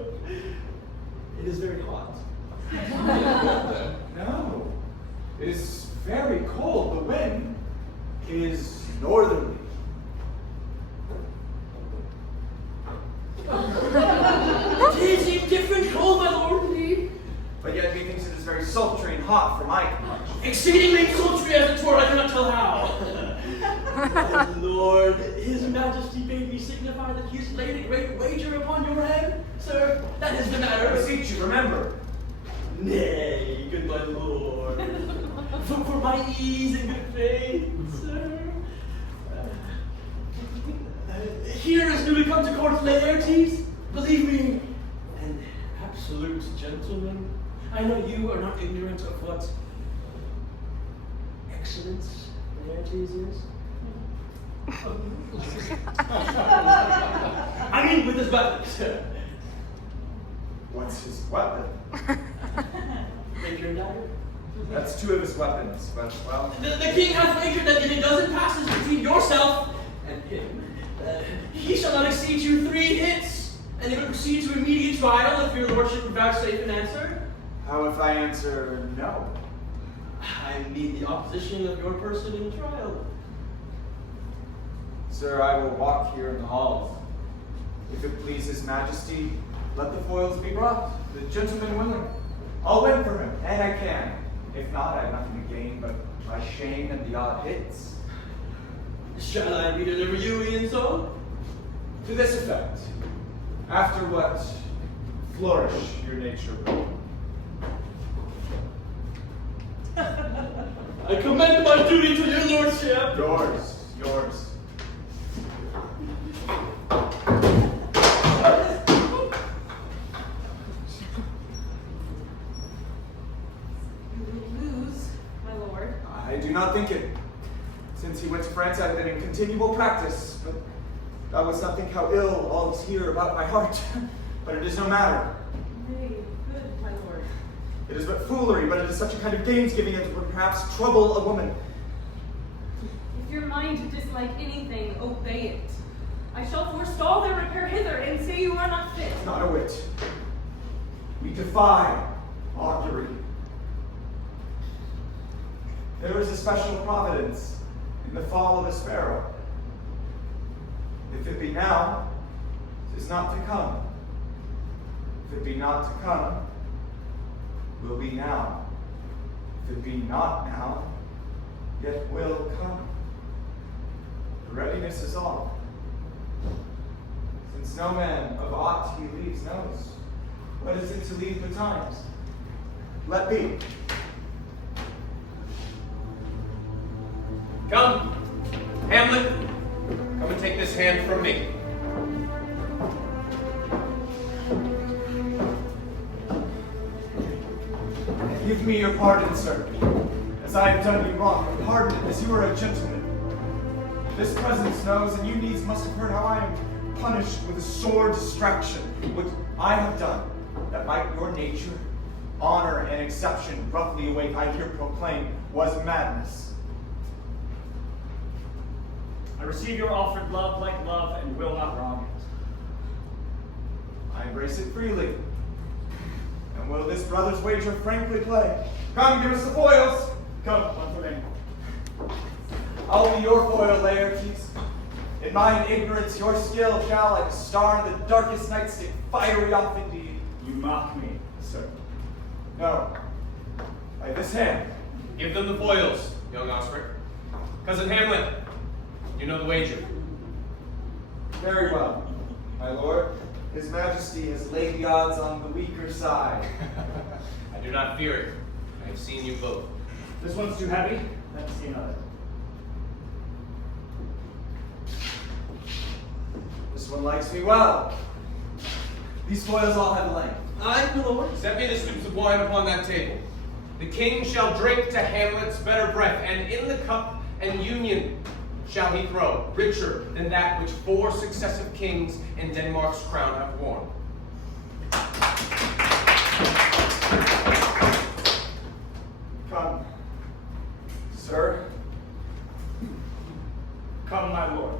It is very hot. No. It is very cold. The wind is northerly. It is indifferent cold, my lord, indeed. But yet methinks it is very sultry and hot for my complexion. Exceedingly sultry as it were, I cannot tell how. My lord, his majesty bade me signify that he has laid a great wager upon your head, sir. That is the I matter. beseech you, remember. Nay, good my lord. For my ease and good faith, sir. Here is newly come to court Laertes, believe me, an absolute gentleman. I know you are not ignorant of what excellence Laertes is. I mean, with his weapons. What's his weapon? Rapier and dagger. That's two of his weapons, but well. The king hath wagered that in a dozen passes between yourself and him, he shall not exceed you 3 hits, and it would proceed to immediate trial if your lordship would vouchsafe an answer. How if I answer no? I mean the opposition of your person in trial. Sir, I will walk here in the halls. If it please his majesty, let the foils be brought. The gentleman willing. I'll win for him, and I can. If not, I have nothing to gain but my shame and the odd hits. Shall I re-deliver you, Ian so? To this effect, after what flourish your nature will. I commend my duty to your lordship. Yours. You will lose, my lord. I do not think it. Since he went to France, I have been in continual practice, but thou wouldst not think how ill all is here about my heart. But it is no matter. Nay, good, my lord. It is but foolery, but it is such a kind of gainsgiving as would perhaps trouble a woman. If your mind dislike anything, obey it. I shall forestall their repair hither and say you are not fit. Not a whit. We defy augury. There is a special providence in the fall of a sparrow. If it be now, 'tis not to come. If it be not to come, will be now. If it be not now, yet will come. The readiness is all. Since no man of aught he leaves knows, what is it to leave betimes? Let be. Come, Hamlet, come and take this hand from me. Give me your pardon, sir, as I have done you wrong, but pardon it as you are a gentleman. This presence knows, and you needs must have heard how I am punished with a sore distraction. What I have done, that might your nature, honor, and exception roughly awake, I here proclaim, was madness. I receive your offered love like love and will not wrong it. I embrace it freely. And will this brother's wager frankly play? Come, give us the foils. Come, one for me. I'll be your foil, Laertes. In mine ignorance, your skill shall, like a star in the darkest night, stick fiery off indeed. You mock me, sir. No. By this hand. Give them the foils, young Osric. Cousin Hamlet, you know the wager. Very well, my lord. His Majesty has laid the odds on the weaker side. I do not fear it. I have seen you both. This one's too heavy. Let's see another. This one likes me well. These foils all have length. Aye, my lord. Set me the stoops of wine upon that table. The king shall drink to Hamlet's better breath, and in the cup and union shall he throw, richer than that which 4 successive kings in Denmark's crown have worn. Come, sir. Come, my lord.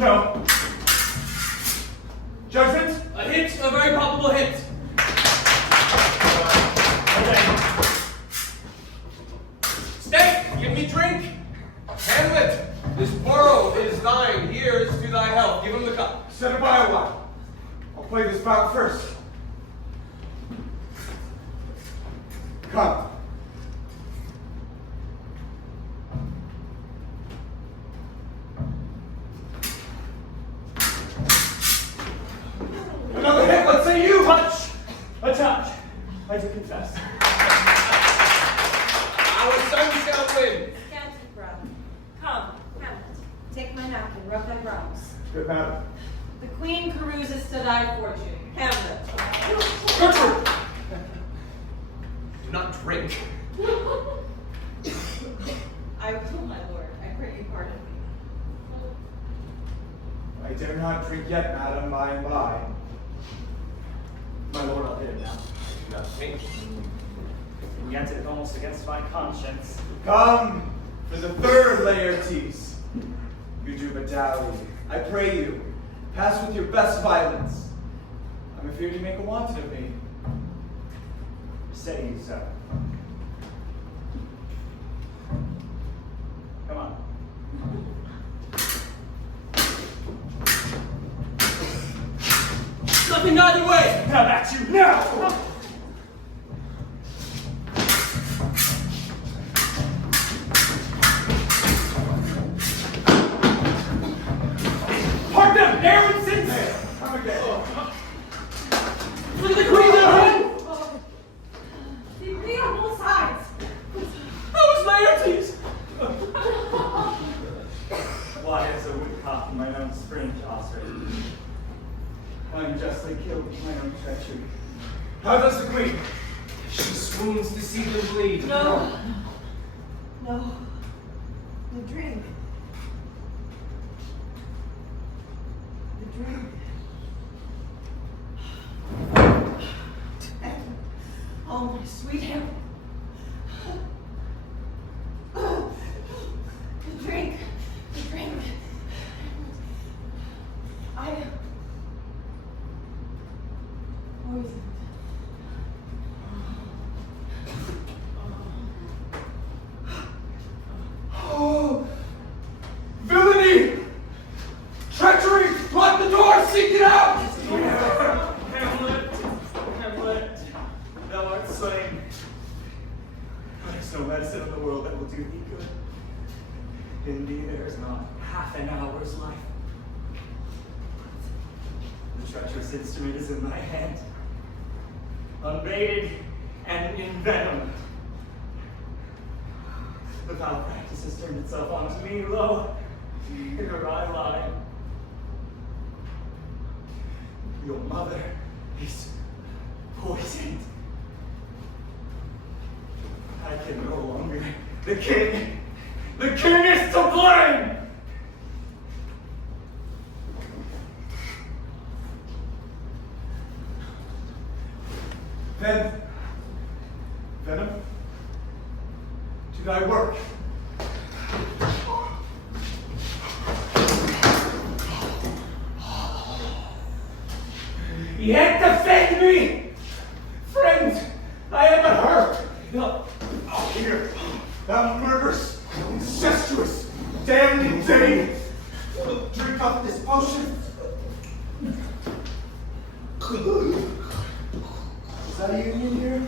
No. Judgment? A hit, a very palpable hit. Stay, give me drink. Hamlet, this borough is thine. Here's to thy health. Give him the cup. Set it by a while. I'll play this bout first. Come. Another hit, let's say you! Touch! A touch. I do confess. Our son shall win. Stand, brother. Come, Hamlet. Take my napkin, rub thy brows. Good madam. The queen carouses to thy fortune. Hamlet. Gertrude! Do not drink. I will, my lord. I pray you pardon me. I dare not drink yet, madam, by and by. My lord, I'll hit him now. Do not drink. And yet it's almost against my conscience. Come for the third Laertes. You do but dally. I pray you, pass with your best violence. I'm afeard you make a wanton of me. Say you so. Come on. Nothing either way. Now that's you now! Park them! There and sit there! Come again. Look at the queen there. They bleed on both sides. That was Laertes. Why, as a woodcock in my own spring ostrich. I am justly killed with my own treachery. How does the queen? She swoons to see them bleed. No. No. The drink. The drink. Oh, my sweet Hamlet. The drink. The drink. I am poisoned. Oh, villainy! Treachery! Lock the door! Seek it out! Hamlet! Hamlet! Thou art slain. There's no medicine in the world that will do thee good. In thee there is not half an hour's life. The treacherous instrument is in thy hand, unbaited and envenomed. The foul practice has turned itself onto me. Lo, here I lie. Your mother is poisoned. I can no longer. The king is to blame! Then, Venom, to thy work. Yet defend me! Friend, I am but hurt. No. Oh, here, thou murderous, incestuous, damned thing! Drink up this potion. Is that a union here?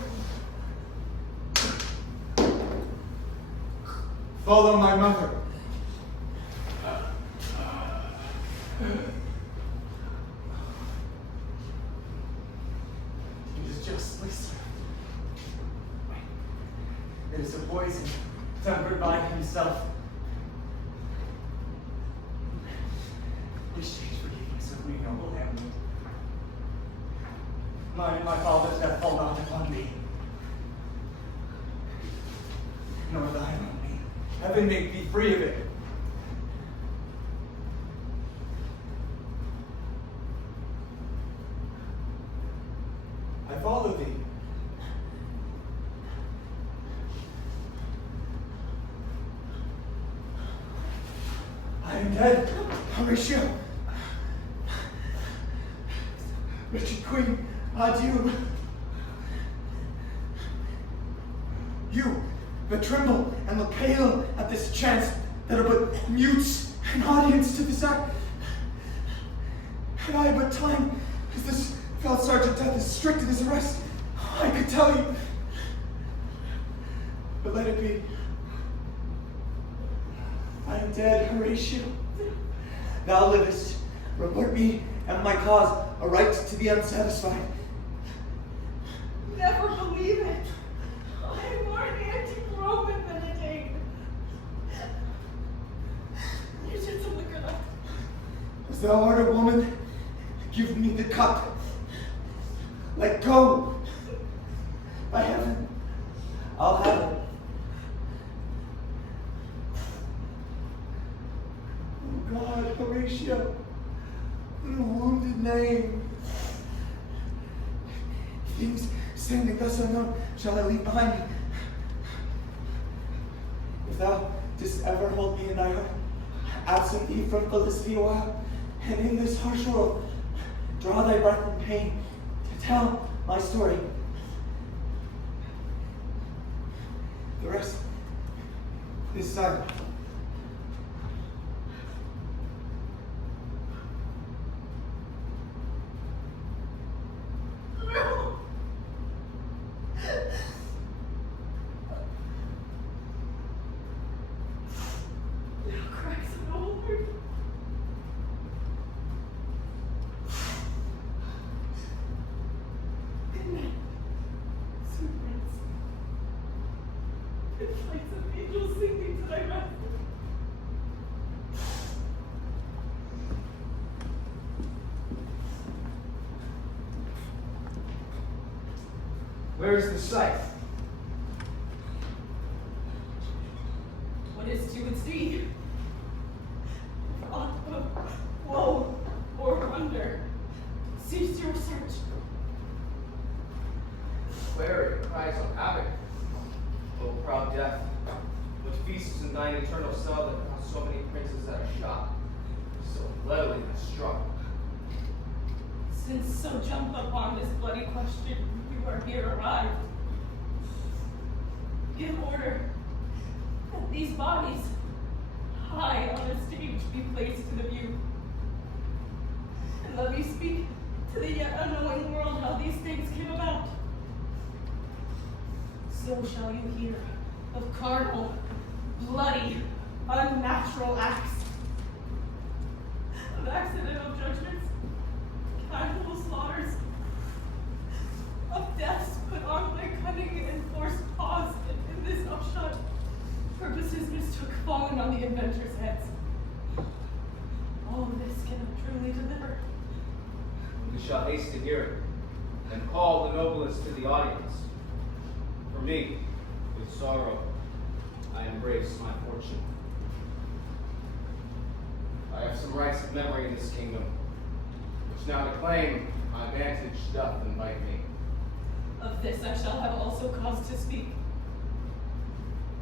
Follow my mother. It is justly so. It is a poison tempered by himself. Exchange forgiveness of me, noble Hamlet. Mine and my father's death fall not upon thee, nor thine on me. Heaven make thee free of it. I follow thee. I am dead, Horatio. Wretched queen, adieu. You that tremble and look pale at this chance, that are but mutes and audience to this act. Had I but time, as this fell Sergeant Death is strict in his arrest, I could tell you. But let it be. I am dead, Horatio. Thou livest. Report me and my cause a right to be unsatisfied. Never believe it. I am more anti-Roman than a Dane. You should some liquor left. As thou art a woman, give me the cup. Let go. By heaven, I'll have it. Oh God, Horatio, what a wounded name. Things standing thus unknown shall I leave behind me. If thou didst ever hold me in thy heart, absent thee from felicity a while, and in this harsh world, draw thy breath in pain to tell my story. The rest is silent. Where is the scythe? What is to see? Aught of woe or wonder, cease your search. Where it cries on havoc, O proud death, what feasts in thine eternal cell that cost so many princes at a shot, so readily struck. Since so jump upon this bloody question, you are here arrived. Give order that these bodies, high on a stage, be placed to the view. And let me speak to the yet unknowing world how these things came about. So shall you hear of carnal, bloody, unnatural acts, of accidental judgments, casual slaughters, of deaths put on by cunning and forced pause, and in this upshot, purposes mistook falling on the inventors' heads. All this cannot truly deliver. We shall haste to hear it, and call the noblest to the audience. For me, with sorrow, I embrace my fortune. I have some rights of memory in this kingdom, which now to claim my advantage doth invite me. Of this I shall have also cause to speak.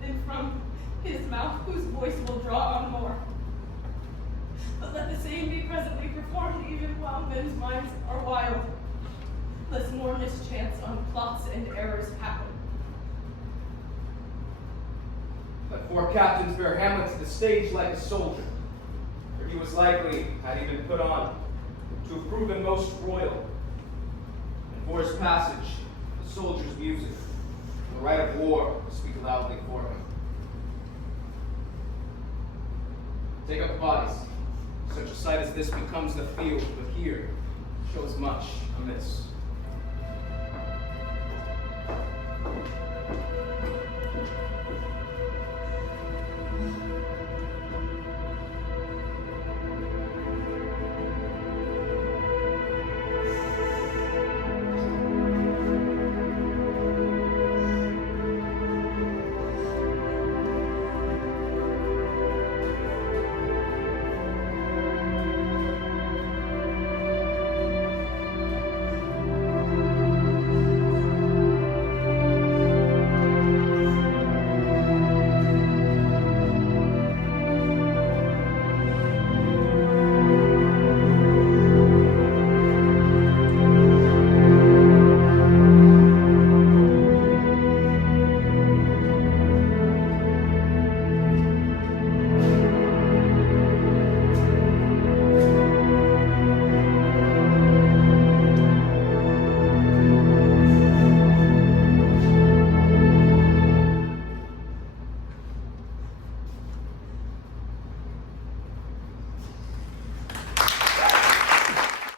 And from his mouth whose voice will draw on more. But let the same be presently performed even while men's minds are wild, lest more mischance on plots and errors happen. Let four captains bear Hamlet to the stage like a soldier, for he was likely, had he been put on, to have proven most royal. And for his passage, the soldier's music, and the right of war speak loudly for him. Take up the bodies. Such a sight as this becomes the field, but here shows much amiss.